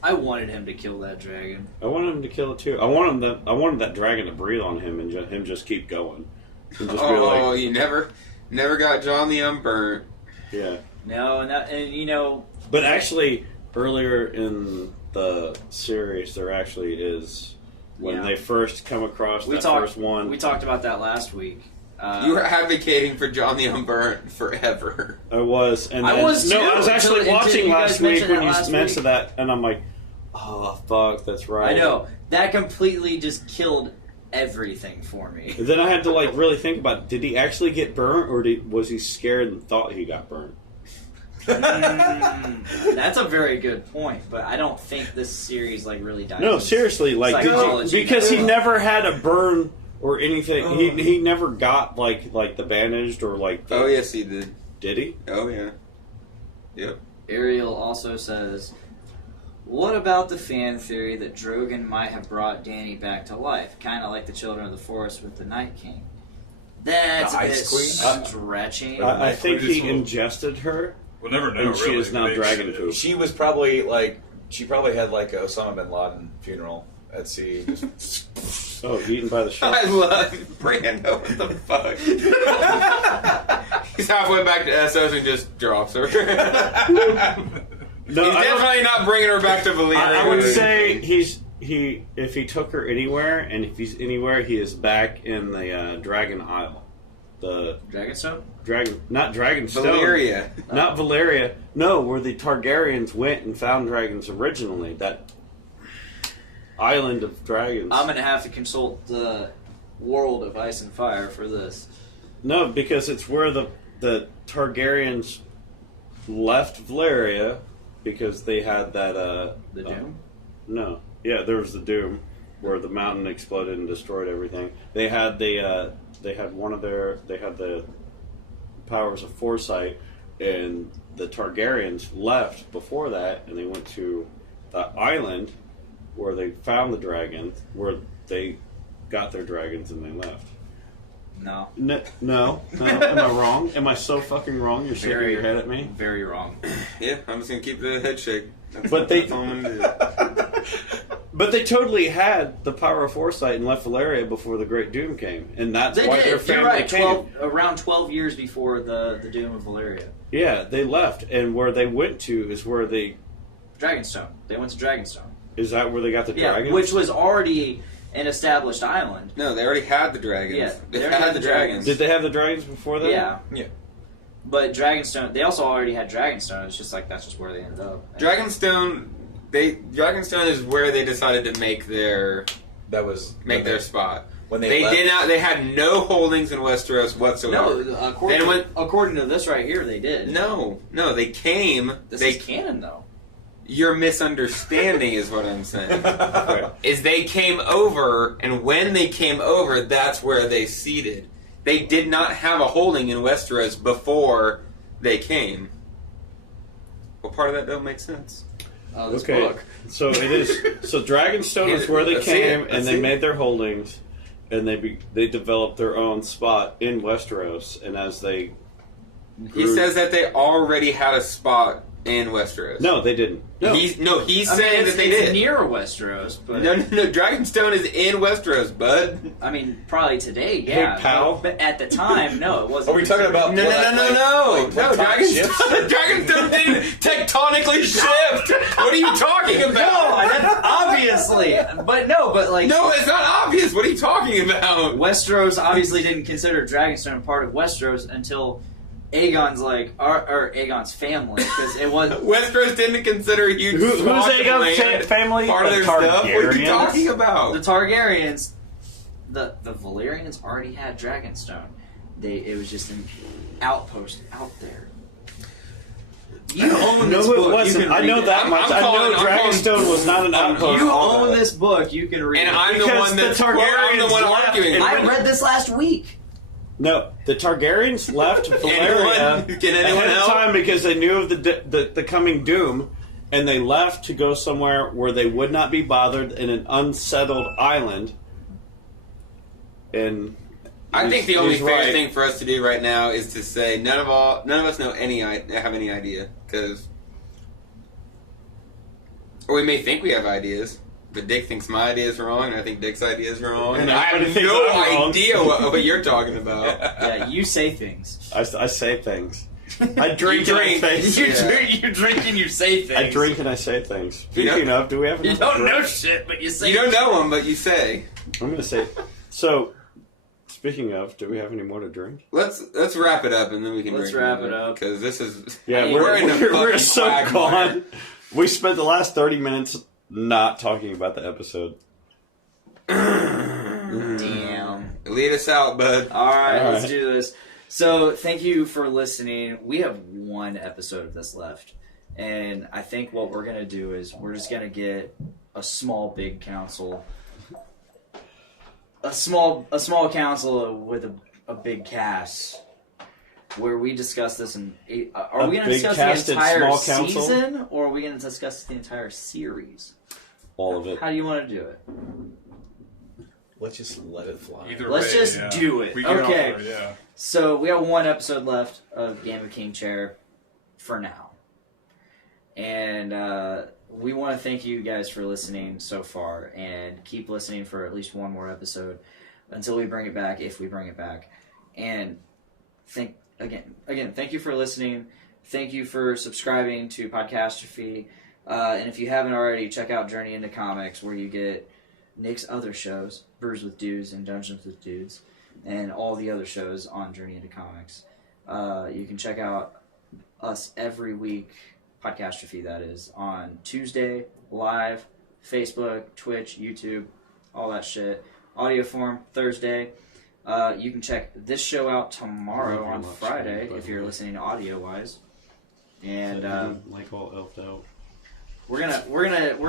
I wanted him to kill that dragon. I wanted him to kill it, too. I wanted that dragon to breathe on him and him just keep going. And just be like, You never got John the Unburnt. yeah. No, and But actually, earlier in the series, there actually is when they first come across we that talked. first one. We talked about that last week. You were advocating for John the Unburnt forever. I was. And I was too, I was actually until watching you last guys week mentioned when that you last mentioned week. that, and I'm like, oh, fuck, that's right. I know. That completely just killed everything for me. And then I had to like really think about, did he actually get burnt, or was he scared and thought he got burnt? That's a very good point, but I don't think this series like really dives. No, into seriously, like psychology. because he never had a burn or anything. He never got like the bandaged or like. The, Oh yes, he did. Did he? Oh yeah. Yep. Ariel also says, "What about the fan theory that Drogon might have brought Dany back to life, kind of like the Children of the Forest with the Night King?" That's The a bit Ice Queen? stretching. I think he Queen. ingested her, We'll never know. and she really. is now Maybe dragon she poop. is. She was probably like she probably had like a Osama bin Laden funeral at sea. Just Oh, eaten by the I shark. love Brando. What the fuck? He's halfway back to Essos and just drops her. No, He's I don't- definitely not bringing her back to Valyria. I would say if he took her anywhere, and if he's anywhere, he is back in the Dragon Isle. The Dragonstone? not Dragonstone. Valyria. Not Valeria. No, where the Targaryens went and found dragons originally. That island of dragons. I'm gonna have to consult the World of Ice and Fire for this. No, because it's where the Targaryens left Valeria because they had that The Doom? No. Yeah, there was the Doom where the mountain exploded and destroyed everything. They had the powers of foresight, and the Targaryens left before that, and they went to the island where they found the dragons, where they got their dragons and they left. No. No. Am I wrong? Am I so fucking wrong? You're shaking your head at me? Very wrong. Yeah, I'm just gonna keep the head shake. But they- that's all I'm gonna do. But they totally had the power of foresight and left Valeria before the Great Doom came, and that's They why their did. family You're right. came. Around 12 years before the Doom of Valyria. Yeah, they left, and where they went to is where they Dragonstone. They went to Dragonstone. is that where they got the Yeah, dragons? which was already an established island. No, they already had the dragons. Yeah, they they already had had the the dragons. Did they have the dragons before that? Yeah. Yeah. But Dragonstone, they also already had Dragonstone. It's just like that's just where they ended up. Dragonstone. Dragonstone is where they decided to make their spot. when They left. did not. They had no holdings in Westeros whatsoever. No, Then according to this right here, they did. No. They came. This they is canon, though. Your misunderstanding is what I'm saying. Okay. Is they came over, and when they came over, that's where they seated. They did not have a holding in Westeros before they came. Well, part of that don't make sense. This Okay. book. So it is. So Dragonstone is where they Let's see came, it. and Let's they see it. made their holdings, and they developed their own spot in Westeros. And as they He grew- says that they already had a spot in Westeros. no, they didn't. No, He's I saying mean, that they it's did. near Westeros, but No, Dragonstone is in Westeros, bud. I mean, probably today, Hey, yeah. pal. But at the time, no, it wasn't. Are we talking about No. like Dragonstone, Dragonstone didn't tectonically shift. What are you talking No, about? that's obviously, but like No, it's not obvious. What are you talking about? Westeros obviously didn't consider Dragonstone part of Westeros until Aegon's or Aegon's family, because it was Westeros didn't consider a huge who's swath of Aegon's land family? part of The their stuff. What are you Targaryens? talking the about? Targaryens. The Valyrians already had Dragonstone. It was just an outpost out there. You own No, this it book. wasn't. You can I know read it. that much. I know I'm calling- Dragonstone was not an outpost. You own this book. You can read And it. I'm the Because one the that's I'm the Targaryens one left arguing. and I read this last week. No, the Targaryens left Valeria Can anyone ahead of help? time because they knew of the coming doom, and they left to go somewhere where they would not be bothered in an unsettled island. And I think the only he's fair right. thing for us to do right now is to say none of us know have any idea, because, or we may think we have ideas, but Dick thinks my idea is wrong, and I think Dick's idea is wrong, and I everybody have thinks no I'm wrong. idea what you're talking about. Yeah, you say things. I say things. I drink You and I drink. say You things. You drink and you say things. I drink and I say things. You Speaking know- of, do we have You enough don't drink? know shit, but you say. You don't know them, but you say. I'm going to say. So, Speaking of, do we have any more to drink? Let's wrap it up and then we can. Let's wrap it up because this is. Yeah, we're in a fucking so quagmire. gone. We spent the last 30 minutes not talking about the episode. Damn. Lead us out, bud. All right, All let's right. do this. So, thank you for listening. We have one episode of this left. And I think what we're going to do is we're just going to get a small big council. A small council with a big cast where we discuss this in are we going to big discuss the casted entire small council? season or are we going to discuss the entire series? All of it. How do you want to do it? Let's just let it fly. Either Let's way, just yeah. do it. We can Okay. offer, yeah. So we have one episode left of Game of King Chair for now. And we want to thank you guys for listening so far and keep listening for at least one more episode until we bring it back, if we bring it back. And thank you for listening. Thank you for subscribing to Podcastrophe. And if you haven't already, check out Journey into Comics where you get Nick's other shows, Brews with Dudes and Dungeons with Dudes, and all the other shows on Journey into Comics. You can check out us every week, Podcastrophe that is, on Tuesday, live, Facebook, Twitch, YouTube, all that shit. Audio form, Thursday. You can check this show out tomorrow on Friday if you're listening audio-wise. And like all elfed out. we're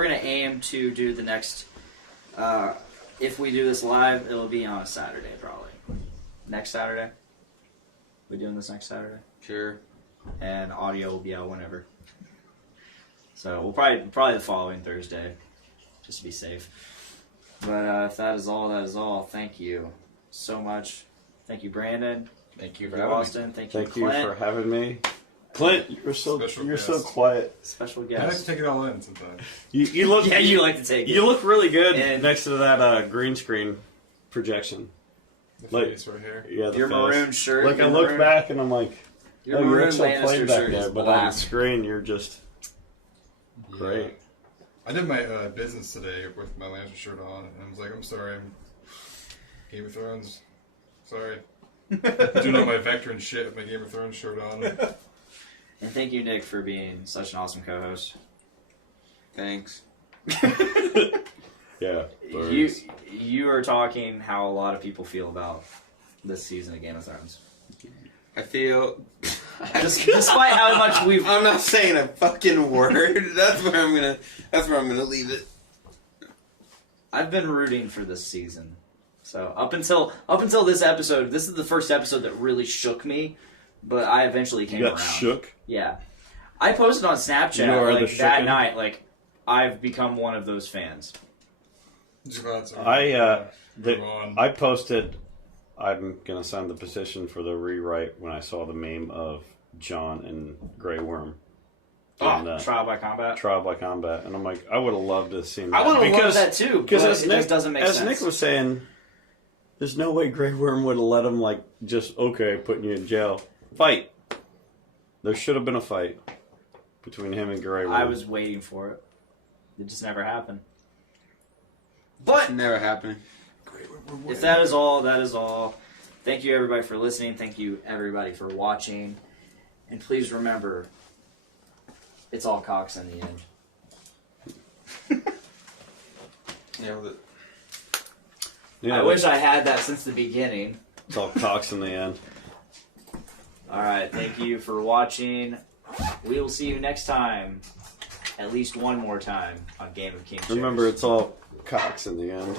gonna aim to do the next. If we do this live, it'll be on a Saturday probably. Next Saturday. We doing this next Saturday? Sure. And audio will be out whenever. So we'll probably the following Thursday, just to be safe. But if that is all. Thank you so much. Thank you, Brandon. Thank you for Thank you, having me. Austin. Thank you, Thank you Clint. for having me. Clint, you're so Special quiet. Special I like to guest. take it all in sometimes. You look Yeah, you like to take it. You look really good And- next to that green screen projection. The Like- face right here. Yeah, the Your face. maroon shirt. Like I your look maroon- back and I'm like, Your oh, you maroon look so plain Lannister back shirt there, is but on the black. screen you're just great. I did my business today with my Lancer shirt on, and I was like, I'm sorry, I'm Game of Thrones. Sorry. Doing all my veteran shit with my Game of Thrones shirt on. And thank you, Nick, for being such an awesome co-host. Thanks. Yeah. You are talking how a lot of people feel about this season of Game of Thrones. I feel. Despite how much we've... I'm not saying a fucking word. That's where I'm gonna leave it. I've been rooting for this season. So up until this episode, this is the first episode that really shook me, but I eventually came You got around. shook? Yeah. I posted on You are Snapchat the like that shooken? night, like I've become one of those fans. Just glad to The- move on. I posted, I'm going to sign the petition for the rewrite when I saw the meme of John and Grey Worm. doing that. Trial by Combat. Trial by Combat. And I'm like, I would have loved to have seen that. I would have loved that too, Because but as it Nick, just doesn't make as sense. Nick was saying, there's no way Grey Worm would have let him, like, just, okay, putting you in jail. Fight. There should have been a fight between him and Grey Worm. I was waiting for it. It just never happened. But Never happening. if that is all, that is all. Thank you everybody for listening. Thank you everybody for watching. And please remember, it's all cocks in the end. Yeah, but Yeah, I wish I had that since the beginning. It's all cocks in the end. Alright, thank you for watching. We will see you next time. At least one more time on Game of King Chairs. Remember, it's all cocks in the end.